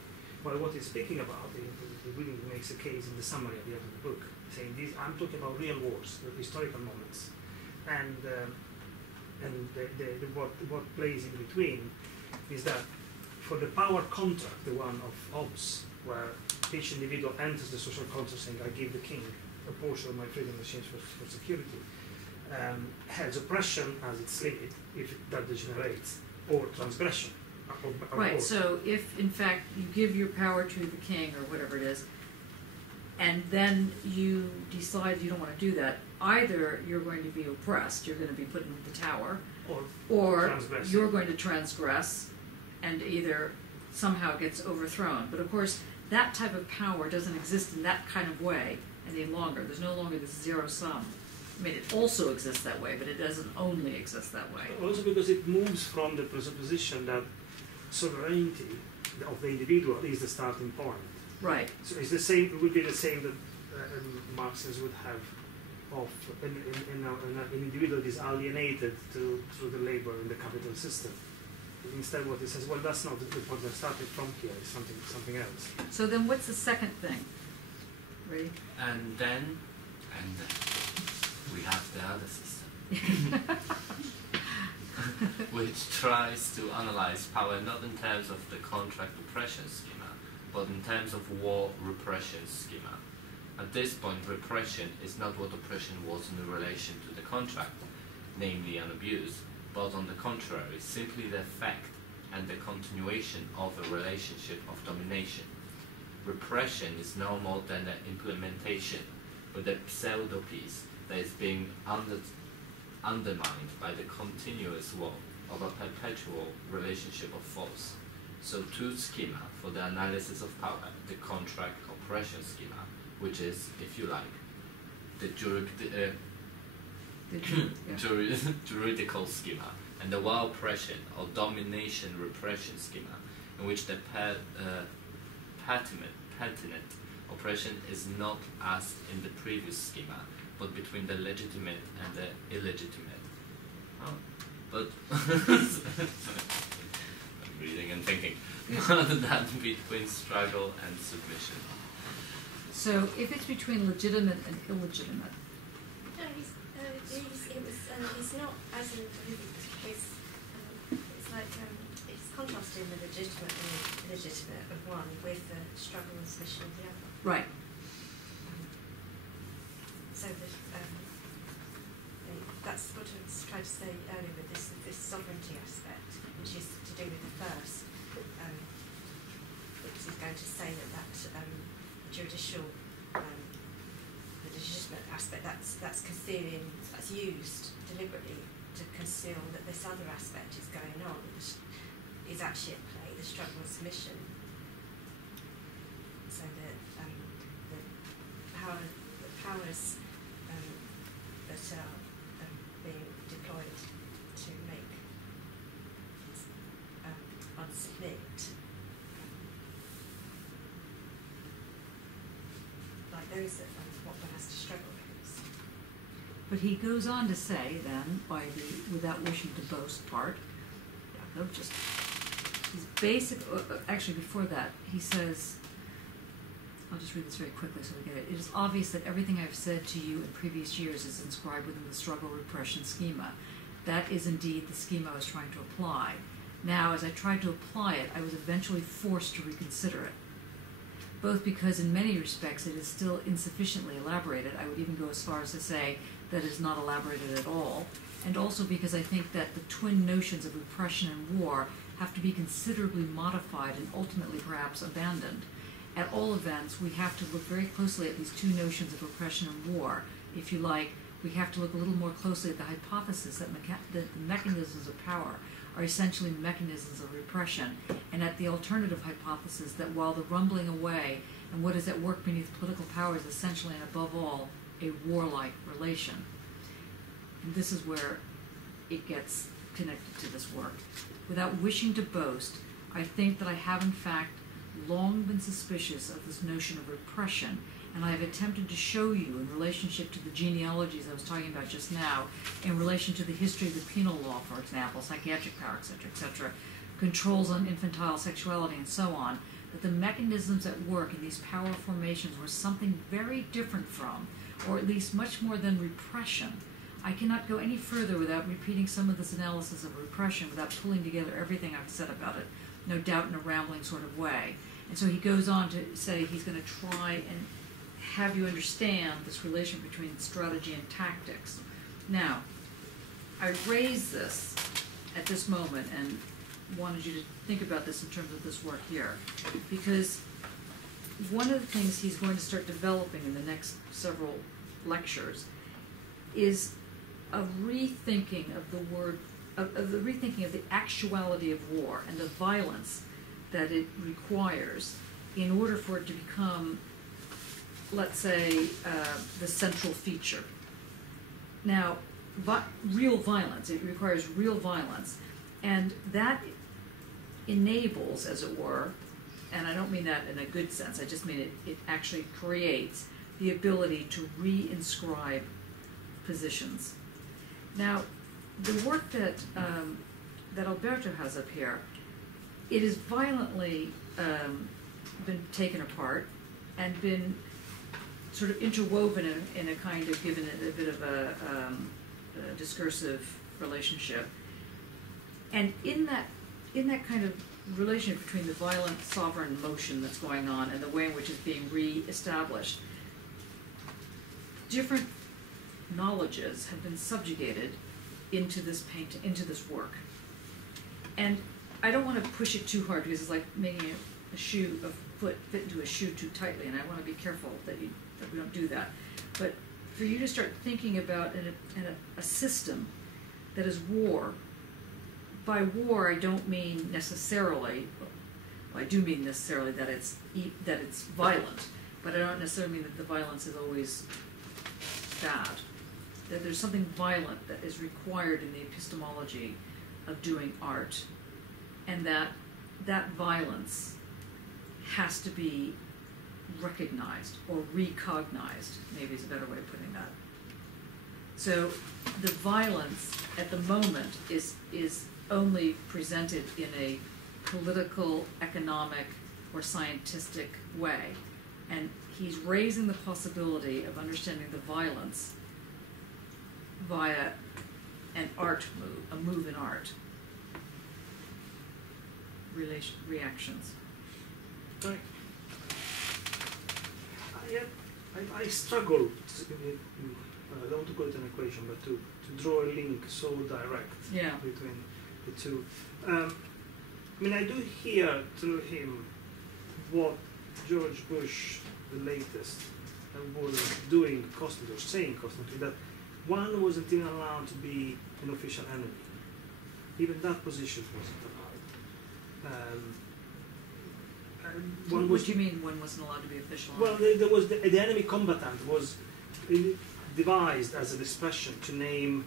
Well, what he's speaking about, he really makes a case in the summary at the end of the book, saying these. I'm talking about real wars, the historical moments, and what plays in between is that for the power contract, the one of Hobbes, where each individual enters the social contract saying, I give the king a portion of my freedom in exchange for security, has oppression as its limit if that degenerates, or transgression. Right, so if in fact you give your power to the king or whatever it is, and then you decide you don't want to do that, either you're going to be oppressed, you're going to be put in the tower, or you're going to transgress and either somehow gets overthrown. But of course, that type of power doesn't exist in that kind of way any longer. There's no longer this zero sum. I mean, it also exists that way, but it doesn't only exist that way. Also because it moves from the presupposition that sovereignty of the individual is the starting point. Right. So it's the same. It would be the same that Marxists would have of an individual is alienated through the labor in the capital system. Instead, what he says, well, that's not the point that started from here. It's something else. So then, what's the second thing? Ready? And then we have the other system, which tries to analyze power not in terms of the contract oppression schema, but in terms of war repression schema. At this point, repression is not what oppression was in relation to the contract, namely an abuse, but on the contrary, simply the effect and the continuation of a relationship of domination. Repression is no more than the implementation with a pseudo-peace that is being undermined by the continuous war of a perpetual relationship of force. So two schema for the analysis of power, the contract oppression schema, which is, if you like, the juridical schema, and the war oppression or domination repression schema, in which the pertinent oppression is not as in the previous schema, but between the legitimate and the illegitimate. Oh, but I'm reading and thinking, rather than between struggle and submission. So if it's between legitimate and illegitimate, no, it's not as in it's like it's contrasting the legitimate and illegitimate of one with the struggle and submission of the other. right? So that's what I was trying to say earlier with this sovereignty aspect, which is to do with the first, which is going to say that judicial, the legitimate aspect, that's concealing, that's used deliberately to conceal that this other aspect is going on, which is actually at play, the struggle and submission. So that the powers that are being deployed to make one submit, like those that what one has to struggle against. But he goes on to say then, by the without wishing to boast part, just he's actually before that, he says, I'll just read this very quickly so we get it. It is obvious that everything I've said to you in previous years is inscribed within the struggle repression schema. That is indeed the schema I was trying to apply. Now, as I tried to apply it, I was eventually forced to reconsider it. Both because in many respects it is still insufficiently elaborated, I would even go as far as to say that it is not elaborated at all, and also because I think that the twin notions of repression and war have to be considerably modified and ultimately perhaps abandoned. At all events, we have to look very closely at these two notions of repression and war. If you like, we have to look a little more closely at the hypothesis that the mechanisms of power are essentially mechanisms of repression, and at the alternative hypothesis that while the rumbling away and what is at work beneath political power is essentially and above all a warlike relation. And this is where it gets connected to this work. Without wishing to boast, I think that I have in fact long been suspicious of this notion of repression, and I have attempted to show you in relationship to the genealogies I was talking about just now, in relation to the history of the penal law, for example, psychiatric power, etc., controls on infantile sexuality, and so on, that the mechanisms at work in these power formations were something very different from, or at least much more than repression. I cannot go any further without repeating some of this analysis of repression, without pulling together everything I've said about it, no doubt in a rambling sort of way. And so he goes on to say he's going to try and have you understand this relation between strategy and tactics. Now, I raise this at this moment and wanted you to think about this in terms of this work here, because one of the things he's going to start developing in the next several lectures is a rethinking of the word, of the rethinking of the actuality of war and the violence that it requires in order for it to become, let's say, the central feature. Now, real violence, it requires real violence, and that enables, as it were, and I don't mean that in a good sense, I just mean it actually creates the ability to reinscribe positions. Now, the work that Alberto has up here, it is violently been taken apart and been sort of interwoven in a kind of, given it a bit of a discursive relationship. And in that kind of relationship between the violent sovereign motion that's going on and the way in which it's being re-established, different knowledges have been subjugated into this into this work. And I don't want to push it too hard because it's like making a foot fit into a shoe too tightly, and I want to be careful that we don't do that. But for you to start thinking about a system that is war. By war, I don't mean necessarily. Well, I do mean necessarily that it's violent, but I don't necessarily mean that the violence is always bad. that there's something violent that is required in the epistemology of doing art, and that violence has to be recognized or recognized, maybe is a better way of putting that. So the violence at the moment is only presented in a political, economic, or scientific way. And he's raising the possibility of understanding the violence via an art move, a move in art. Reactions. I struggle, I don't want to call it an equation, but to draw a link so direct between the two. I mean, I do hear through him what George Bush, the latest, was doing constantly, or saying constantly, that one wasn't even allowed to be an official enemy. Even that position wasn't allowed. What do you mean one wasn't allowed to be official? Well, there was the enemy combatant was devised as an expression to name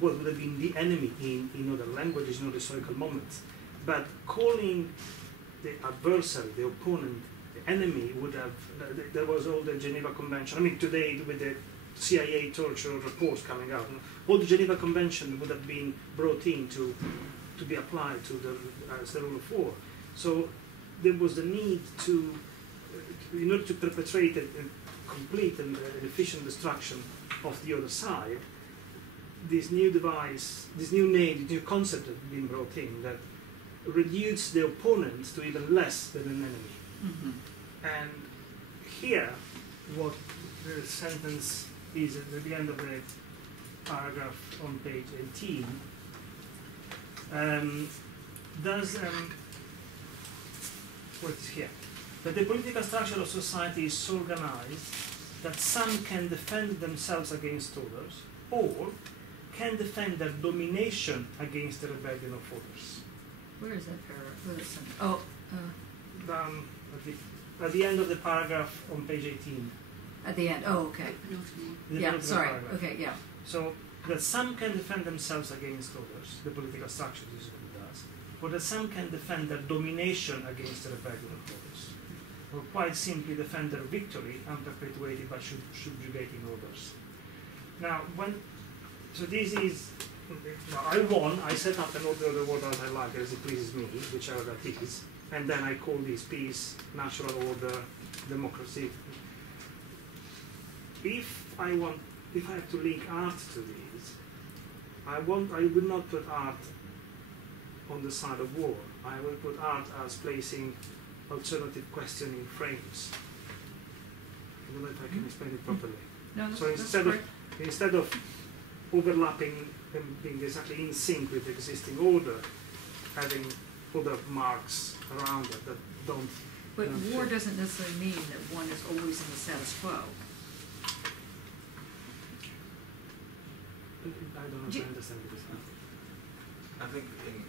what would have been the enemy in other languages, in other historical moments. But calling the adversary, the opponent, the enemy would have, there was all the Geneva Convention. I mean, today with the CIA torture reports coming out, all the Geneva Convention would have been brought in to be applied to the rule of war. So there was the need to, in order to perpetrate a complete and efficient destruction of the other side, this new device, this new name, this new concept had been brought in that reduced the opponent to even less than an enemy. Mm-hmm. And here, what the sentence is at the end of the paragraph on page 18, what is here? That the political structure of society is so organized that some can defend themselves against others, or can defend their domination against the rebellion of others. Where is that paragraph? Where is it? Oh, at the end of the paragraph on page 18. at the end. Oh, okay. The Yeah, penultimate sorry. paragraph. Okay, yeah. So that some can defend themselves against others, the political structure is what it does, or that some can defend their domination against the rebellion of others, or quite simply defend their victory and perpetuate it by subjugating others. Now, so this is, I won, I set up an order that I like as it pleases me, whichever that is, and then I call this peace, natural order, democracy. If I have to link art to these, I would not put art on the side of war. I would put art as placing alternative questioning frames. I don't know if I can explain it properly. No, So that's instead great. instead of overlapping and being exactly in sync with the existing order, having other marks around it that don't. But don't war fit. doesn't necessarily mean that one is always in the status quo. I don't know if I understand this. I think in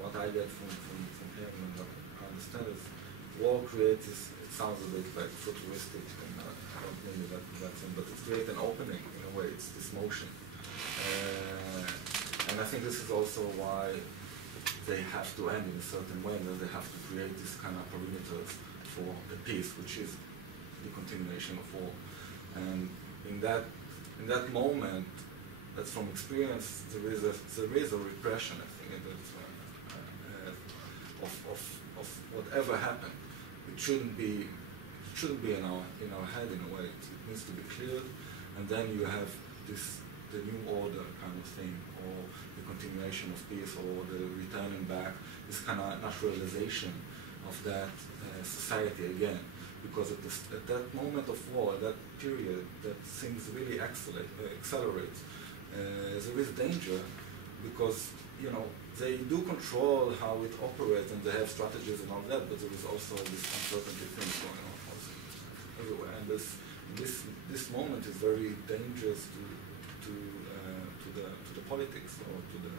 what I get from him and what I understand is war creates this, it sounds a bit like futuristic and I don't mean that thing, but it creates an opening in a way, it's this motion. And I think this is also why they have to end in a certain way, that they have to create this kind of perimeters for the peace, which is the continuation of war. And in that moment, that's from experience, there is a repression, I think, of whatever happened. It shouldn't be in our head in a way. It needs to be cleared, and then you have the new order kind of thing, or the continuation of peace, or the returning back, this kind of naturalization of that society again. Because at that moment of war, that period, that things really accelerate. There is danger because they do control how it operates and they have strategies and all that, but there is also this uncertainty thing going on also everywhere. And this moment is very dangerous to the politics or to the.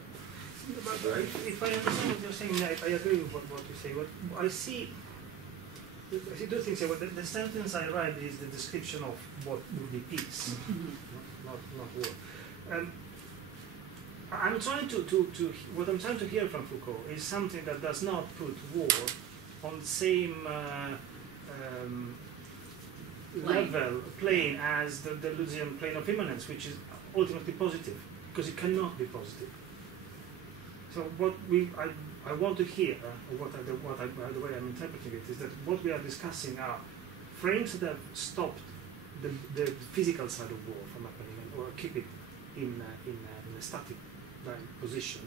But if I understand what you're saying, I agree with what you say. But I see I do think so. But the sentence I read is the description of what would be peace, not war. I'm trying to what I'm trying to hear from Foucault is something that does not put war on the same plane as the Deleuzian plane of immanence, which is ultimately positive, because it cannot be positive. So what I want to hear, or the way I'm interpreting it, is that what we are discussing are frames that have stopped the physical side of war from happening, or keep it in a static position,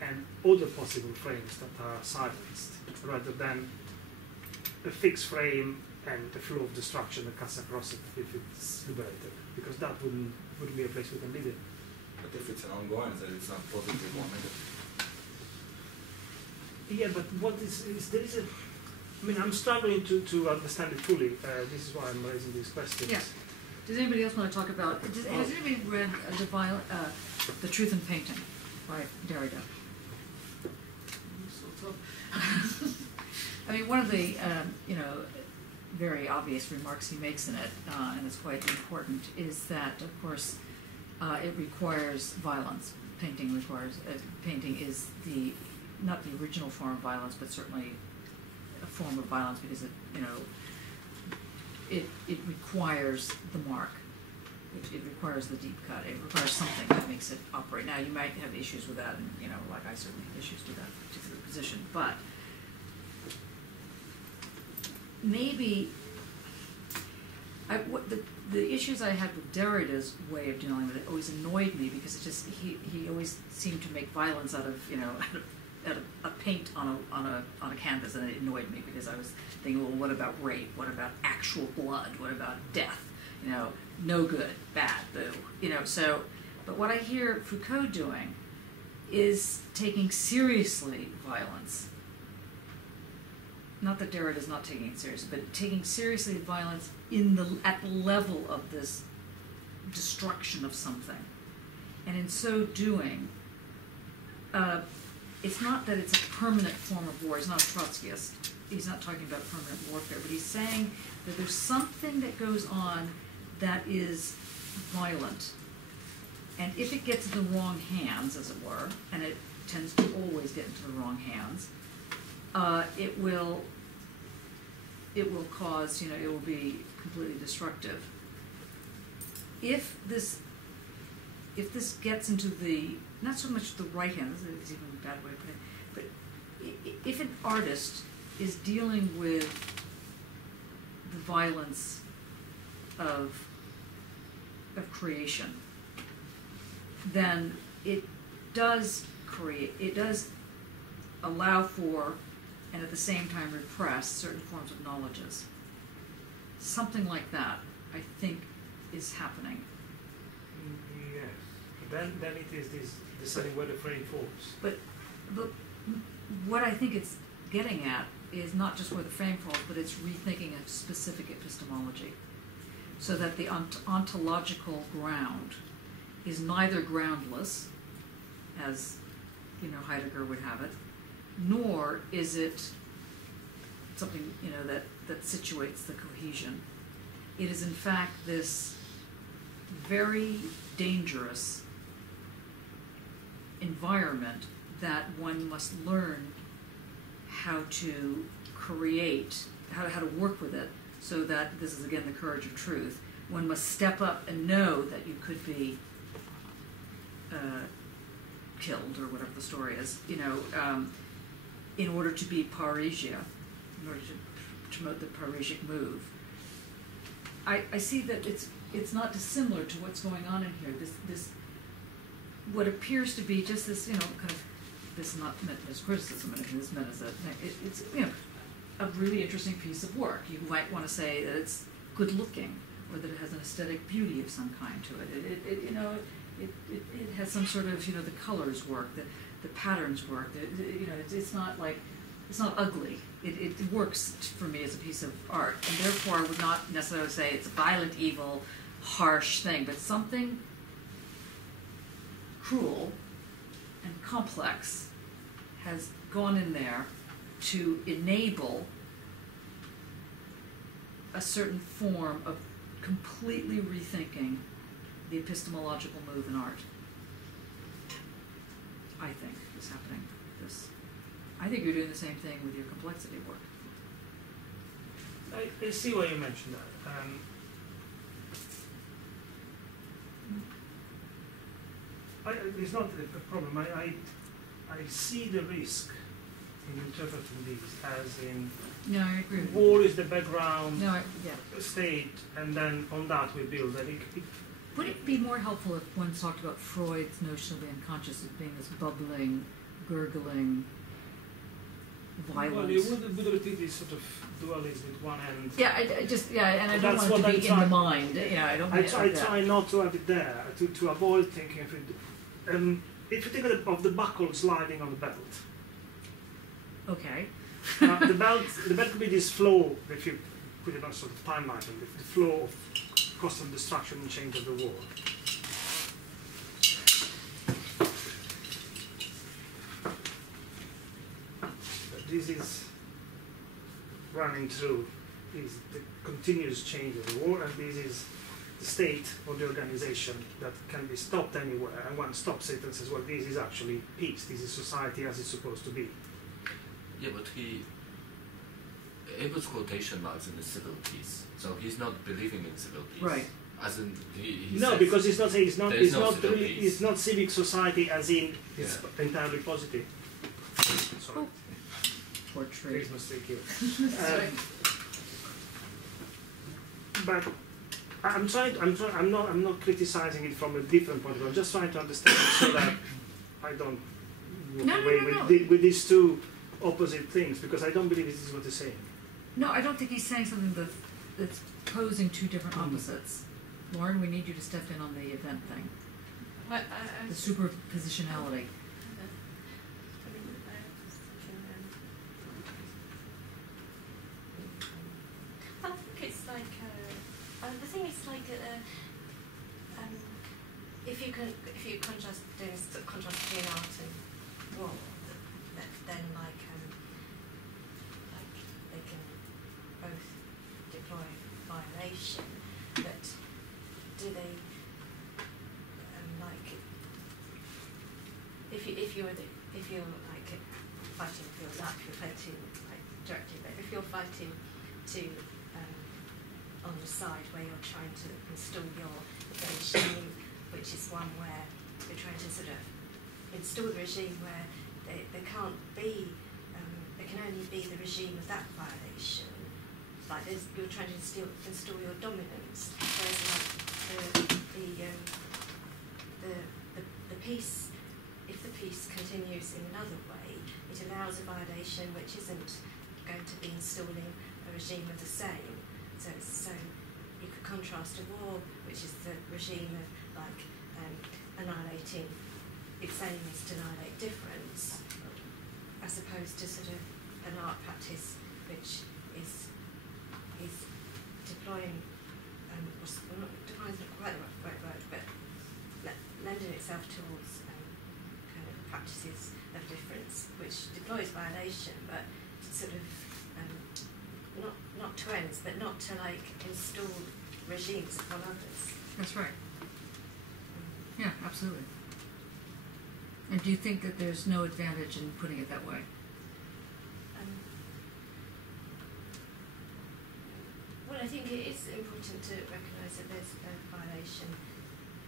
and other possible frames that are silenced, rather than a fixed frame and the flow of destruction that cuts across it if it's liberated, because that wouldn't be a place we can live in. But if it's an ongoing, then it's not positive or negative. Yeah, but what is there is a... I mean, I'm struggling to understand it fully. This is why I'm raising these questions. Yeah. Does anybody else want to talk about... Has anybody read The Truth in Painting by Derrida? Sort of. I mean, one of the, very obvious remarks he makes in it, and it's quite important, is that, of course, it requires violence. Painting is not the original form of violence, but certainly a form of violence, because it requires the mark. It requires the deep cut. It requires something that makes it operate. Now, you might have issues with that, and like I certainly have issues with that particular position, but maybe the issues I had with Derrida's way of dealing with it always annoyed me, because it just he always seemed to make violence out of out of a paint on a canvas, and it annoyed me, because I was thinking, well, what about rape? What about actual blood? What about death? No good, bad, boo. So, but what I hear Foucault doing is taking seriously violence. Not that Derrida is not taking it seriously, but taking seriously violence at the level of this destruction of something. And in so doing, it's not that it's a permanent form of war. He's not a Trotskyist. He's not talking about permanent warfare, but he's saying that there's something that goes on that is violent. And if it gets in the wrong hands, as it were, and it tends to always get into the wrong hands, it will cause, it will be completely destructive. If this gets into the, not so much the right hand, this is even a bad way of putting it, but if an artist is dealing with the violence of creation, then it does allow for, and at the same time repress, certain forms of knowledges. Something like that, I think, is happening. Yes. Then it is this deciding where the frame falls. But what I think it's getting at is not just where the frame falls, but it's rethinking a specific epistemology, so that the ontological ground is neither groundless, as Heidegger would have it, nor is it something that situates the cohesion. It is in fact this very dangerous environment that one must learn how to create, how to work with it, so that, this is again the courage of truth, one must step up and know that you could be killed, or whatever the story is, in order to be Parrhesia, in order to promote the Parrhesic move. I see that it's not dissimilar to what's going on in here. This what appears to be just this, kind of, this not meant as criticism, and this meant as it's a really interesting piece of work. You might want to say that it's good looking, or that it has an aesthetic beauty of some kind to it. It has some sort of, the colors work, the patterns work. It's not like, it's not ugly. It works for me as a piece of art, and therefore I would not necessarily say it's a violent, evil, harsh thing, but something cruel and complex has gone in there to enable a certain form of completely rethinking the epistemological move in art. I think is happening. I think you're doing the same thing with your complexity work. I see why you mentioned that. It's not a problem. I see the risk in interpreting these as in No, I agree with you. war is the background No, yeah. state, and then on that we build. I think Would it be more helpful if one talked about Freud's notion of the unconscious as being this bubbling, gurgling violence? well, you would repeat this sort of dualism with one end. Yeah, I just, and I don't That's want it what to be in the mind. Yeah, I don't I want it try, like that. try not to have it there, to avoid thinking of it. If you think of the buckle sliding on the belt, Okay. the belt could be this flow, if you put it on sort of timeline, the flow of cost of destruction and change of the war. This is running through is the continuous change of the war, and this is the state or the organization that can be stopped anywhere, and one stops it and says, well, this is actually peace, this is society as it's supposed to be. Yeah, but Abel's quotation marks in the civil peace, so he's not believing in civil peace. Right. As in, he No, says because it's not there is no civil really, peace. it's not civic society as in it's Yeah. entirely positive. Sorry, Poor tree. there's mistake here. But I'm not criticizing it from a different point of view. I'm just trying to understand it so that I don't walk No, no, away no, with, no. with these two opposite things, because I don't believe this is what he's saying. No, I don't think he's saying something that's posing two different Mm. opposites. Lauren, we need you to step in on the event thing. The superpositionality. I think it's like the thing is like if you contrast doing sort of contrast between art and war, then like they can both deploy violation, but do they like if you're like fighting for your life, you're fighting like directly, but if you're fighting to on the side where you're trying to install your regime, which is one where you're trying to sort of install the regime where there can't be, there can only be the regime of that violation. Like you're trying to install your dominance, whereas like the peace, if the peace continues in another way, it allows a violation which isn't going to be installing a regime of the same. So you could contrast a war, which is the regime of like annihilating, its aim is to annihilate difference, as opposed to sort of an art practice which is deploying, well, not deploying is not quite the right word, but lending itself towards kind of practices of difference, which deploys violation, but sort of not to ends, but not to like install regimes upon others. That's right. Yeah, absolutely. And do you think that there's no advantage in putting it that way? Well, I think it is important to recognise that there's a violation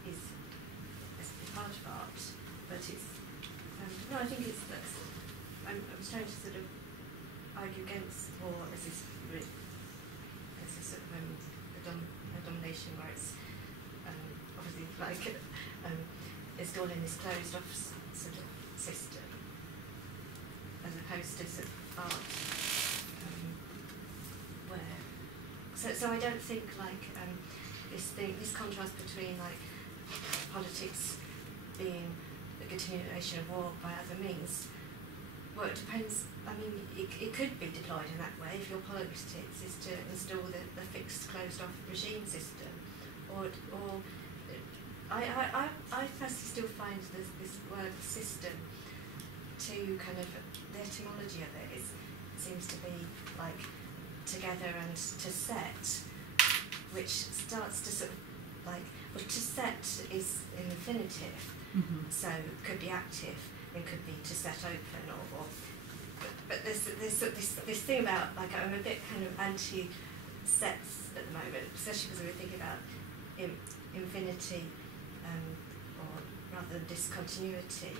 is part of art, but it's no, I think it's I was trying to sort of argue against war as this sort of a domination where it's obviously like it's all in this closed off sort of system, as opposed to sort of art where so I don't think like this contrast between like politics being the continuation of war by other means. Well, it depends. I mean, it could be deployed in that way if your politics is to install the fixed, closed-off regime system, or I personally still find this word system to kind of the etymology of it seems to be like together and to set, which starts to sort of like, well, to set is an infinitive, so it could be active, it could be to set open, or but there's this thing about, like, I'm a bit kind of anti-sets at the moment, especially because we're thinking about infinity, or rather than discontinuity.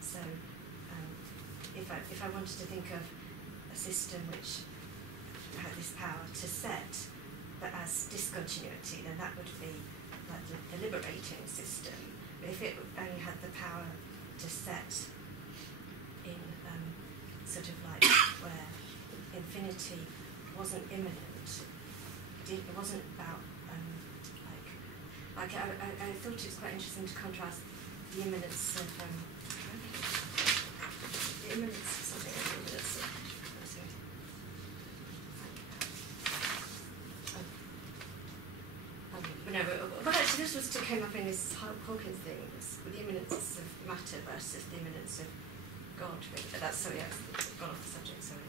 So if I wanted to think of a system which had this power to set, but as discontinuity, then that would be like the liberating system. But if it only had the power to set in sort of like where infinity wasn't imminent, it wasn't about like I thought it was quite interesting to contrast the imminence of the imminence of something and the imminence of but actually this was came up in this Hawkins thing, with the imminence of matter versus the imminence of God. But that's, sorry, I've gone off the subject, sorry.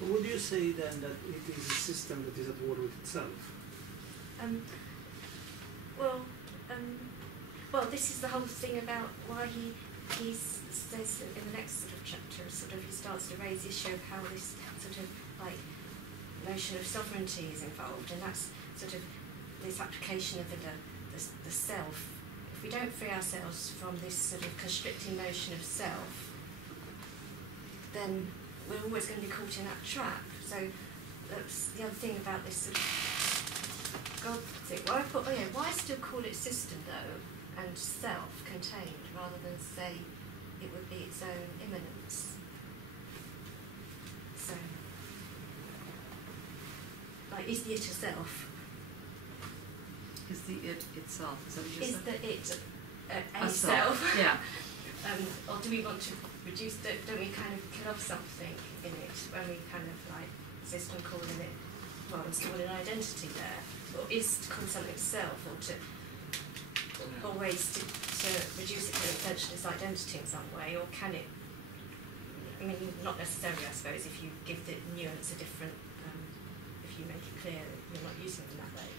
But would you say then that it is a system that is at war with itself? Well, this is the whole thing about why he says in the next sort of chapter, sort of he starts to raise the issue of how this sort of like notion of sovereignty is involved, and that's sort of this application of the self. If we don't free ourselves from this sort of constricting notion of self, then we're always going to be caught in that trap. So that's the other thing about this sort of God thing. Why still call it system though, and self-contained, rather than say it would be its own immanence? So, like, is the it a self? Is the it itself? Is that what you Is said? the it a A self? Yeah. Or do we want to reduce? Don't we kind of kill off something in it when we kind of like insist on calling it? Well, installing an identity there, or is to call something self, or to always to reduce it to an essentialist identity in some way, or can it? I mean, not necessarily, I suppose, if you give the nuance a different, if you make it clear that you're not using it in that way,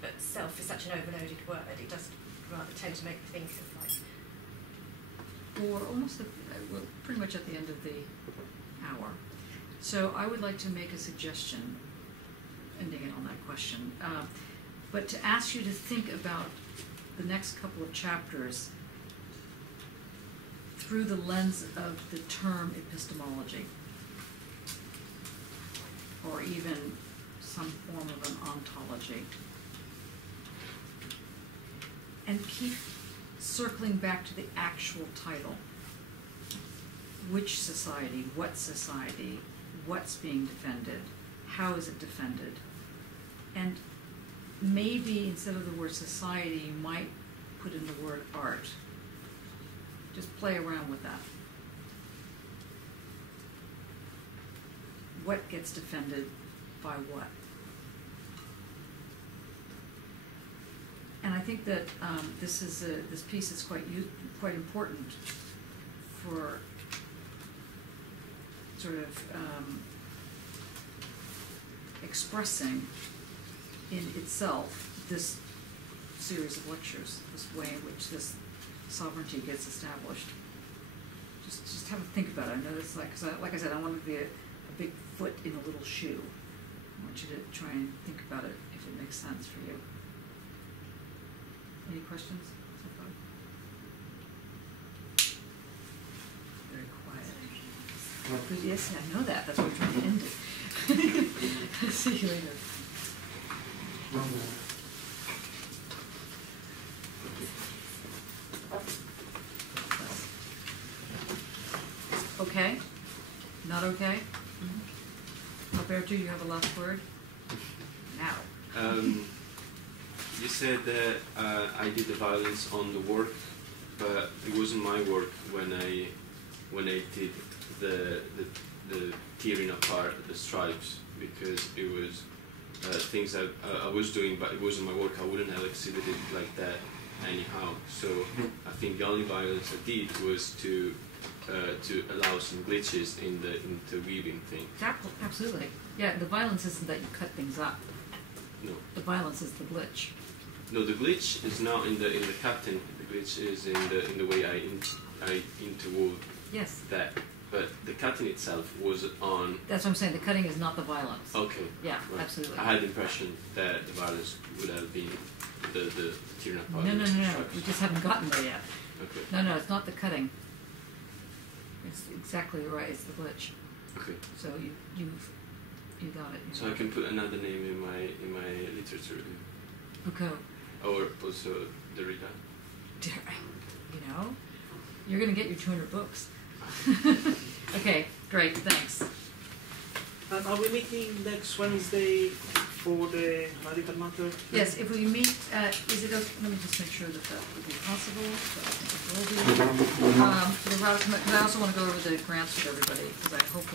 but self is such an overloaded word, it does rather tend to make me think of like... Or almost, we're pretty much at the end of the hour. So I would like to make a suggestion, ending it on that question, but to ask you to think about the next couple of chapters through the lens of the term epistemology, or even some form of an ontology. And keep circling back to the actual title. Which society, what's being defended, how is it defended? And maybe instead of the word society, you might put in the word art. Just play around with that. What gets defended by what? And I think that this piece is quite important for sort of expressing in itself this series of lectures, this way in which this sovereignty gets established. Just have a think about it. I know it's like I said, I want to be a big foot in a little shoe. I want you to try and think about it if it makes sense for you. Any questions so far? Very quiet. Good, yes, I know that. That's why we're trying to end it. See you later. Okay? Not okay? Alberto, you have a last word? Now. You said that I did the violence on the work, but it wasn't my work when I did the tearing apart the stripes, because it was things that I was doing, but it wasn't my work. I wouldn't have exhibited like that anyhow. So I think the only violence I did was to to allow some glitches in the interweaving thing. Absolutely. Yeah, the violence isn't that you cut things up. No. The violence is the glitch. No, the glitch is not in the cutting. The glitch is in the way I interwove Yes. that. But the cutting itself was on. That's what I'm saying. The cutting is not the violence. Okay. Yeah, Right. absolutely. I had the impression that the violence would have been the tearing apart. No. of the We stripes. just haven't gotten there yet. Okay. No, it's not the cutting. It's exactly right. It's the glitch. Okay. So you got it. So I can put another name in my literature review. Foucault. Or also Derrida. You know, you're going to get your 200 books. Okay, great. Thanks. Are we meeting next Wednesday for the radical matter? Yes, if we meet, is it okay? Let me just make sure that would be possible. So I think it will be. For the radical, because I also want to go over the grants with everybody, because I hope